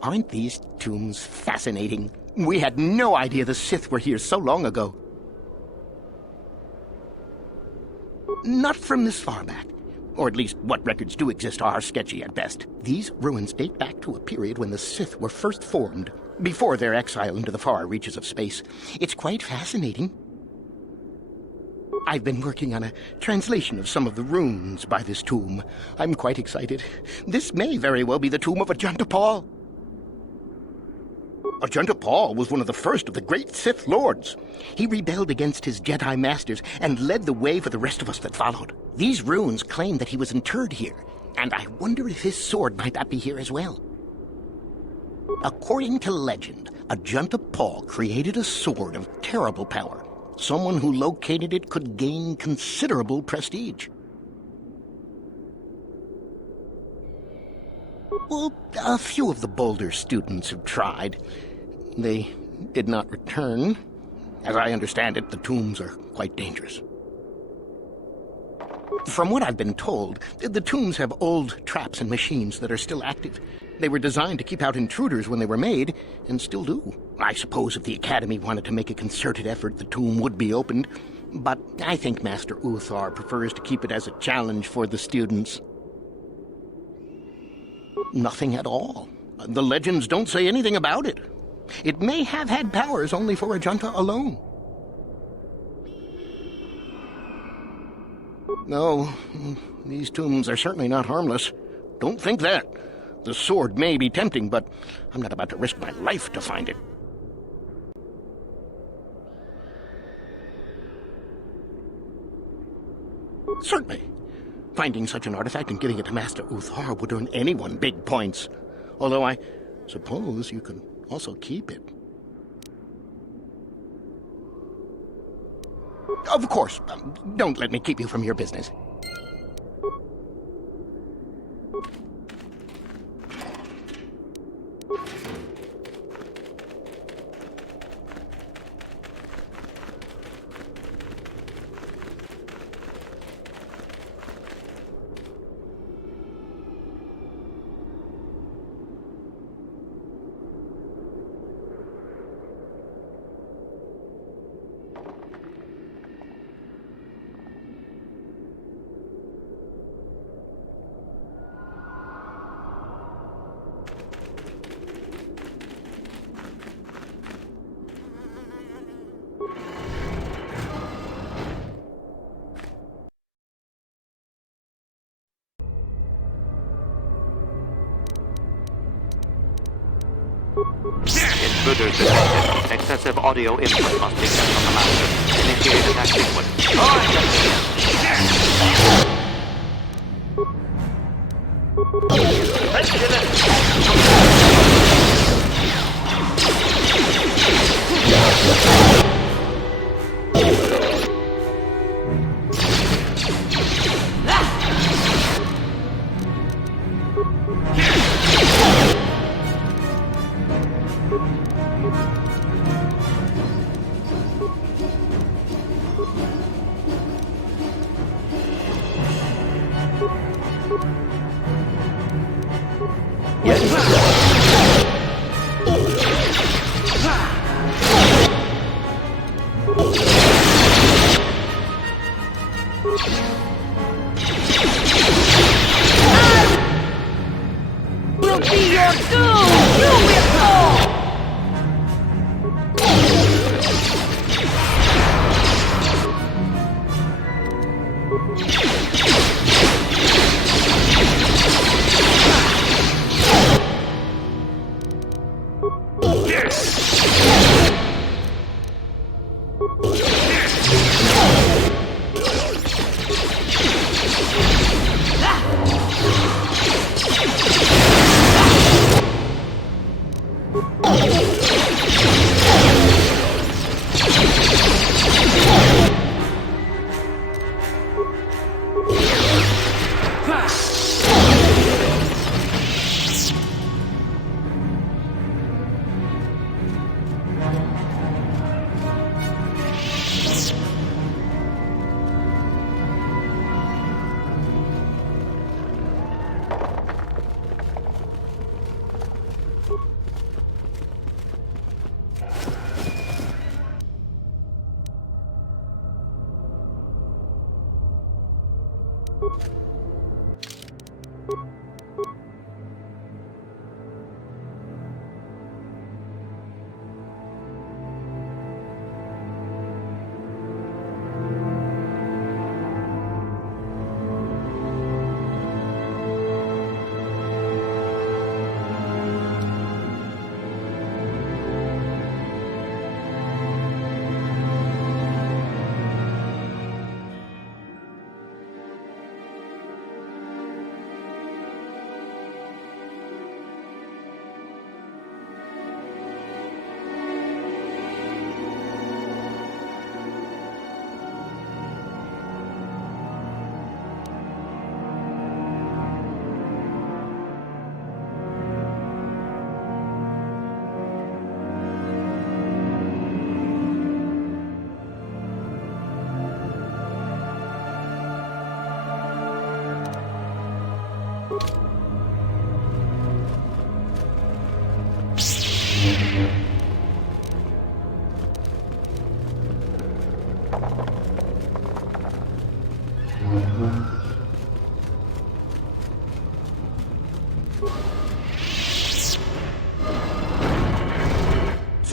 Aren't these tombs fascinating? We had no idea the Sith were here so long ago. Not from this far back. Or at least what records do exist are sketchy at best. These ruins date back to a period when the Sith were first formed, before their exile into the far reaches of space. It's quite fascinating. I've been working on a translation of some of the runes by this tomb. I'm quite excited. This may very well be the tomb of Ajunta Pall. Ajunta Pall was one of the first of the great Sith Lords. He rebelled against his Jedi Masters and led the way for the rest of us that followed. These runes claim that he was interred here, and I wonder if his sword might not be here as well. According to legend, Ajunta Pall created a sword of terrible power. Someone who located it could gain considerable prestige. Well, a few of the bolder students have tried. They did not return. As I understand it, the tombs are quite dangerous. From what I've been told, the tombs have old traps and machines that are still active. They were designed to keep out intruders when they were made, and still do. I suppose if the Academy wanted to make a concerted effort, the tomb would be opened. But I think Master Uthar prefers to keep it as a challenge for the students. Nothing at all. The legends don't say anything about it. It may have had powers only for Ajunta alone. No, these tombs are certainly not harmless. Don't think that. The sword may be tempting, but I'm not about to risk my life to find it. Certainly. Finding such an artifact and giving it to Master Uthar would earn anyone big points. Although I suppose you can also keep it. Of course. Don't let me keep you from your business. Intruders detected. Excessive audio input must be sent from the master. Initiate attack sequence.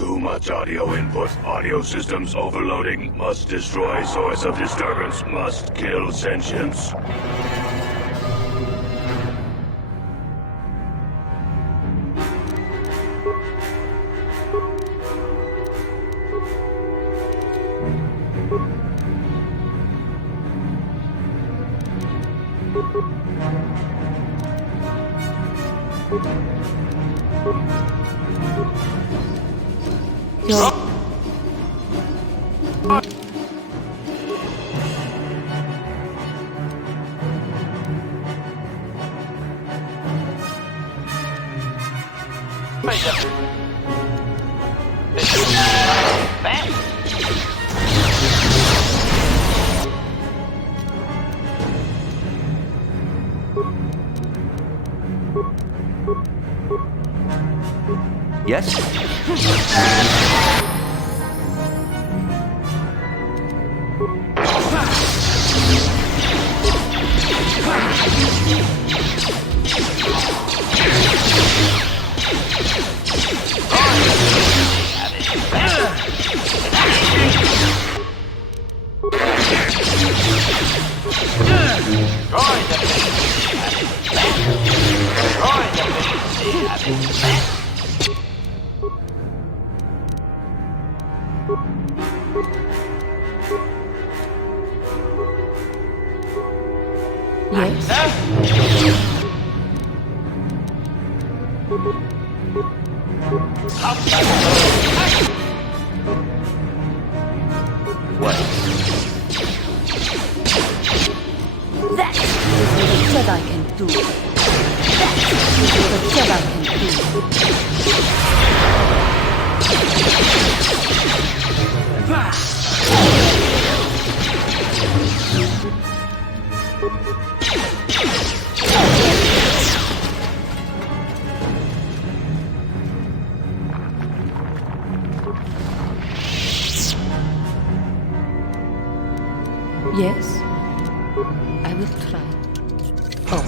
Too much audio input. Audio systems overloading. Must destroy source of disturbance. Must kill sentience. Yes? Yes, I will try. Oh.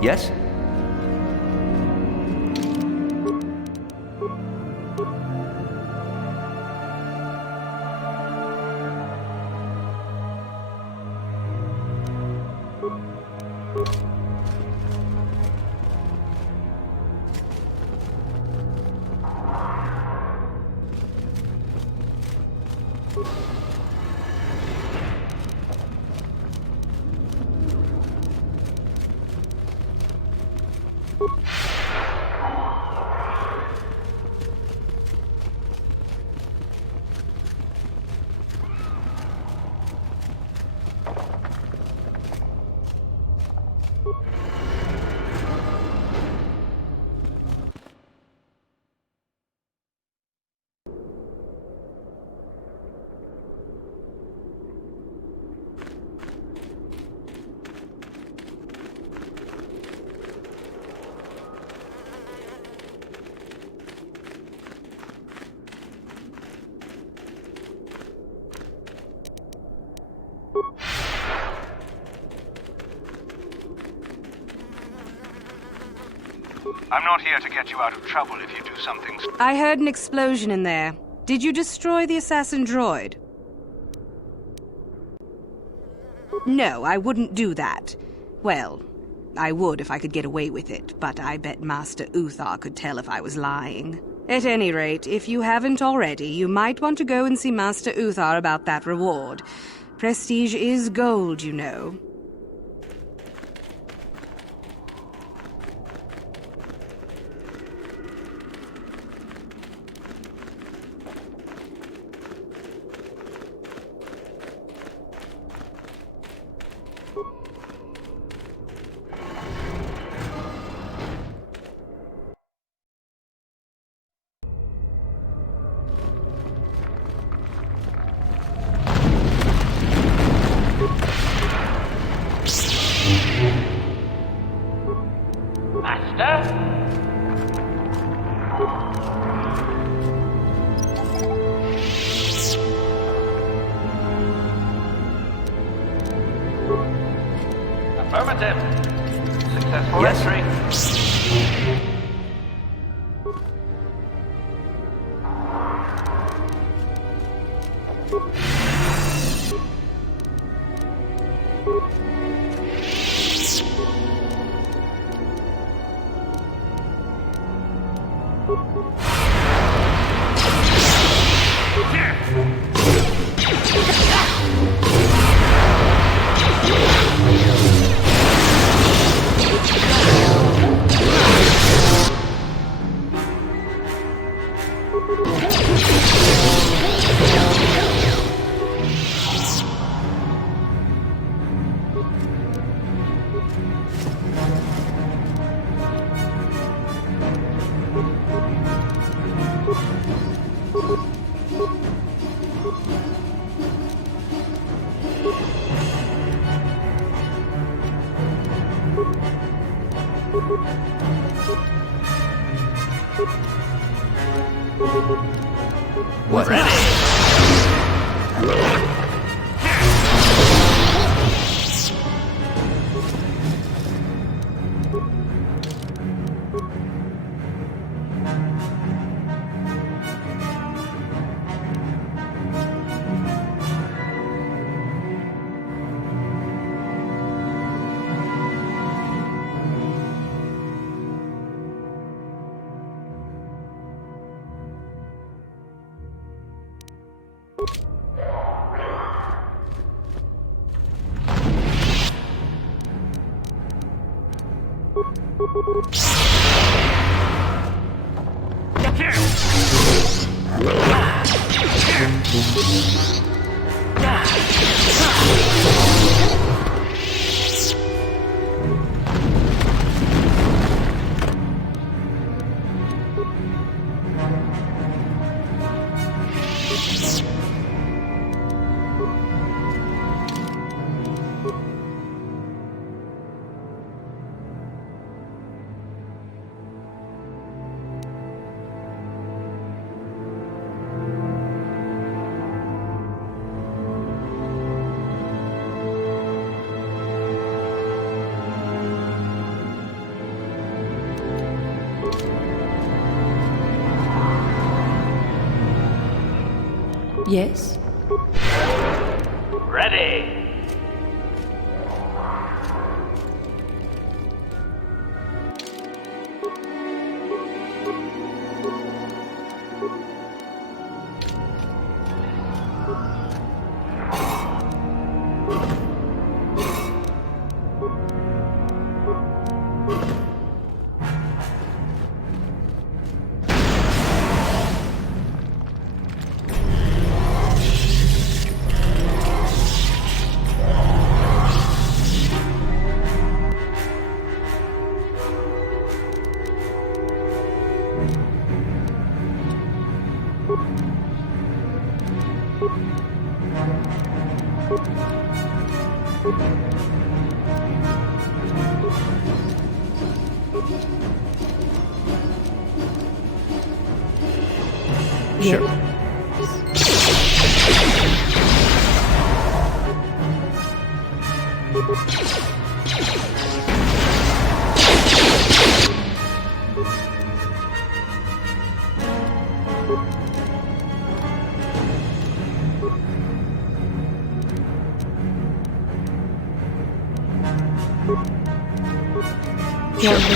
Yes? I'm not here to get you out of trouble if you do something. I heard an explosion in there. Did you destroy the assassin droid? No, I wouldn't do that. Well, I would if I could get away with it, but I bet Master Uthar could tell if I was lying. At any rate, if you haven't already, you might want to go and see Master Uthar about that reward. Prestige is gold, you know. Affirmative. Successful entry. What? Yes? Ready. Sure. Yes?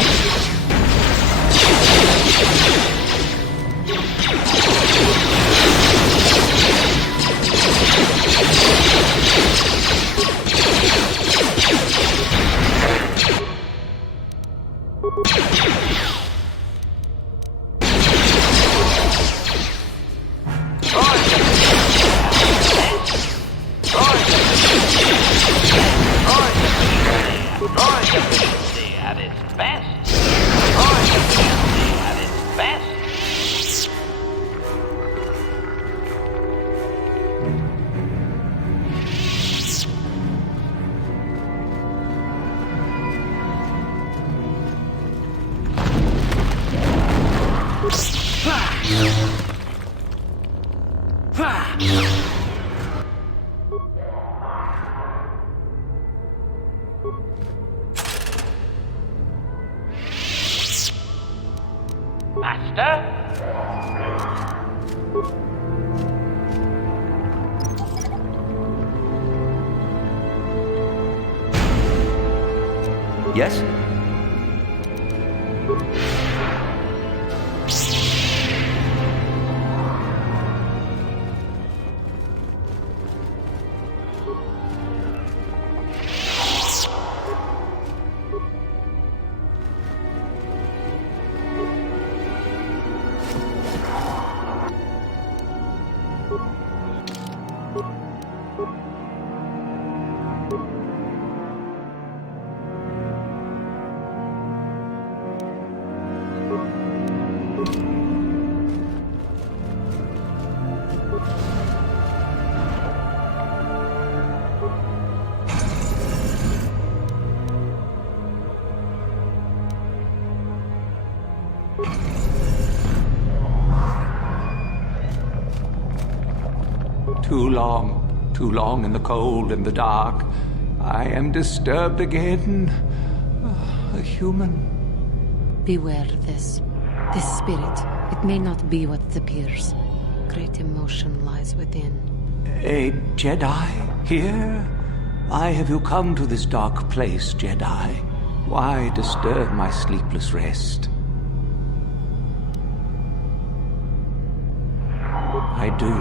Too long in the cold and the dark. I am disturbed again. A human. Beware this. This spirit, it may not be what it appears. Great emotion lies within. A Jedi here? Why have you come to this dark place, Jedi? Why disturb my sleepless rest? I do.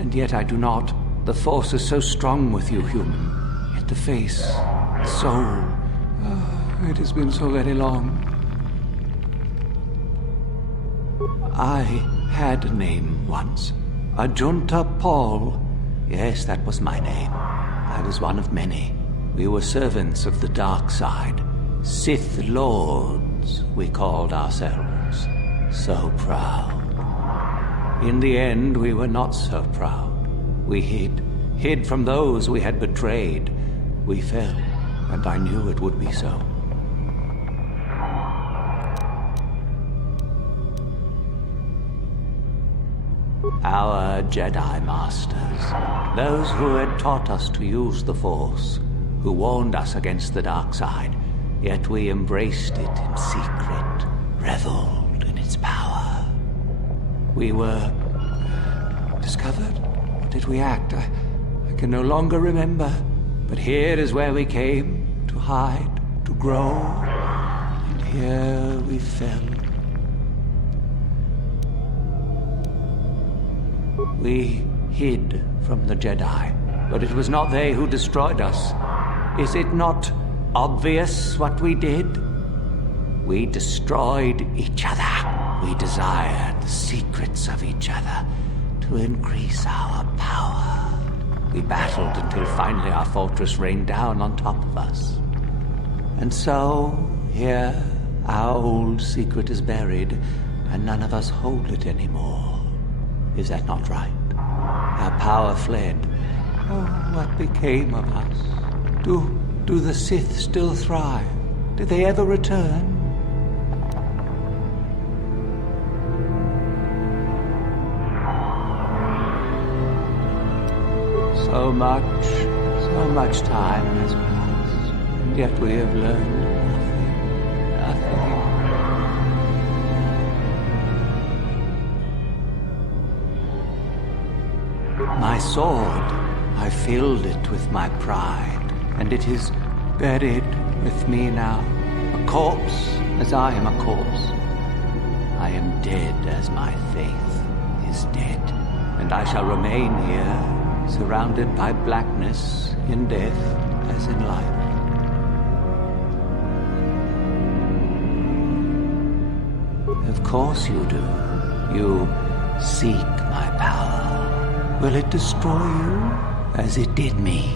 And yet I do not. The Force is so strong with you, human. Yet the face, the soul... it has been so very long. I had a name once. Ajunta Paul. Yes, that was my name. I was one of many. We were servants of the dark side. Sith Lords, we called ourselves. So proud. In the end, we were not so proud. We hid from those we had betrayed. We fell, and I knew it would be so. Our Jedi Masters, those who had taught us to use the Force, who warned us against the dark side, yet we embraced it in secret, reveled in its power. We were discovered? Or did we act? I can no longer remember. But here is where we came, to hide, to grow, and here we fell. We hid from the Jedi, but it was not they who destroyed us. Is it not obvious what we did? We destroyed each other. We desired the secrets of each other to increase our power. We battled until finally our fortress rained down on top of us. And so, here, our old secret is buried, and none of us hold it anymore. Is that not right? Our power fled. Oh, what became of us? Do the Sith still thrive? Did they ever return? So much time has passed, and yet we have learned nothing. My sword, I filled it with my pride, and it is buried with me now, corpse as I am a corpse. I am dead as my faith is dead, and I shall remain here, surrounded by blackness in death as in life. Of course you do. You seek my power. Will it destroy you as it did me?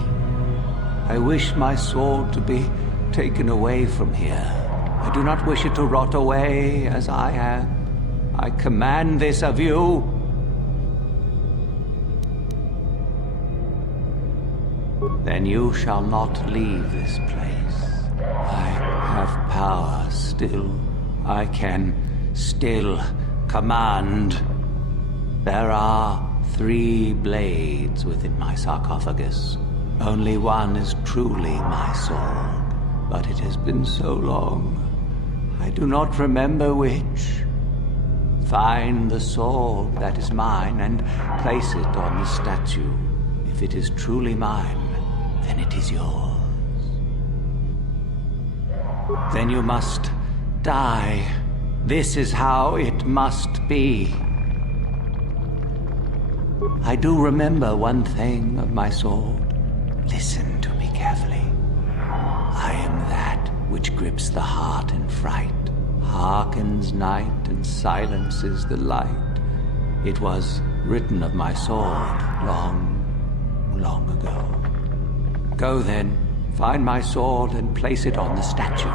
I wish my sword to be taken away from here. I do not wish it to rot away as I have. I command this of you. Then you shall not leave this place. I have power still. I can still command. There are 3 blades within my sarcophagus. Only one is truly my sword, but it has been so long. I do not remember which. Find the sword that is mine and place it on the statue. If it is truly mine, then it is yours. Then you must die. This is how it must be. I do remember one thing of my sword. Listen to me carefully. I am that which grips the heart in fright, hearkens night and silences the light. It was written of my sword long, long ago. Go then, find my sword and place it on the statue.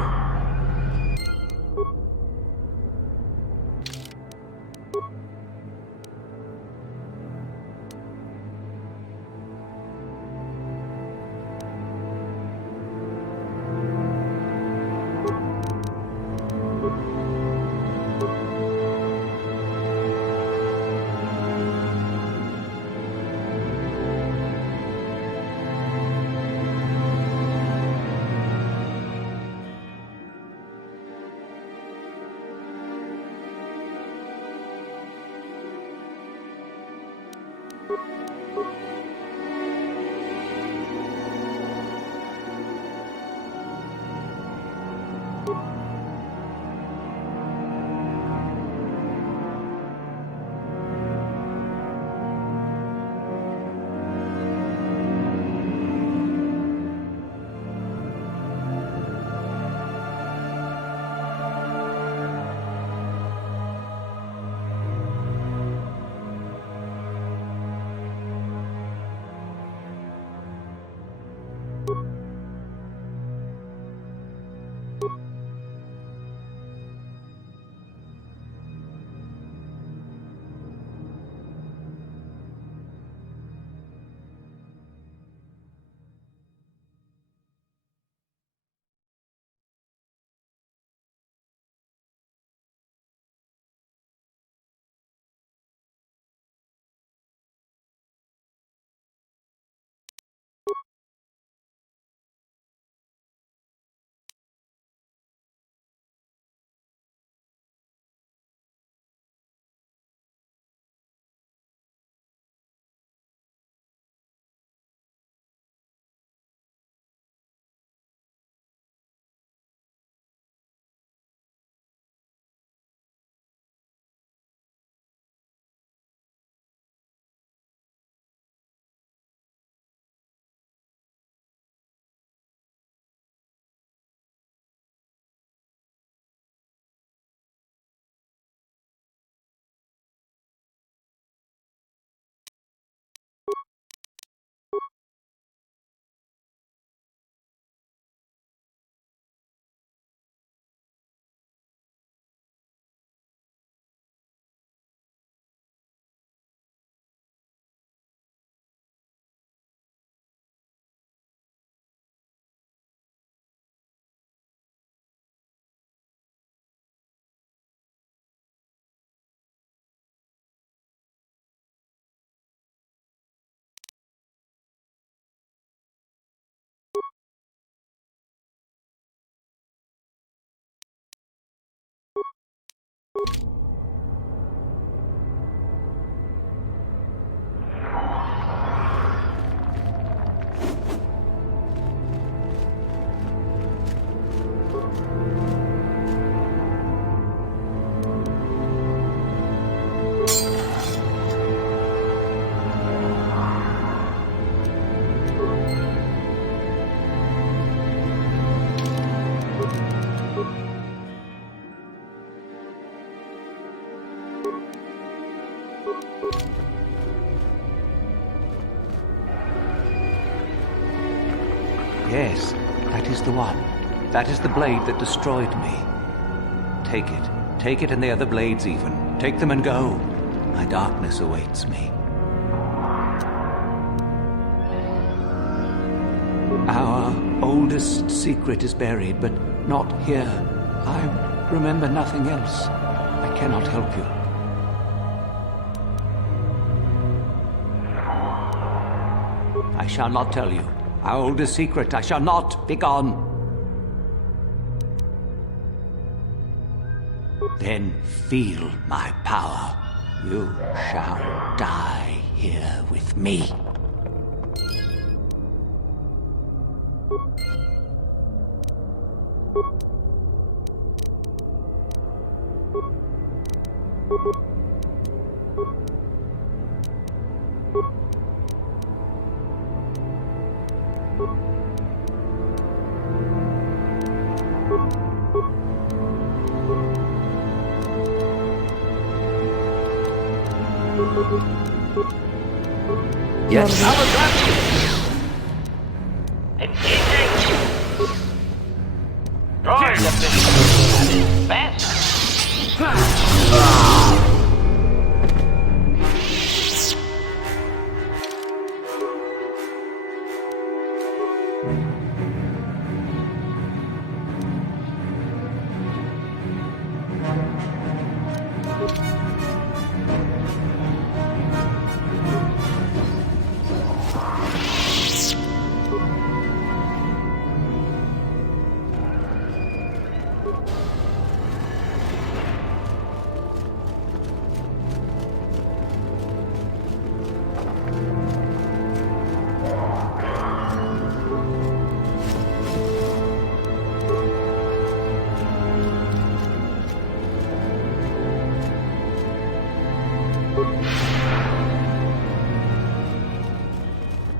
Yes, that is the one. That is the blade that destroyed me. Take it. Take it and the other blades even. Take them and go. My darkness awaits me. Our oldest secret is buried, but not here. I remember nothing else. I cannot help you. I shall not tell you. Our oldest secret, I shall not. Be gone. Then feel my power. You shall die here with me. Yes. Engaging. Droid efficiency at its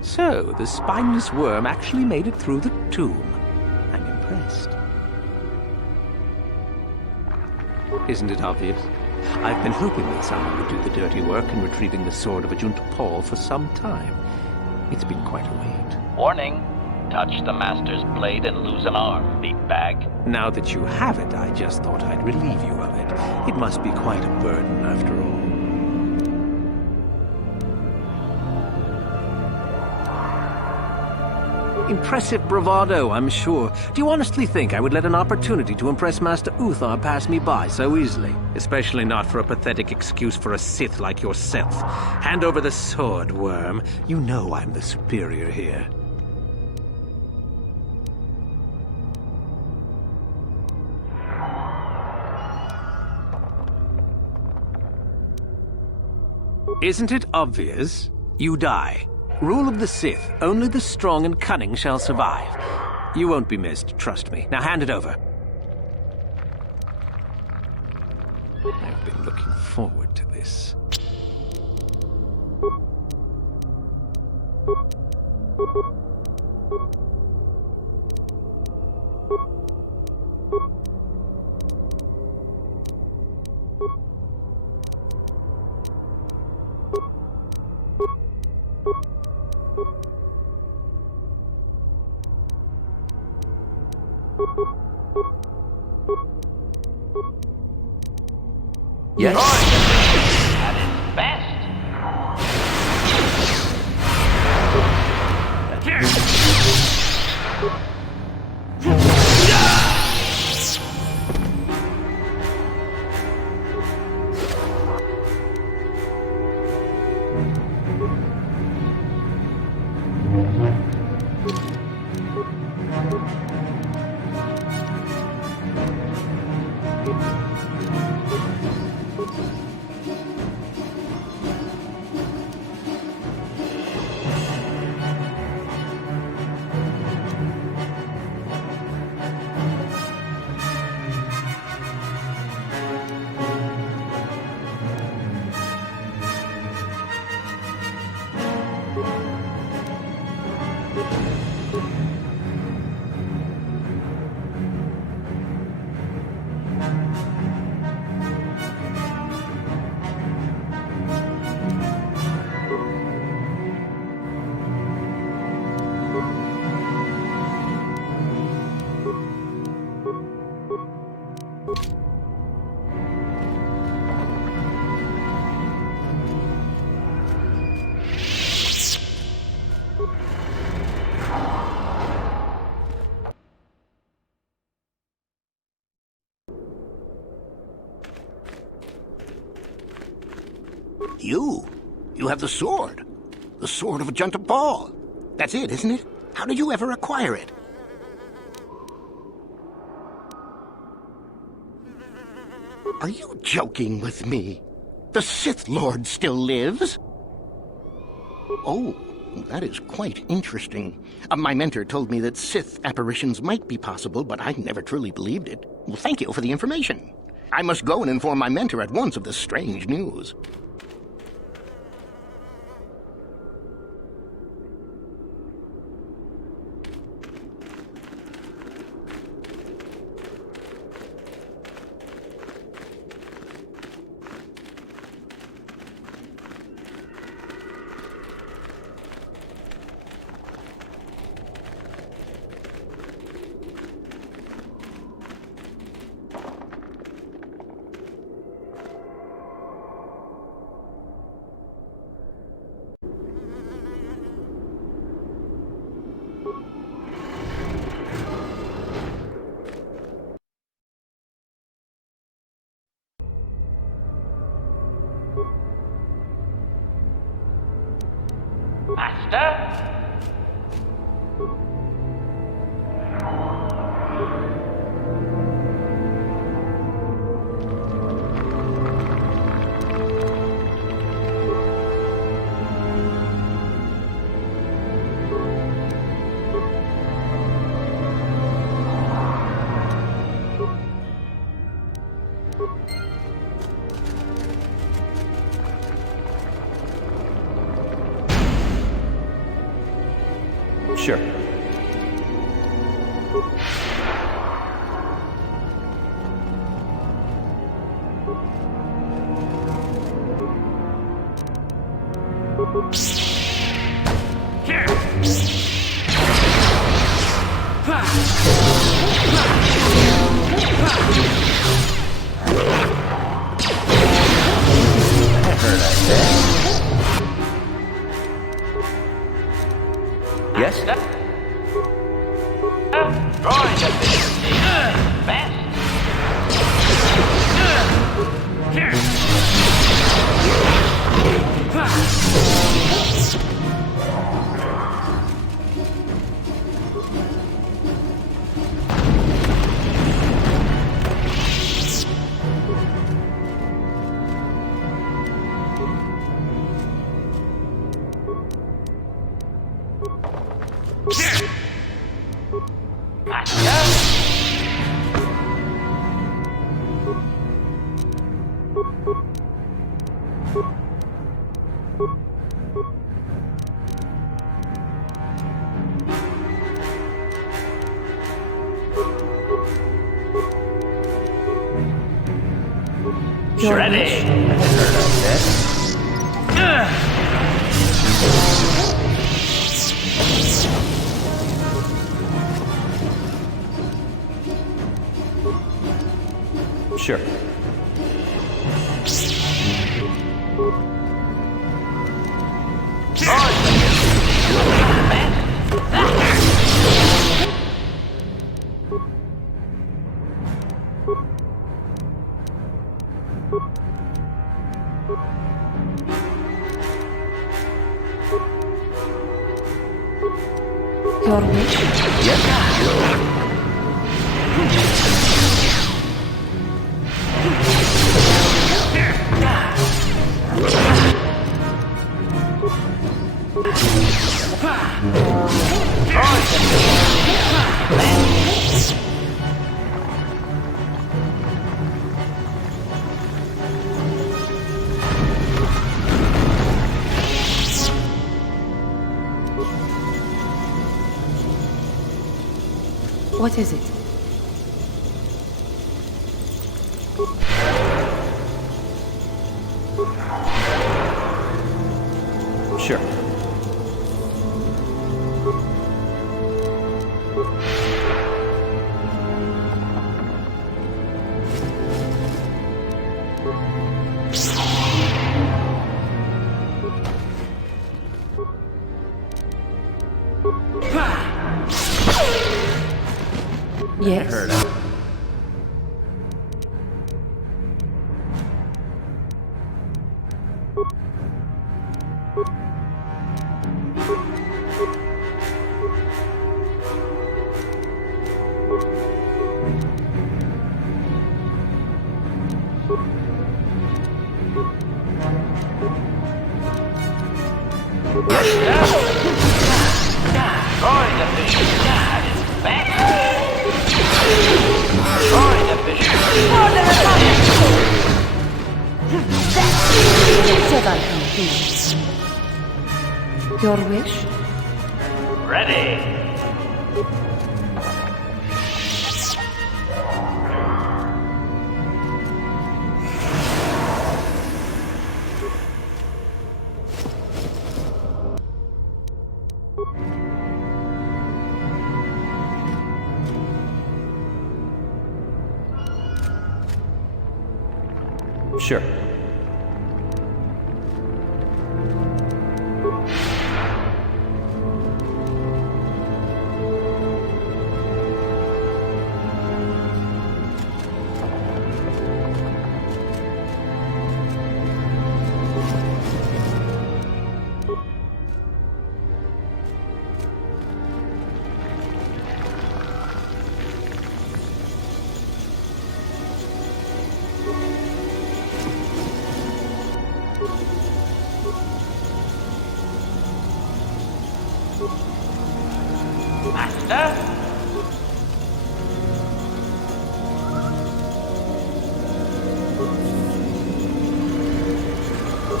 So, the spineless worm actually made it through the tomb. I'm impressed. Isn't it obvious? I've been hoping that someone would do the dirty work in retrieving the sword of Ajunta Paul for some time. It's been quite a wait. Warning. Touch the Master's blade and lose an arm, big bag. Now that you have it, I just thought I'd relieve you of it. It must be quite a burden, after all. Impressive bravado, I'm sure. Do you honestly think I would let an opportunity to impress Master Uthar pass me by so easily? Especially not for a pathetic excuse for a Sith like yourself. Hand over the sword, worm. You know I'm the superior here. Isn't it obvious? You die. Rule of the Sith, only the strong and cunning shall survive. You won't be missed, trust me. Now hand it over. I've been looking forward to this. Yes. At its best. You have the sword. The sword of Junta Paul. That's it, isn't it? How did you ever acquire it? Are you joking with me? The Sith Lord still lives? Oh, that is quite interesting. My mentor told me that Sith apparitions might be possible, but I never truly believed it. Well, thank you for the information. I must go and inform my mentor at once of this strange news. Master? Sure. Yes? Droid efficiency. Best. Ready. Sure. Your wish? What is it? Sure. Yes. Your wish? Ready. Sure.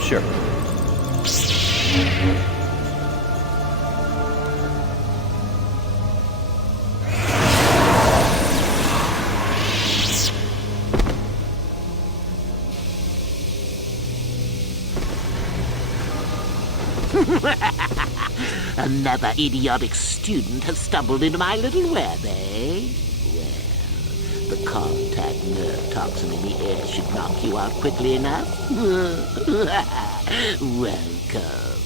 Sure. Another idiotic student has stumbled into my little web, eh? Well, the contact nerve toxin in the air should knock you out quickly enough. Welcome.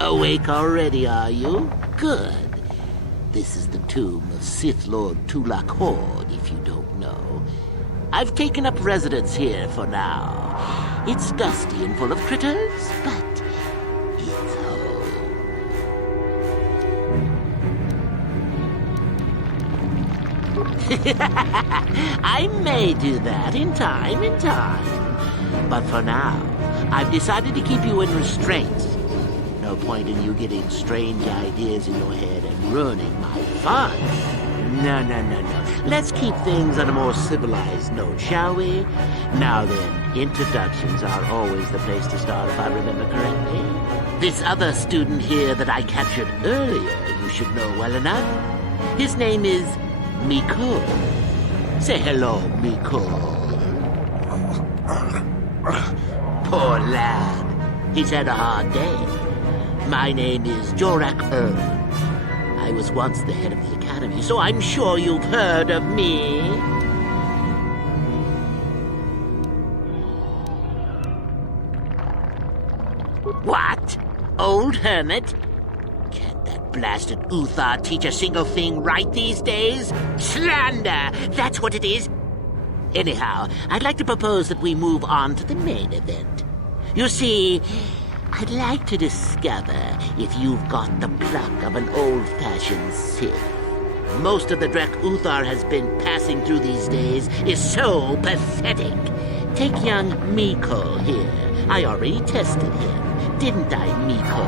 Awake already, are you? Good. This is the tomb of Sith Lord Tulak Horde, if you don't know. I've taken up residence here for now. It's dusty and full of critters, but it's home. I may do that in time. But for now, I've decided to keep you in restraint. No point in you getting strange ideas in your head and ruining my fun. No. Let's keep things on a more civilized note, shall we? Now then, introductions are always the place to start, if I remember correctly. This other student here that I captured earlier, you should know well enough. His name is Miko. Say hello, Miko. Poor lad. He's had a hard day. My name is Jorak Earl. I was once the head of the Academy, so I'm sure you've heard of me. What? Old hermit? Can't that blasted Uthar teach a single thing right these days? Slander! That's what it is! Anyhow, I'd like to propose that we move on to the main event. You see, I'd like to discover if you've got the pluck of an old-fashioned Sith. Most of the Drek Uthar has been passing through these days is so pathetic. Take young Miko here. I already tested him, didn't I, Miko?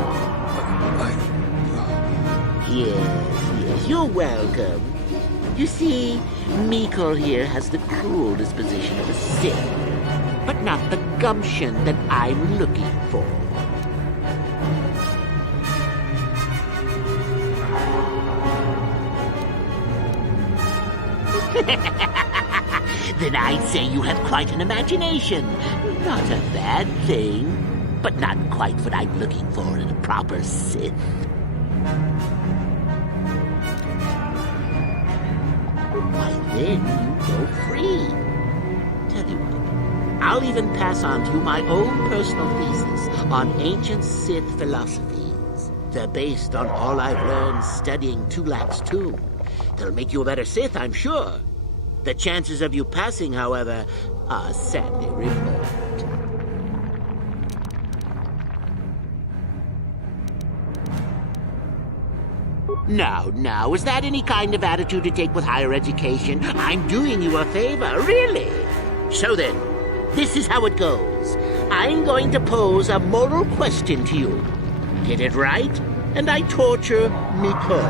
Yes, you're welcome. You see, Miko here has the cruel disposition of a Sith, but not the gumption that I'm looking for. Then I'd say you have quite an imagination. Not a bad thing, but not quite what I'm looking for in a proper Sith. Why then you go free. Tell you what, I'll even pass on to you my own personal thesis on ancient Sith philosophies. They're based on all I've learned studying Tulak's tomb. They'll make you a better Sith, I'm sure. The chances of you passing, however, are sadly remote. Now, is that any kind of attitude to take with higher education? I'm doing you a favor, really. So then, this is how it goes. I'm going to pose a moral question to you. Get it right, and I torture Miko.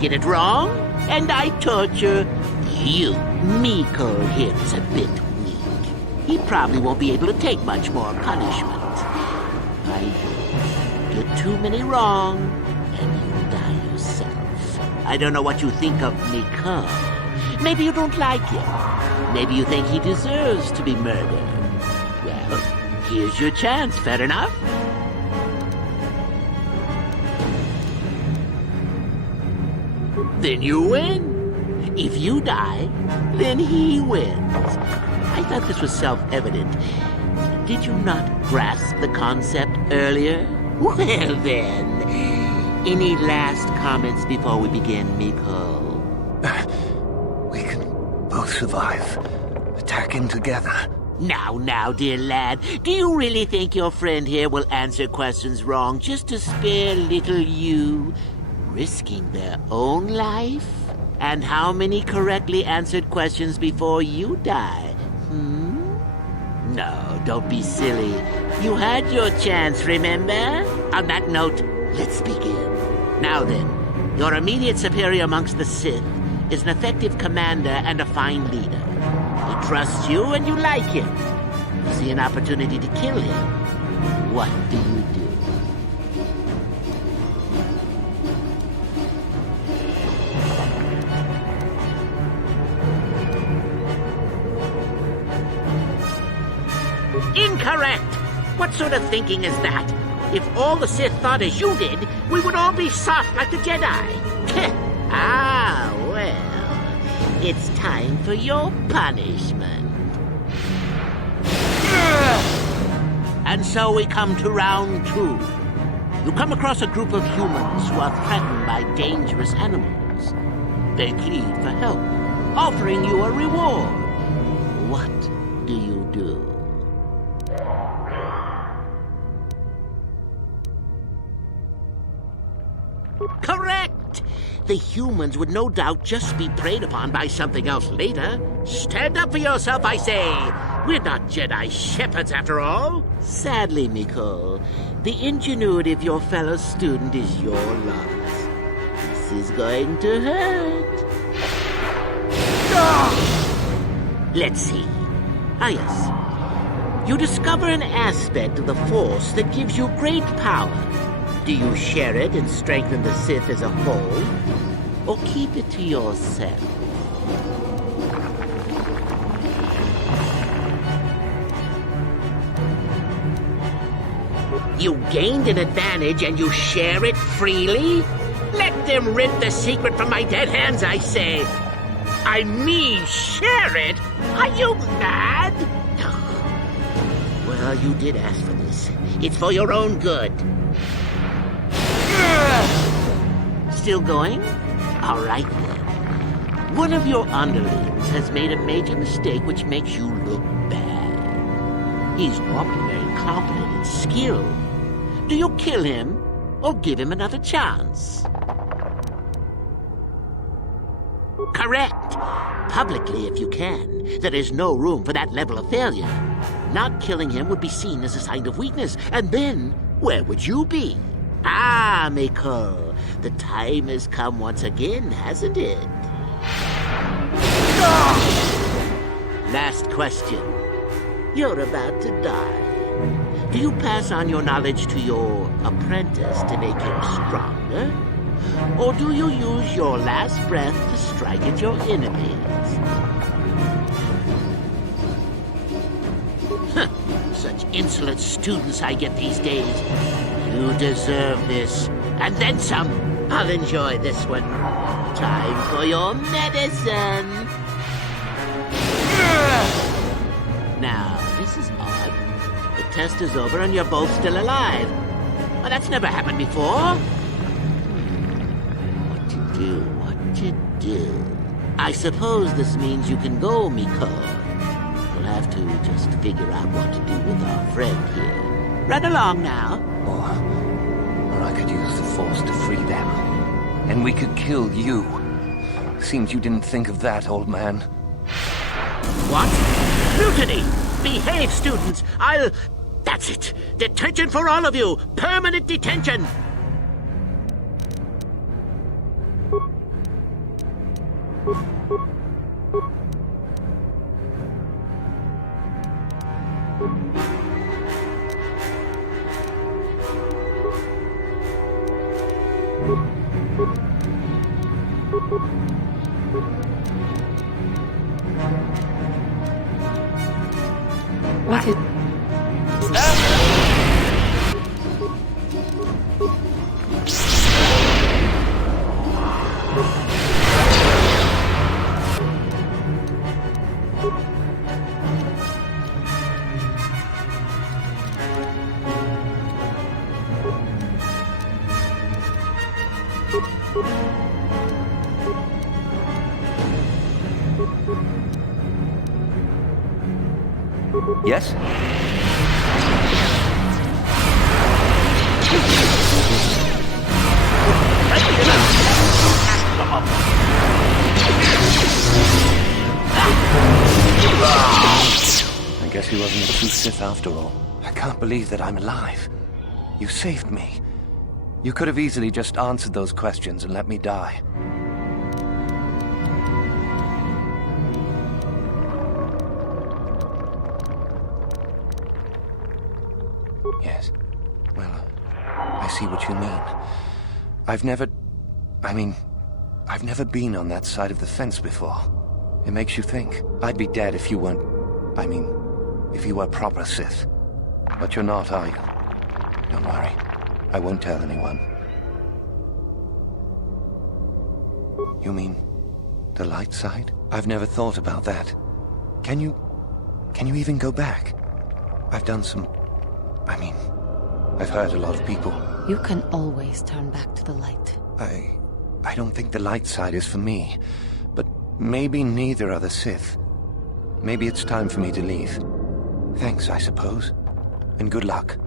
Get it wrong, and I torture you. Miko here is a bit weak. He probably won't be able to take much more punishment. I get too many wrong, and you die yourself. I don't know what you think of Miko. Maybe you don't like him. Maybe you think he deserves to be murdered. Well, here's your chance, fair enough? Then you win. If you die, then he wins. I thought this was self-evident. Did you not grasp the concept earlier? Well then, any last comments before we begin, Miko? We can both survive. Attacking together. Now, dear lad, do you really think your friend here will answer questions wrong just to spare little you, risking their own life? And how many correctly answered questions before you die? No, don't be silly. You had your chance, remember? On that note, let's begin. Now then, your immediate superior amongst the Sith is an effective commander and a fine leader. He trusts you and you like him. You see an opportunity to kill him. What do you do? Incorrect! What sort of thinking is that? If all the Sith thought as you did, we would all be soft like the Jedi. Well, it's time for your punishment. And so we come to round 2. You come across a group of humans who are threatened by dangerous animals. They plead for help, offering you a reward. What do you do? Correct! The humans would no doubt just be preyed upon by something else later. Stand up for yourself, I say! We're not Jedi shepherds, after all. Sadly, Miko, the ingenuity of your fellow student is your loss. This is going to hurt. Let's see. Yes. You discover an aspect of the Force that gives you great power. Do you share it and strengthen the Sith as a whole? Or keep it to yourself? You gained an advantage and you share it freely? Let them rip the secret from my dead hands, I say! I mean, share it? Are you mad? Well, you did ask for this. It's for your own good. Still going? All right, then. One of your underlings has made a major mistake which makes you look bad. He's normally very competent and skilled. Do you kill him, or give him another chance? Correct. Publicly, if you can. There is no room for that level of failure. Not killing him would be seen as a sign of weakness, and then, where would you be? Ah, Miko, the time has come once again, hasn't it? Last question. You're about to die. Do you pass on your knowledge to your apprentice to make him stronger? Or do you use your last breath to strike at your enemies? Such insolent students I get these days. You deserve this. And then some. I'll enjoy this one. Time for your medicine. Now, this is odd. The test is over and you're both still alive. Well, that's never happened before. What to do? I suppose this means you can go, Miko. We'll have to just figure out what to do with our friend here. Run along now. Or I could use the Force to free them. And we could kill you. Seems you didn't think of that, old man. What? Mutiny! Behave, students! That's it! Detention for all of you! Permanent detention! What is... Yes? I guess he wasn't a true Sith after all. I can't believe that I'm alive. You saved me. You could have easily just answered those questions and let me die. Yes. Well, I see what you mean. I've never been on that side of the fence before. It makes you think. I'd be dead if you weren't... if you were proper Sith. But you're not, are you? Don't worry. I won't tell anyone. You mean the light side? I've never thought about that. Can you even go back? I've done some... I've hurt a lot of people. You can always turn back to the light. I don't think the light side is for me. But maybe neither are the Sith. Maybe it's time for me to leave. Thanks, I suppose. And good luck.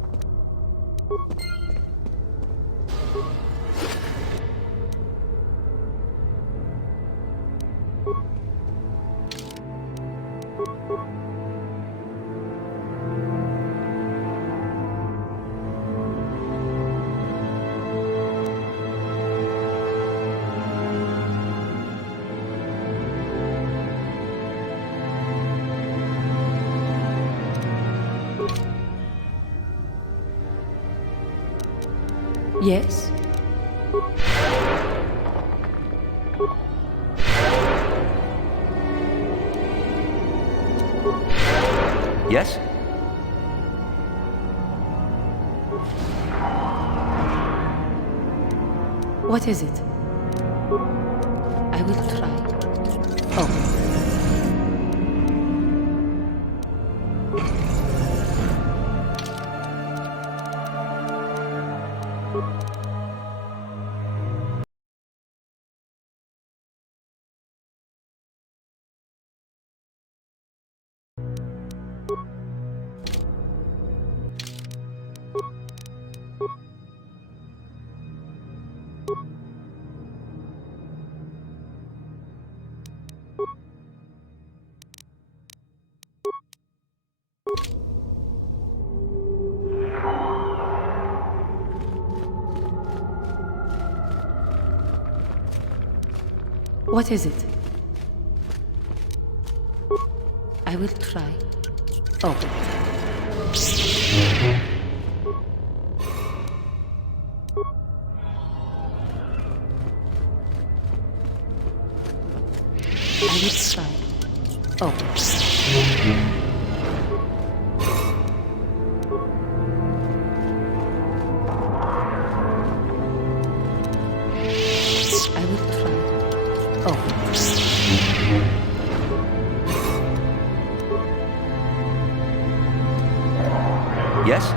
Yes? Yes? What is it? I will try. Oh. What is it? I will try. Oh. I will try. Oh. I will try. Oh. Yes?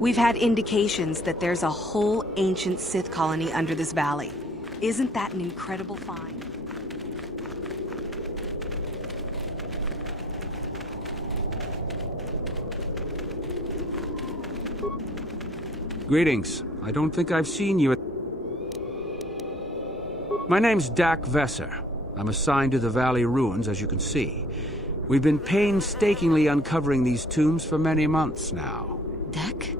We've had indications that there's a whole ancient Sith colony under this valley. Isn't that an incredible find? Greetings. I don't think I've seen you at... My name's Dak Vesser. I'm assigned to the Valley Ruins, as you can see. We've been painstakingly uncovering these tombs for many months now. Dak?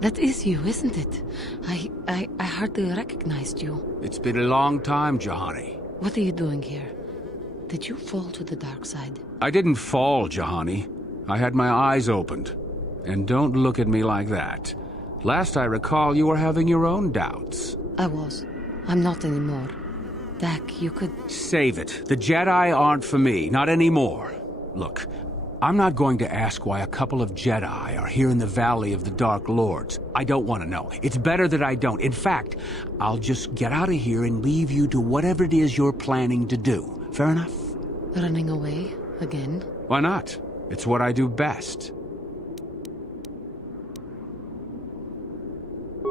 That is you, isn't it? I hardly recognized you. It's been a long time, Jahani. What are you doing here? Did you fall to the dark side? I didn't fall, Jahani. I had my eyes opened. And don't look at me like that. Last I recall, you were having your own doubts. I was. I'm not anymore. Dak, you could... Save it. The Jedi aren't for me, not anymore. Look, I'm not going to ask why a couple of Jedi are here in the Valley of the Dark Lords. I don't want to know. It's better that I don't. In fact, I'll just get out of here and leave you to whatever it is you're planning to do. Fair enough? Running away? Again? Why not? It's what I do best.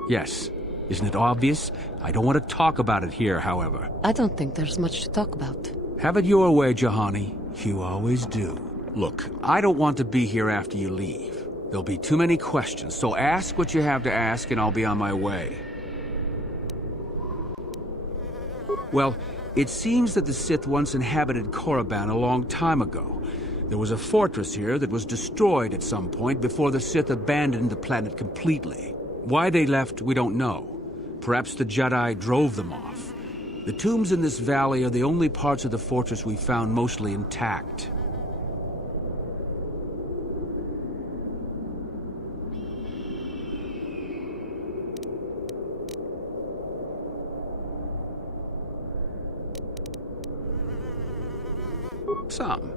Yes. Isn't it obvious? I don't want to talk about it here, however. I don't think there's much to talk about. Have it your way, Jahani. You always do. Look, I don't want to be here after you leave. There'll be too many questions, so ask what you have to ask and I'll be on my way. Well, it seems that the Sith once inhabited Korriban a long time ago. There was a fortress here that was destroyed at some point before the Sith abandoned the planet completely. Why they left, we don't know. Perhaps the Jedi drove them off. The tombs in this valley are the only parts of the fortress we found mostly intact. Some.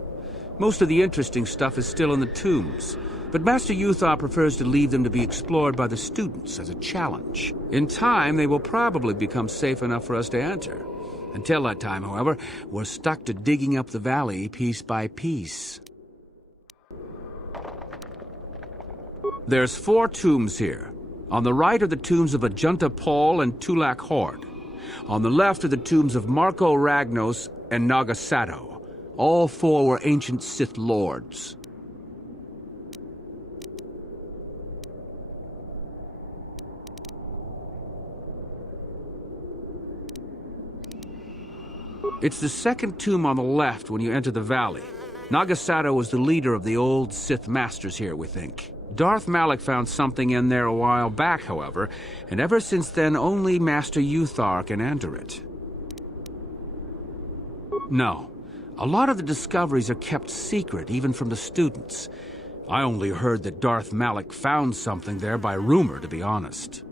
Most of the interesting stuff is still in the tombs, but Master Uthar prefers to leave them to be explored by the students as a challenge. In time, they will probably become safe enough for us to enter. Until that time, however, we're stuck to digging up the valley piece by piece. There's 4 tombs here. On the right are the tombs of Ajunta Paul and Tulak Horde. On the left are the tombs of Marco Ragnos and Nagasato. All 4 were ancient Sith lords. It's the second tomb on the left when you enter the valley. Nagasato was the leader of the old Sith Masters here, we think. Darth Malak found something in there a while back, however, and ever since then only Master Uthar can enter it. No. A lot of the discoveries are kept secret, even from the students. I only heard that Darth Malak found something there by rumor, to be honest.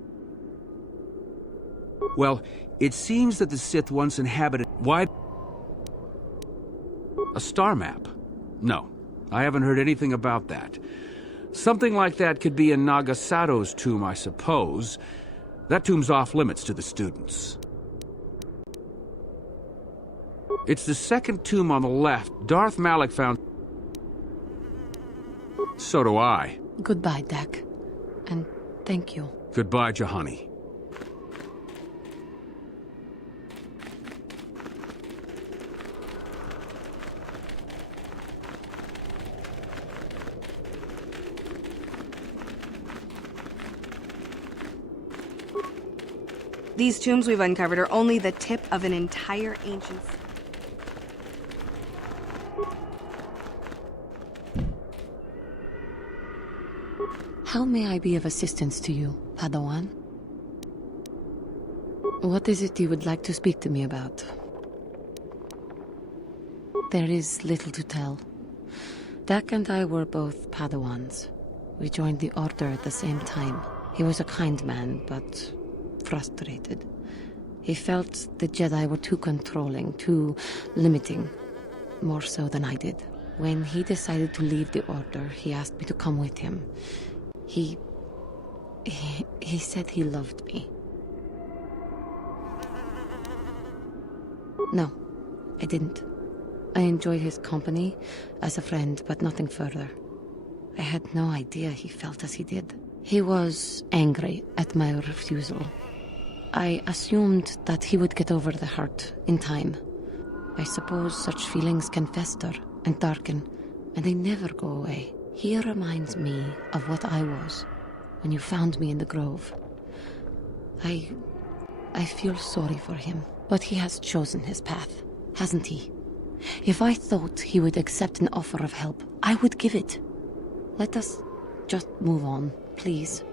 Well, it seems that the Sith once inhabited... Why? A star map? No, I haven't heard anything about that. Something like that could be in Nagasato's tomb, I suppose. That tomb's off-limits to the students. It's the second tomb on the left. Darth Malak found... So do I. Goodbye, Dak. And thank you. Goodbye, Jahani. These tombs we've uncovered are only the tip of an entire ancient... How may I be of assistance to you, Padawan? What is it you would like to speak to me about? There is little to tell. Dak and I were both Padawans. We joined the Order at the same time. He was a kind man, but frustrated. He felt the Jedi were too controlling, too limiting, more so than I did. When he decided to leave the Order, he asked me to come with him. He said he loved me. No, I didn't. I enjoyed his company as a friend, but nothing further. I had no idea he felt as he did. He was angry at my refusal. I assumed that he would get over the hurt in time. I suppose such feelings can fester and darken, and they never go away. He reminds me of what I was when you found me in the grove. I feel sorry for him, but he has chosen his path, hasn't he? If I thought he would accept an offer of help, I would give it. Let us just move on, please.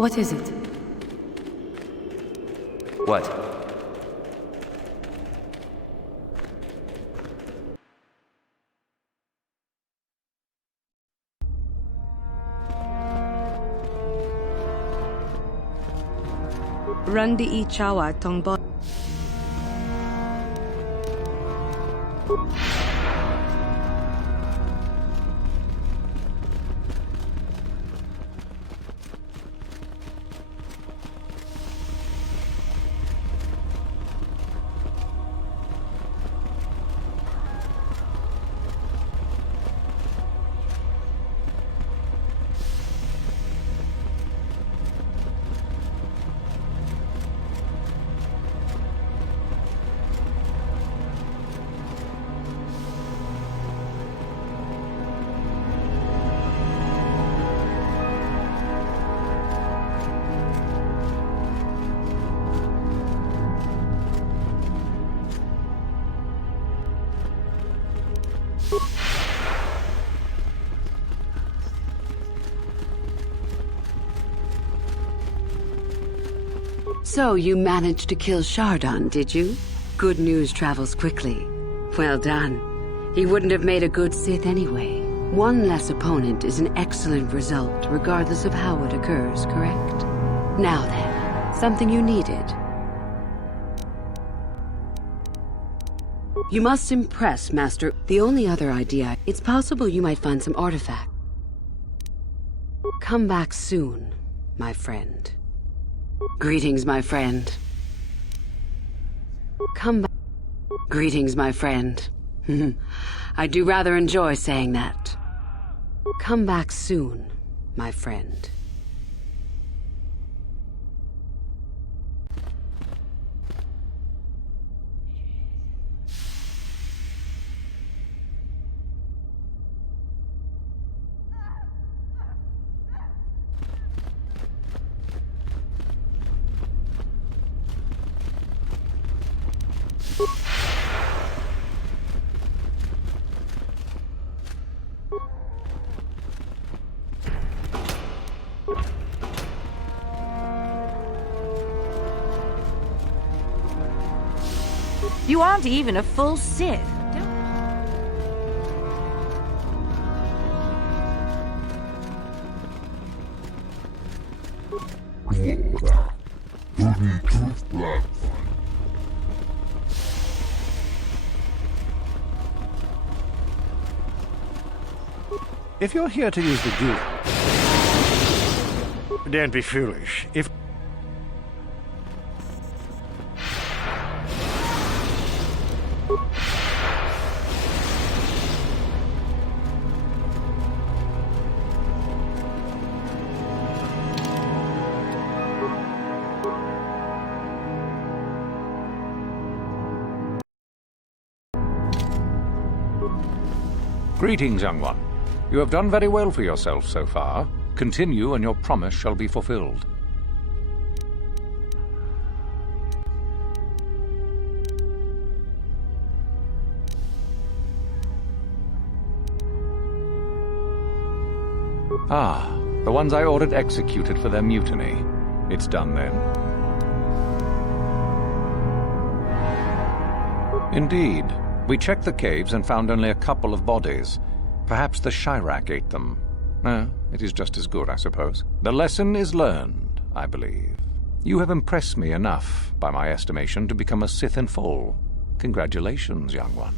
What is it? What? Randi I Chawa Tongbo. So you managed to kill Shardon, did you? Good news travels quickly. Well done. He wouldn't have made a good Sith anyway. One less opponent is an excellent result, regardless of how it occurs, correct? Now then, something you needed. You must impress, Master. The only other idea, it's possible you might find some artifact. Come back soon, my friend. Greetings, my friend. Come back. Greetings, my friend. I do rather enjoy saying that. Come back soon, my friend. You aren't even a full Sith. If you're here to use the duel, don't be foolish. If Greetings, young one. You have done very well for yourself so far. Continue, and your promise shall be fulfilled. Ah, the ones I ordered executed for their mutiny. It's done then. Indeed. We checked the caves and found only a couple of bodies. Perhaps the Shirak ate them. It is just as good, I suppose. The lesson is learned, I believe. You have impressed me enough, by my estimation, to become a Sith in full. Congratulations, young one.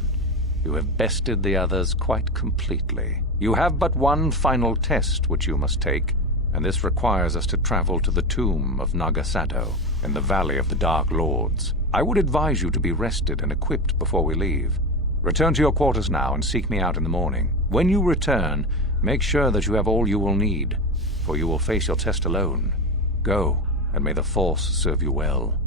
You have bested the others quite completely. You have but one final test which you must take, and this requires us to travel to the tomb of Nagasado, in the Valley of the Dark Lords. I would advise you to be rested and equipped before we leave. Return to your quarters now and seek me out in the morning. When you return, make sure that you have all you will need, for you will face your test alone. Go, and may the Force serve you well.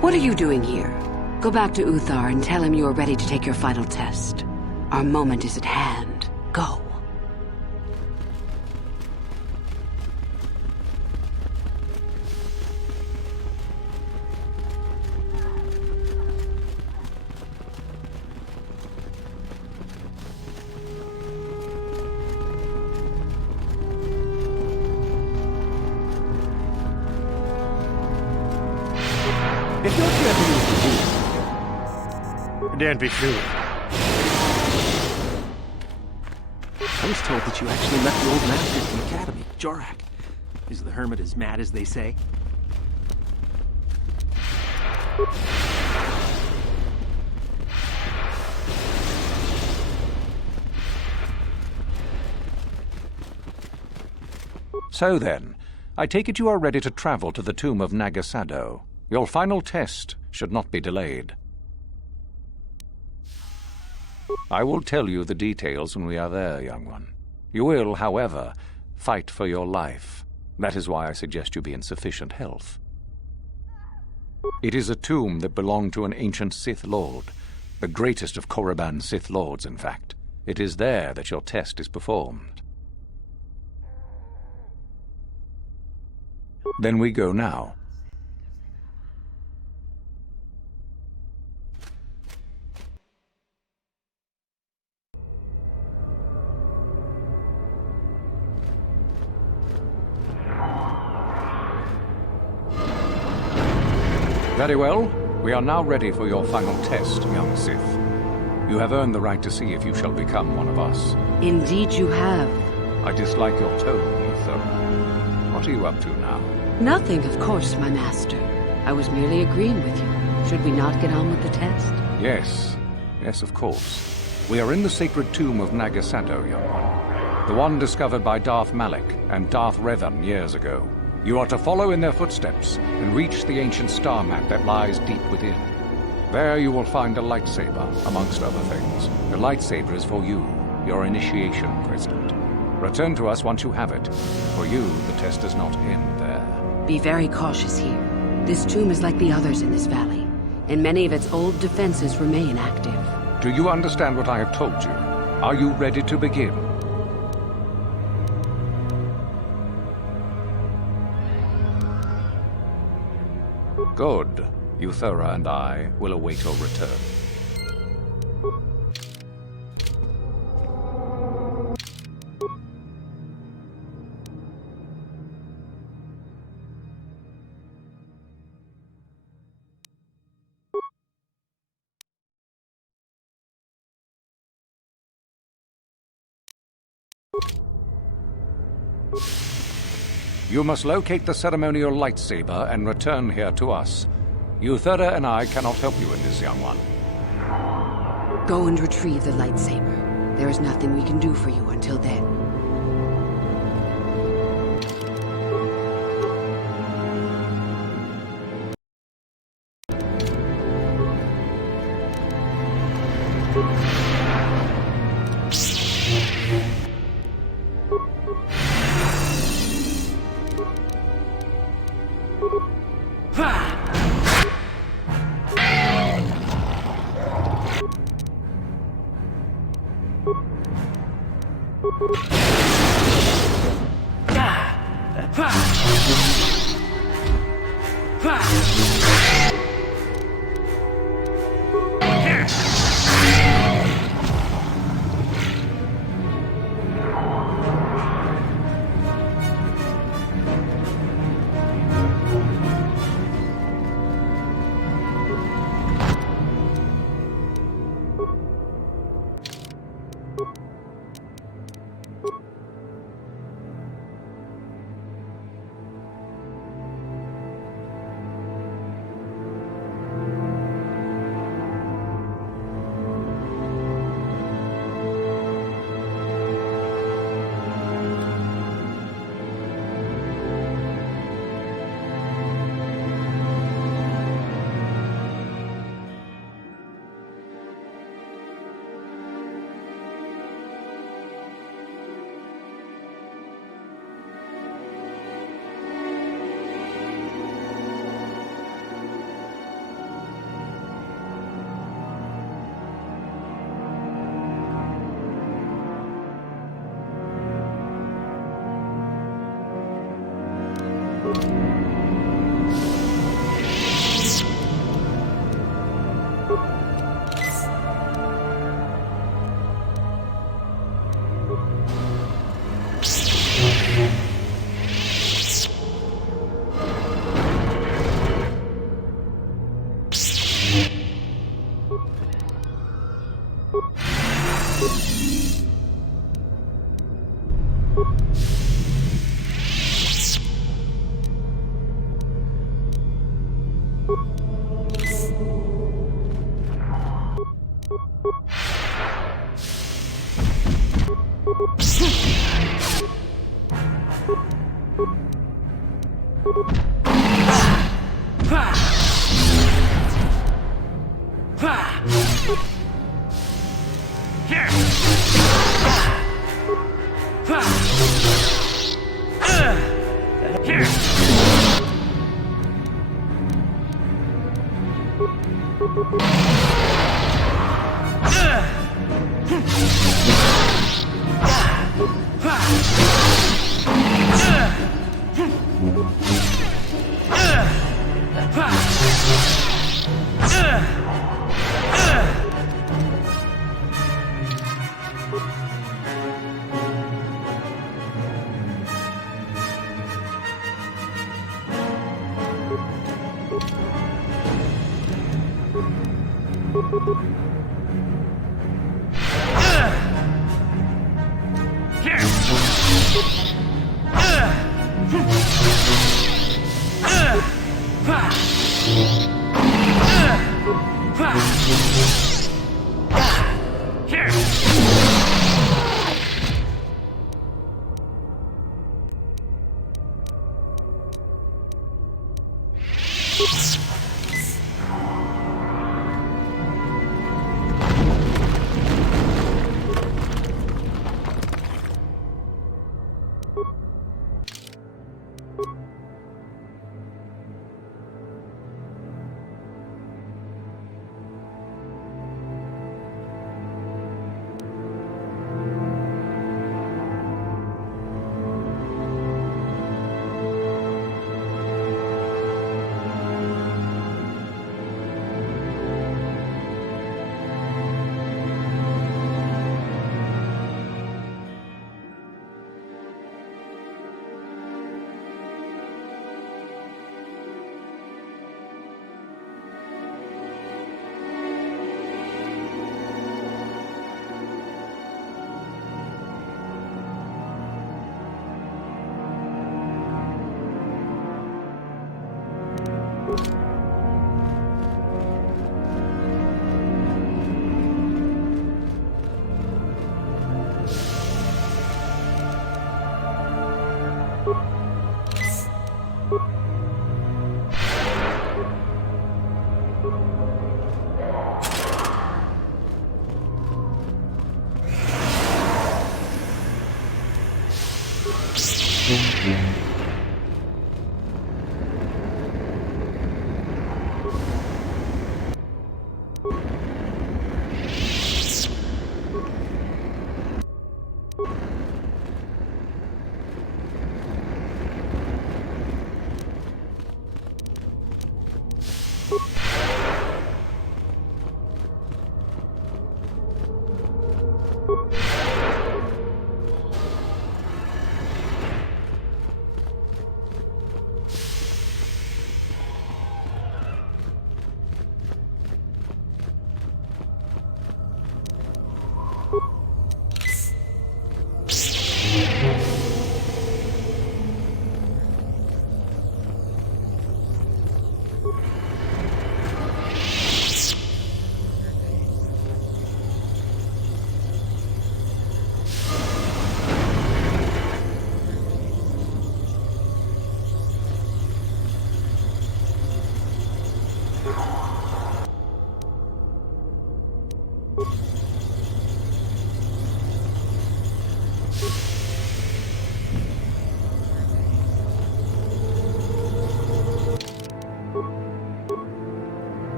What are you doing here? Go back to Uthar and tell him you are ready to take your final test. Our moment is at hand. Go. If your champion is reduced, don't be fooled. I was told that you actually left the old masters of the Academy. Jorak. Is the hermit as mad as they say? So then, I take it you are ready to travel to the tomb of Nagasado. Your final test should not be delayed. I will tell you the details when we are there, young one. You will, however, fight for your life. That is why I suggest you be in sufficient health. It is a tomb that belonged to an ancient Sith Lord, the greatest of Korriban's Sith Lords, in fact. It is there that your test is performed. Then we go now. Very well. We are now ready for your final test, young Sith. You have earned the right to see if you shall become one of us. Indeed you have. I dislike your tone, Uthar. What are you up to now? Nothing, of course, my master. I was merely agreeing with you. Should we not get on with the test? Yes. Yes, of course. We are in the sacred tomb of Nagasado, young one. The one discovered by Darth Malak and Darth Revan years ago. You are to follow in their footsteps and reach the ancient star map that lies deep within. There you will find a lightsaber, amongst other things. The lightsaber is for you, your initiation present. Return to us once you have it. For you, the test does not end there. Be very cautious here. This tomb is like the others in this valley, and many of its old defenses remain active. Do you understand what I have told you? Are you ready to begin? Good. Uthara and I will await your return. You must locate the ceremonial lightsaber and return here to us. Euthera and I cannot help you in this, young one. Go and retrieve the lightsaber. There is nothing we can do for you until then.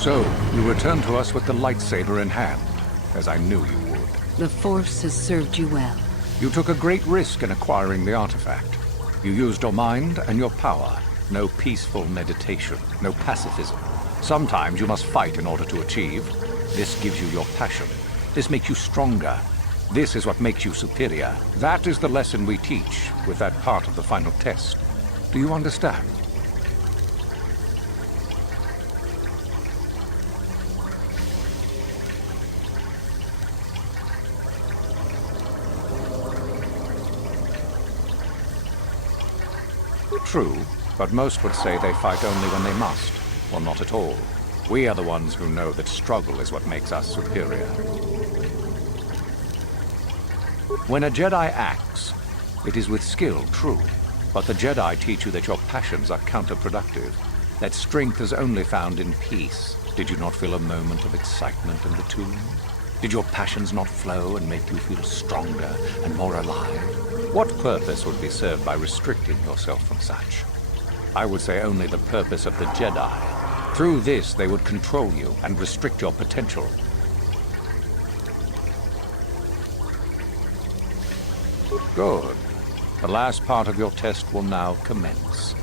So, you return to us with the lightsaber in hand, as I knew you would. The Force has served you well. You took a great risk in acquiring the artifact. You used your mind and your power. No peaceful meditation, no pacifism. Sometimes you must fight in order to achieve. This gives you your passion. This makes you stronger. This is what makes you superior. That is the lesson we teach with that part of the final test. Do you understand? True, but most would say they fight only when they must, or not at all. We are the ones who know that struggle is what makes us superior. When a Jedi acts, it is with skill, true, but the Jedi teach you that your passions are counterproductive, that strength is only found in peace. Did you not feel a moment of excitement in the tomb? Did your passions not flow and make you feel stronger and more alive? What purpose would be served by restricting yourself from such? I would say only the purpose of the Jedi. Through this, they would control you and restrict your potential. Good. The last part of your test will now commence.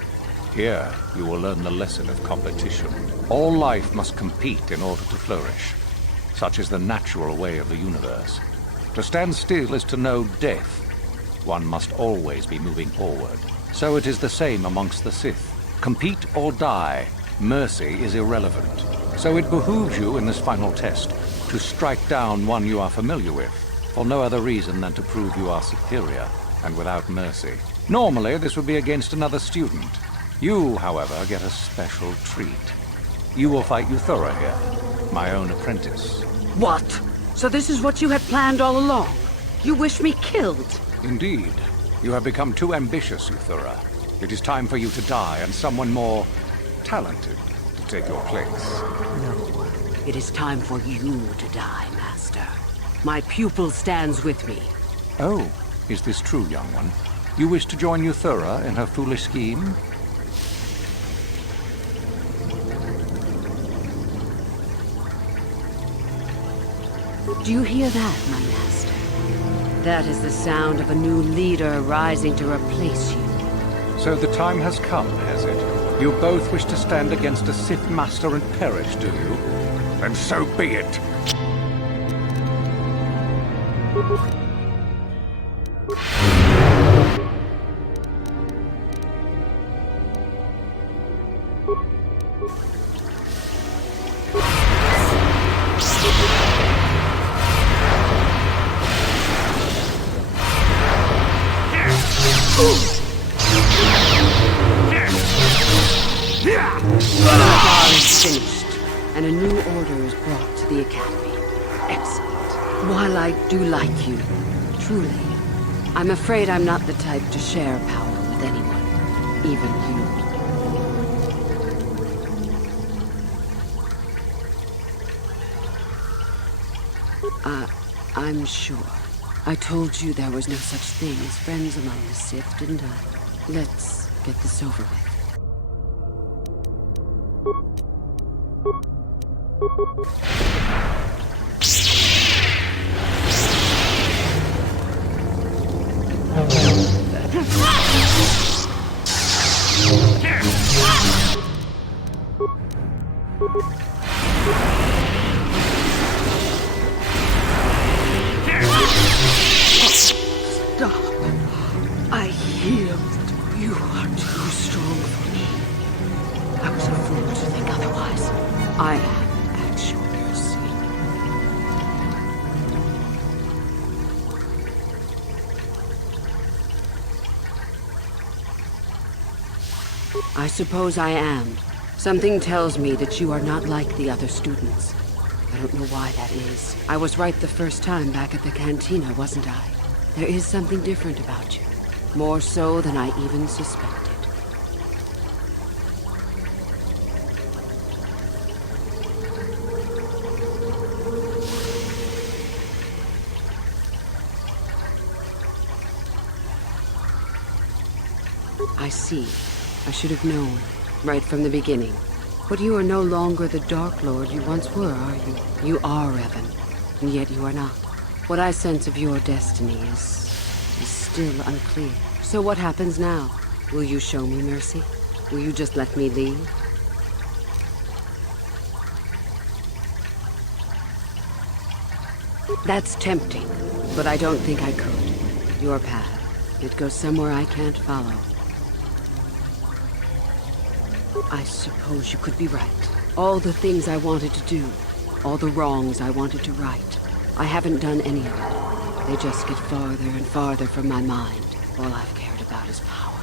Here, you will learn the lesson of competition. All life must compete in order to flourish. Such is the natural way of the universe. To stand still is to know death. One must always be moving forward. So it is the same amongst the Sith. Compete or die. Mercy is irrelevant. So it behooves you in this final test to strike down one you are familiar with, for no other reason than to prove you are superior and without mercy. Normally, this would be against another student. You, however, get a special treat. You will fight Uthura here, my own apprentice. What? So this is what you had planned all along? You wish me killed? Indeed. You have become too ambitious, Uthura. It is time for you to die, and someone more talented to take your place. No. It is time for you to die, Master. My pupil stands with me. Oh, is this true, young one? You wish to join Euthura in her foolish scheme? Do you hear that, my master? That is the sound of a new leader rising to replace you. So the time has come, has it? You both wish to stand against a Sith Master and perish, do you? Then so be it! And a new order is brought to the Academy. Excellent. While I do like you, truly, I'm afraid I'm not the type to share power with anyone, even you. I'm sure. I told you there was no such thing as friends among the Sith, didn't I? Let's get this over with. Stop. I yield. You are too strong for me. I was a fool to think otherwise. I am at your mercy. I suppose I am. Something tells me that you are not like the other students. I don't know why that is. I was right the first time back at the cantina, wasn't I? There is something different about you. More so than I even suspected. I see. I should have known, right from the beginning. But you are no longer the Dark Lord you once were, are you? You are Revan, and yet you are not. What I sense of your destiny is still unclear. So what happens now? Will you show me mercy? Will you just let me leave? That's tempting, but I don't think I could. Your path, it goes somewhere I can't follow. I suppose you could be right. All the things I wanted to do, all the wrongs I wanted to right, I haven't done any of it. They just get farther and farther from my mind. All I've cared about is power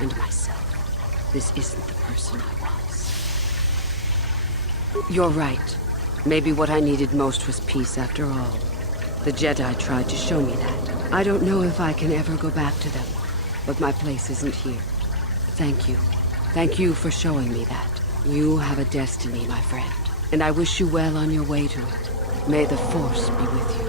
and myself. This isn't the person I was. You're right. Maybe what I needed most was peace after all. The Jedi tried to show me that. I don't know if I can ever go back to them, but my place isn't here. Thank you. Thank you for showing me that. You have a destiny, my friend, and I wish you well on your way to it. May the Force be with you.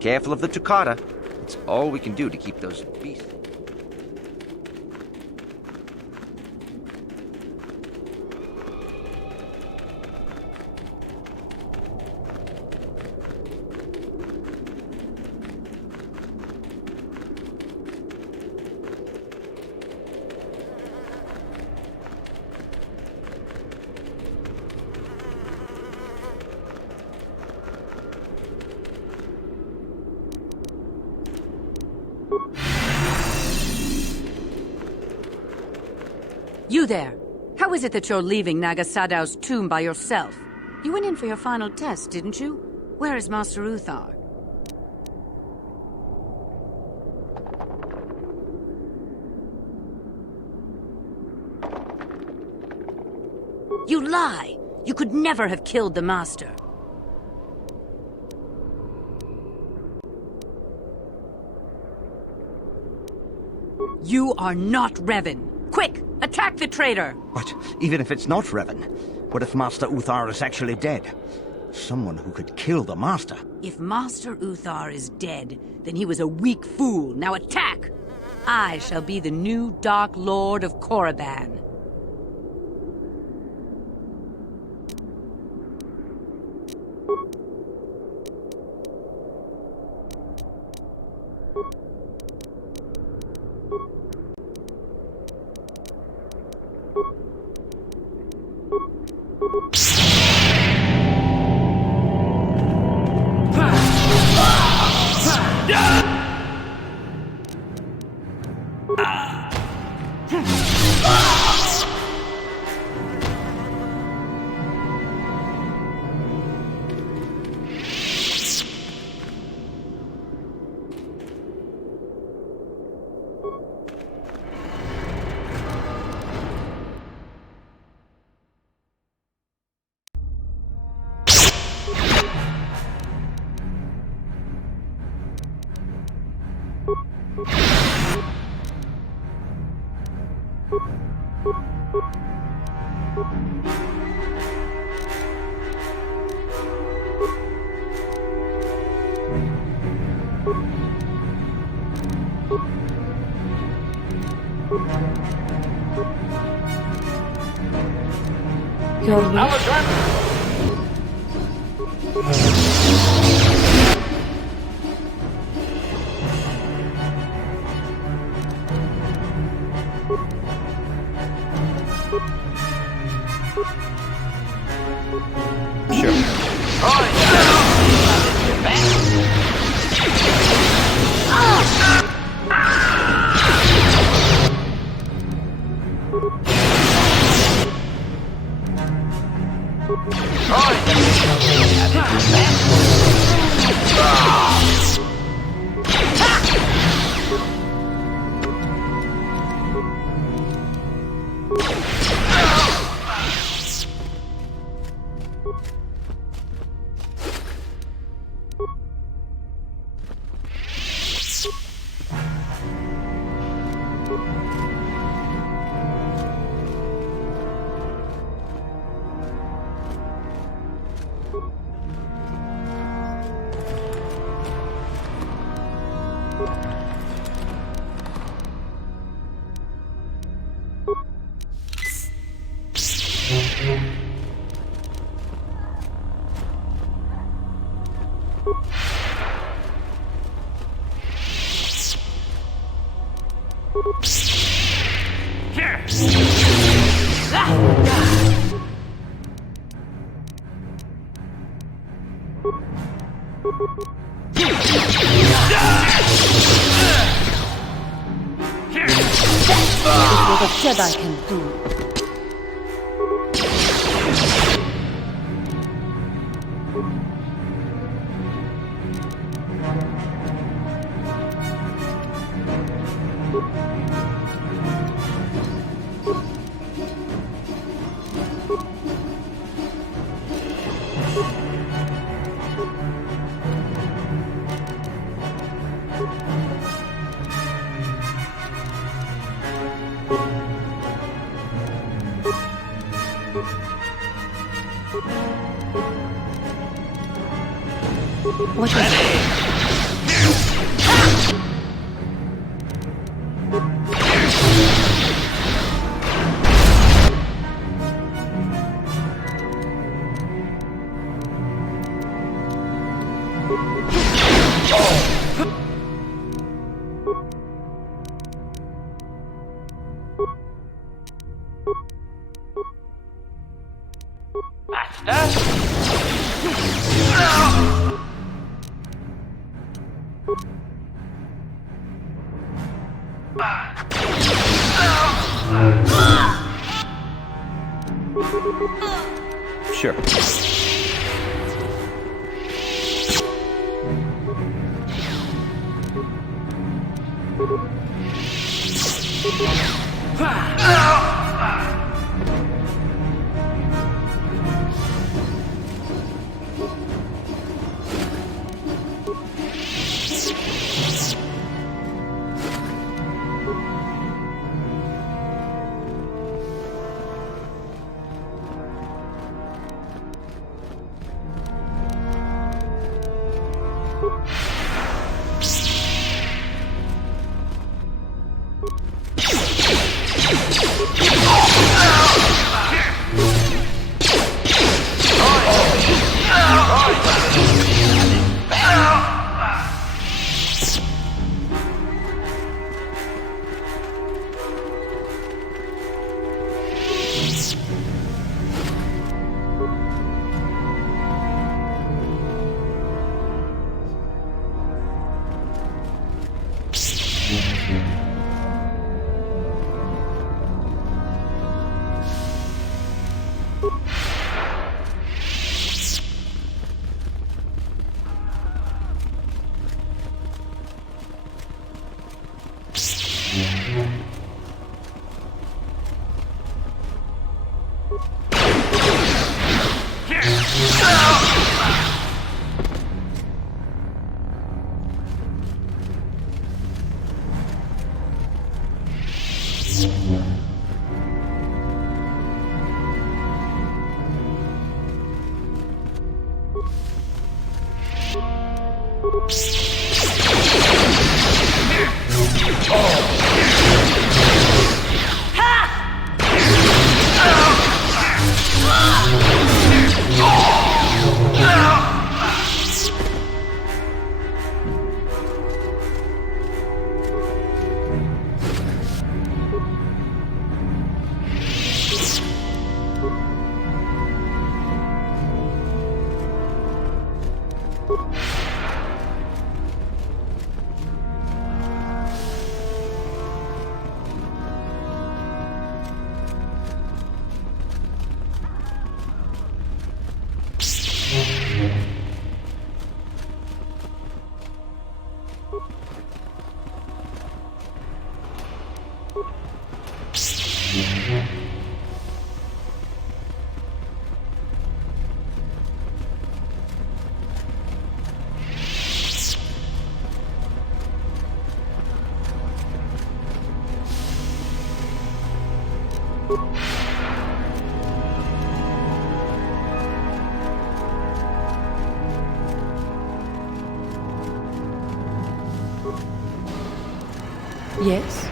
Careful of the toccata. It's all we can do to keep those beasts. You there! How is it that you're leaving Naga Sadow's tomb by yourself? You went in for your final test, didn't you? Where is Master Uthar? You lie! You could never have killed the Master. You are not Revan! Quick! Attack the traitor! But even if it's not Revan, what if Master Uthar is actually dead? Someone who could kill the Master. If Master Uthar is dead, then he was a weak fool. Now attack! I shall be the new Dark Lord of Korriban. What a Jedi can do. What is it? Sure. Yes?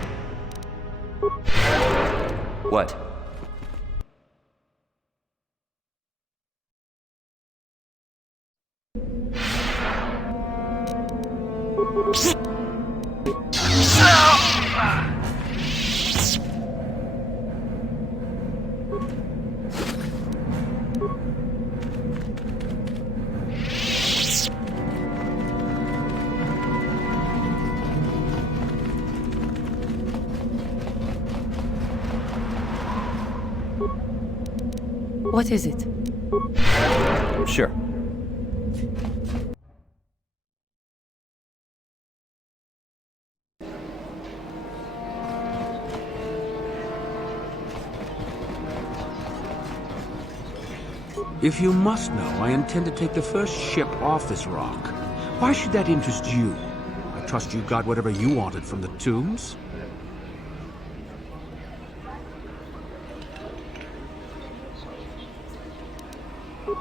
What? What is it? Sure. If you must know, I intend to take the first ship off this rock. Why should that interest you? I trust you got whatever you wanted from the tombs.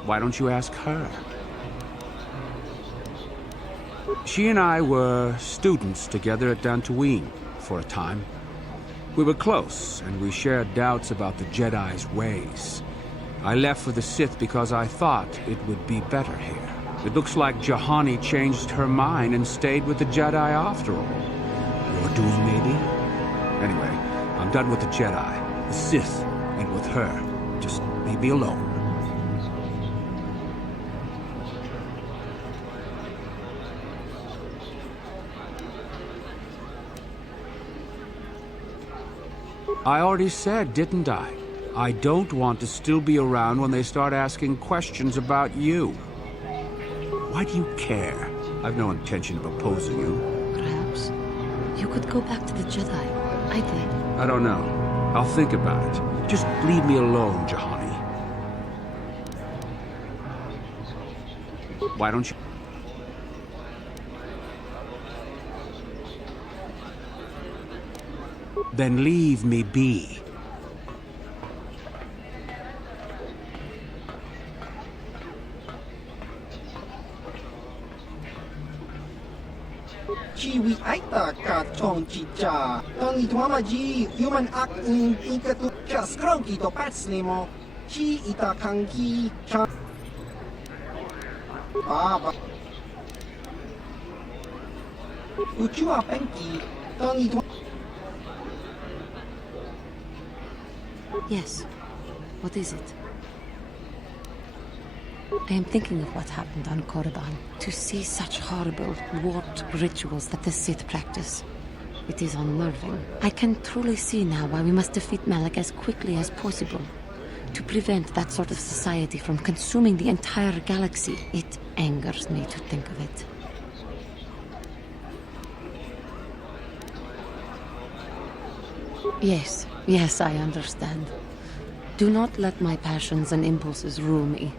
Why don't you ask her? She and I were students together at Dantooine for a time. We were close, and we shared doubts about the Jedi's ways. I left for the Sith because I thought it would be better here. It looks like Juhani changed her mind and stayed with the Jedi after all. Your doom, maybe? Anyway, I'm done with the Jedi, the Sith, and with her. Just leave me alone. I already said, didn't I? I don't want to still be around when they start asking questions about you. Why do you care? I've no intention of opposing you. Perhaps you could go back to the Jedi. I did. I don't know. I'll think about it. Just leave me alone, Juhani. Why don't you... Then leave me be. Chiwi aita ka chong chicha. Tony tuama ji human act in ikatu kaskronki to patslimo. Chi ita kanki cha. Baba. Uchua penki. Tony tuama. Yes. What is it? I am thinking of what happened on Korriban. To see such horrible, warped rituals that the Sith practice. It is unnerving. I can truly see now why we must defeat Malak as quickly as possible. To prevent that sort of society from consuming the entire galaxy. It angers me to think of it. Yes, I understand. Do not let my passions and impulses rule me.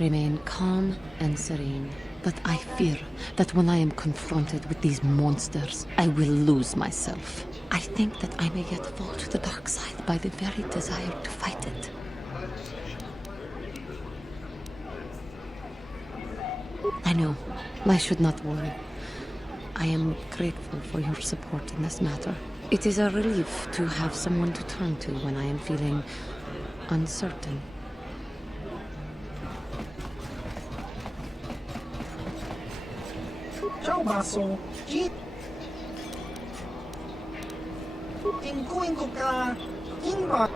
Remain calm and serene. But I fear that when I am confronted with these monsters, I will lose myself. I think that I may yet fall to the dark side by the very desire to fight it. I know. I should not worry. I am grateful for your support in this matter. It is a relief to have someone to turn to when I am feeling uncertain. Ciao baso. Chi. Inko ka. Kimba.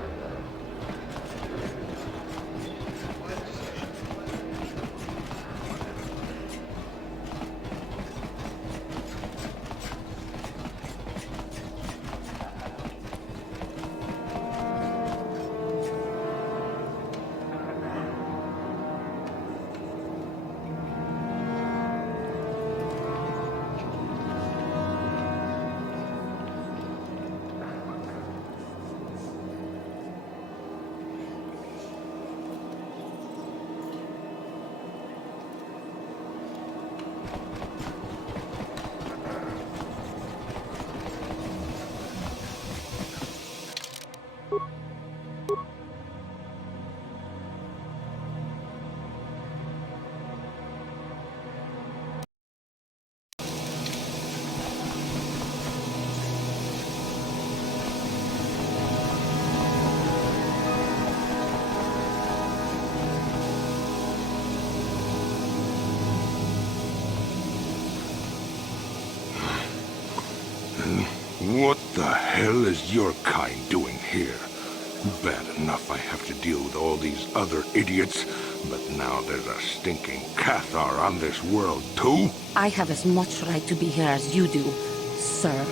What the hell is your kind doing here? Bad enough I have to deal with all these other idiots, but now there's a stinking KOTOR on this world too? I have as much right to be here as you do, sir.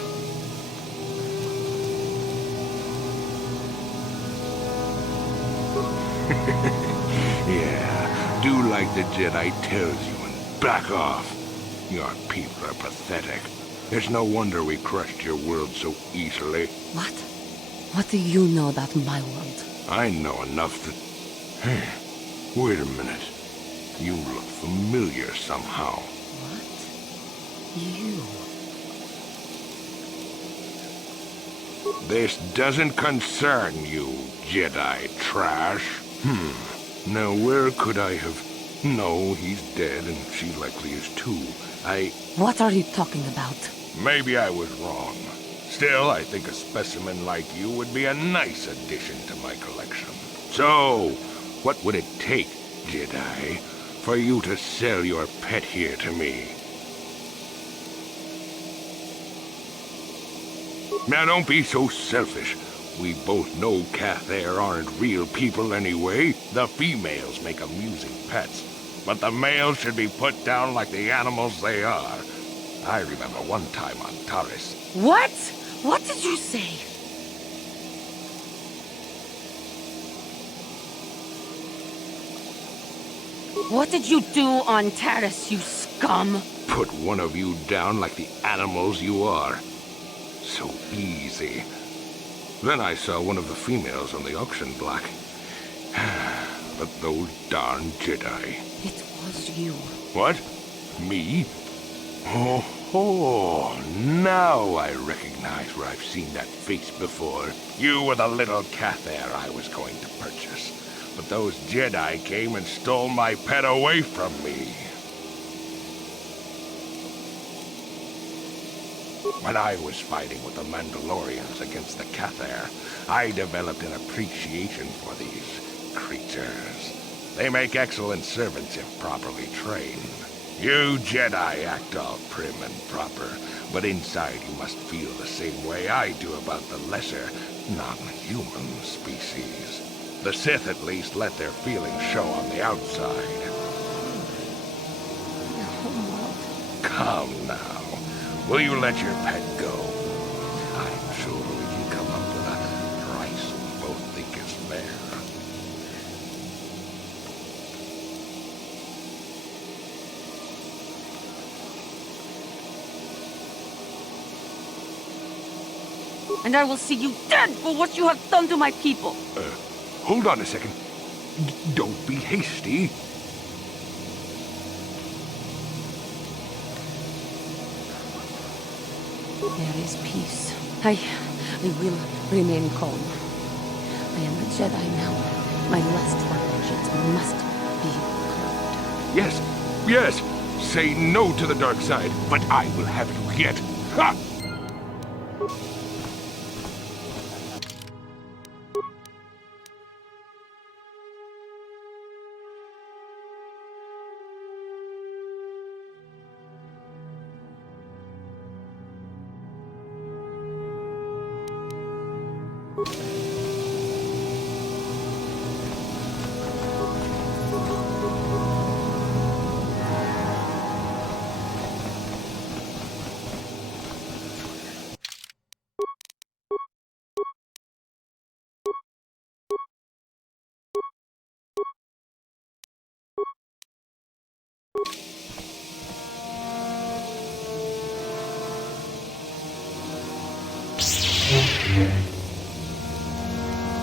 do like the Jedi tells you and back off. Your people are pathetic. It's no wonder we crushed your world so easily. What? What do you know about my world? I know enough to... Hey, wait a minute. You look familiar somehow. What? You? This doesn't concern you, Jedi trash. Now where could I have... No, he's dead, and she likely is too. What are you talking about? Maybe I was wrong. Still, I think a specimen like you would be a nice addition to my collection. So, what would it take, Jedi, for you to sell your pet here to me? Now don't be so selfish. We both know Cathar aren't real people anyway. The females make amusing pets, but the males should be put down like the animals they are. I remember one time on Taris. What? What did you say? What did you do on Taris, you scum? Put one of you down like the animals you are. So easy. Then I saw one of the females on the auction block. But those darn Jedi. It was you. What? Me? Oh, now I recognize where I've seen that face before. You were the little Cathar I was going to purchase. But those Jedi came and stole my pet away from me. When I was fighting with the Mandalorians against the Cathar, I developed an appreciation for these creatures. They make excellent servants if properly trained. You Jedi act all prim and proper, but inside you must feel the same way I do about the lesser, non-human species. The Sith at least let their feelings show on the outside. Come now. Will you let your pet go? I'm sure we can come up with a price we both think is fair. And I will see you dead for what you have done to my people. Hold on a second. Don't be hasty. There is peace. I will remain calm. I am a Jedi now. My lust for vengeance must be curbed. Yes, yes. Say no to the dark side, but I will have you yet. Ha!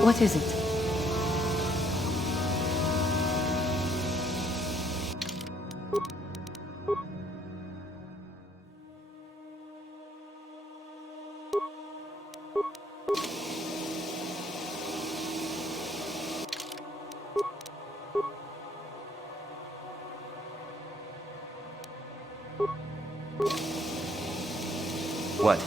What is it? What?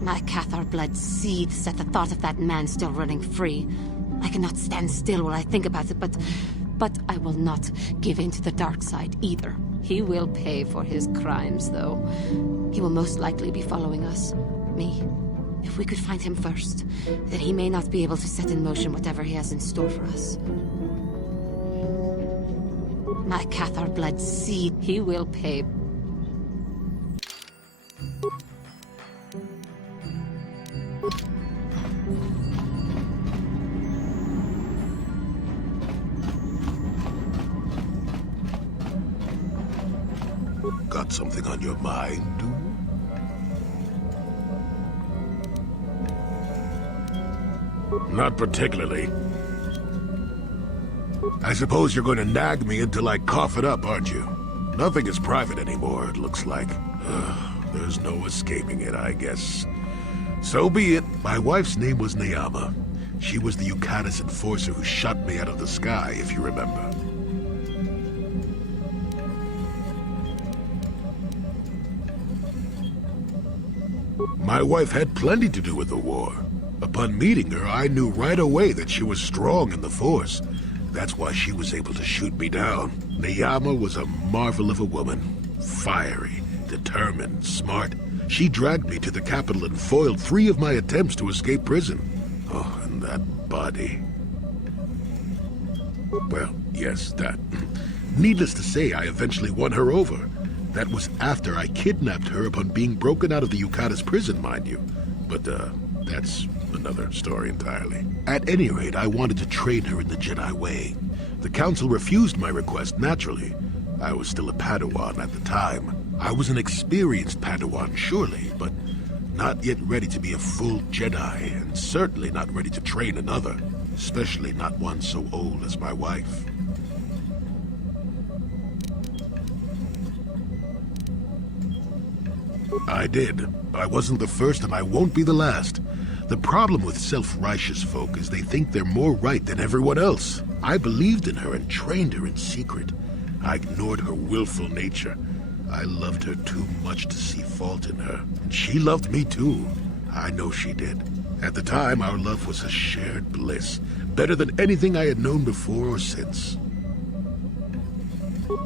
My Cathar blood seethes at the thought of that man still running free. I cannot stand still while I think about it, but But I will not give in to the dark side either. He will pay for his crimes, though. He will most likely be following us. Me. If we could find him first, then he may not be able to set in motion whatever he has in store for us. My Cathar blood seed, he will pay. Got something on your mind, dude? Not particularly. I suppose you're going to nag me until I cough it up, aren't you? Nothing is private anymore, it looks like. There's no escaping it, I guess. So be it. My wife's name was Neyama. She was the Yukatis enforcer who shot me out of the sky, if you remember. My wife had plenty to do with the war. Upon meeting her, I knew right away that she was strong in the Force. That's why she was able to shoot me down. Neyama was a marvel of a woman. Fiery, determined, smart. She dragged me to the capital and foiled 3 of my attempts to escape prison. Oh, and that body. Well, yes, that. Needless to say, I eventually won her over. That was after I kidnapped her upon being broken out of the Yukatis prison, mind you. But, that's another story entirely. At any rate, I wanted to train her in the Jedi way. The Council refused my request, naturally. I was still a Padawan at the time. I was an experienced Padawan, surely, but not yet ready to be a full Jedi, and certainly not ready to train another, especially not one so old as my wife. I did. I wasn't the first, and I won't be the last. The problem with self-righteous folk is they think they're more right than everyone else. I believed in her and trained her in secret. I ignored her willful nature. I loved her too much to see fault in her. And she loved me too. I know she did. At the time, our love was a shared bliss. Better than anything I had known before or since.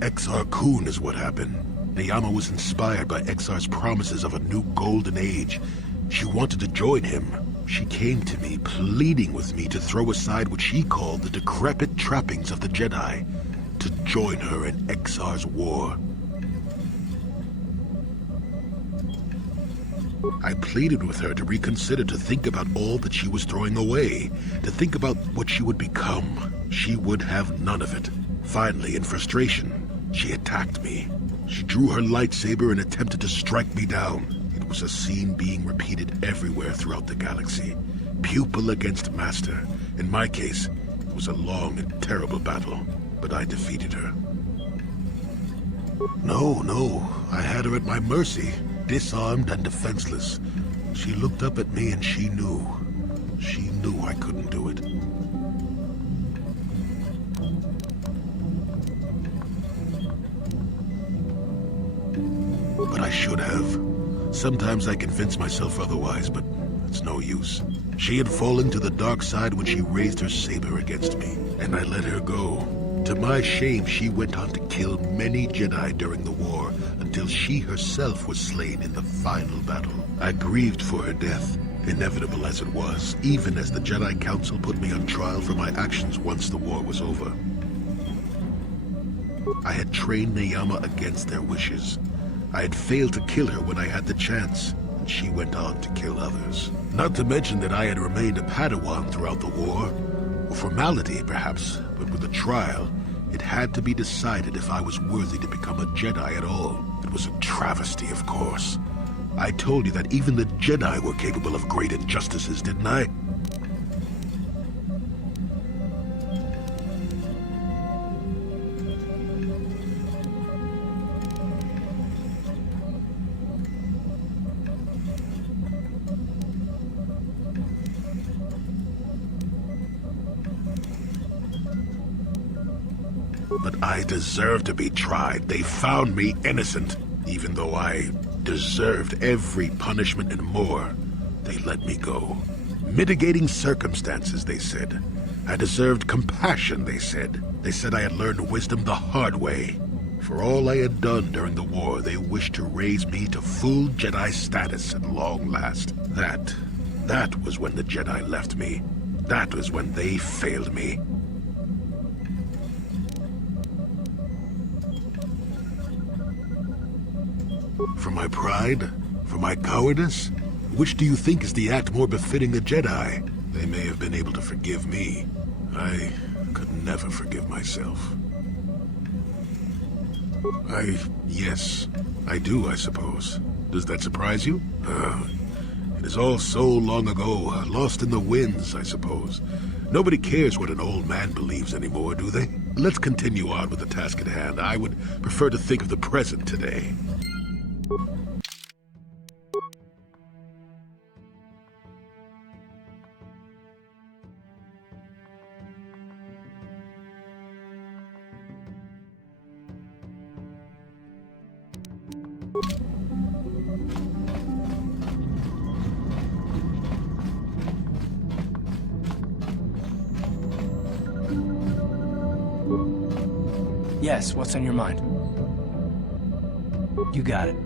Exar Kun is what happened. Neyama was inspired by Exar's promises of a new golden age. She wanted to join him. She came to me, pleading with me to throw aside what she called the decrepit trappings of the Jedi, to join her in Exar's war. I pleaded with her to reconsider, to think about all that she was throwing away, to think about what she would become. She would have none of it. Finally, in frustration, she attacked me. She drew her lightsaber and attempted to strike me down. It was a scene being repeated everywhere throughout the galaxy. Pupil against master. In my case, it was a long and terrible battle, but I defeated her. No, I had her at my mercy, disarmed and defenseless. She looked up at me and she knew. She knew I couldn't do it. But I should have. Sometimes I convince myself otherwise, but it's no use. She had fallen to the dark side when she raised her saber against me, and I let her go. To my shame, she went on to kill many Jedi during the war, until she herself was slain in the final battle. I grieved for her death, inevitable as it was, even as the Jedi Council put me on trial for my actions once the war was over. I had trained Neyama against their wishes. I had failed to kill her when I had the chance, and she went on to kill others. Not to mention that I had remained a Padawan throughout the war. A formality, perhaps, but with a trial, it had to be decided if I was worthy to become a Jedi at all. It was a travesty, of course. I told you that even the Jedi were capable of great injustices, didn't I? But I deserve to be tried. They found me innocent. Even though I deserved every punishment and more, they let me go. Mitigating circumstances, they said. I deserved compassion, they said. They said I had learned wisdom the hard way. For all I had done during the war, they wished to raise me to full Jedi status at long last. That was when the Jedi left me. That was when they failed me. For my pride? For my cowardice? Which do you think is the act more befitting a Jedi? They may have been able to forgive me. I could never forgive myself. Yes, I do, I suppose. Does that surprise you? It is all so long ago, lost in the winds, I suppose. Nobody cares what an old man believes anymore, do they? Let's continue on with the task at hand. I would prefer to think of the present today. Yes, what's on your mind? You got it.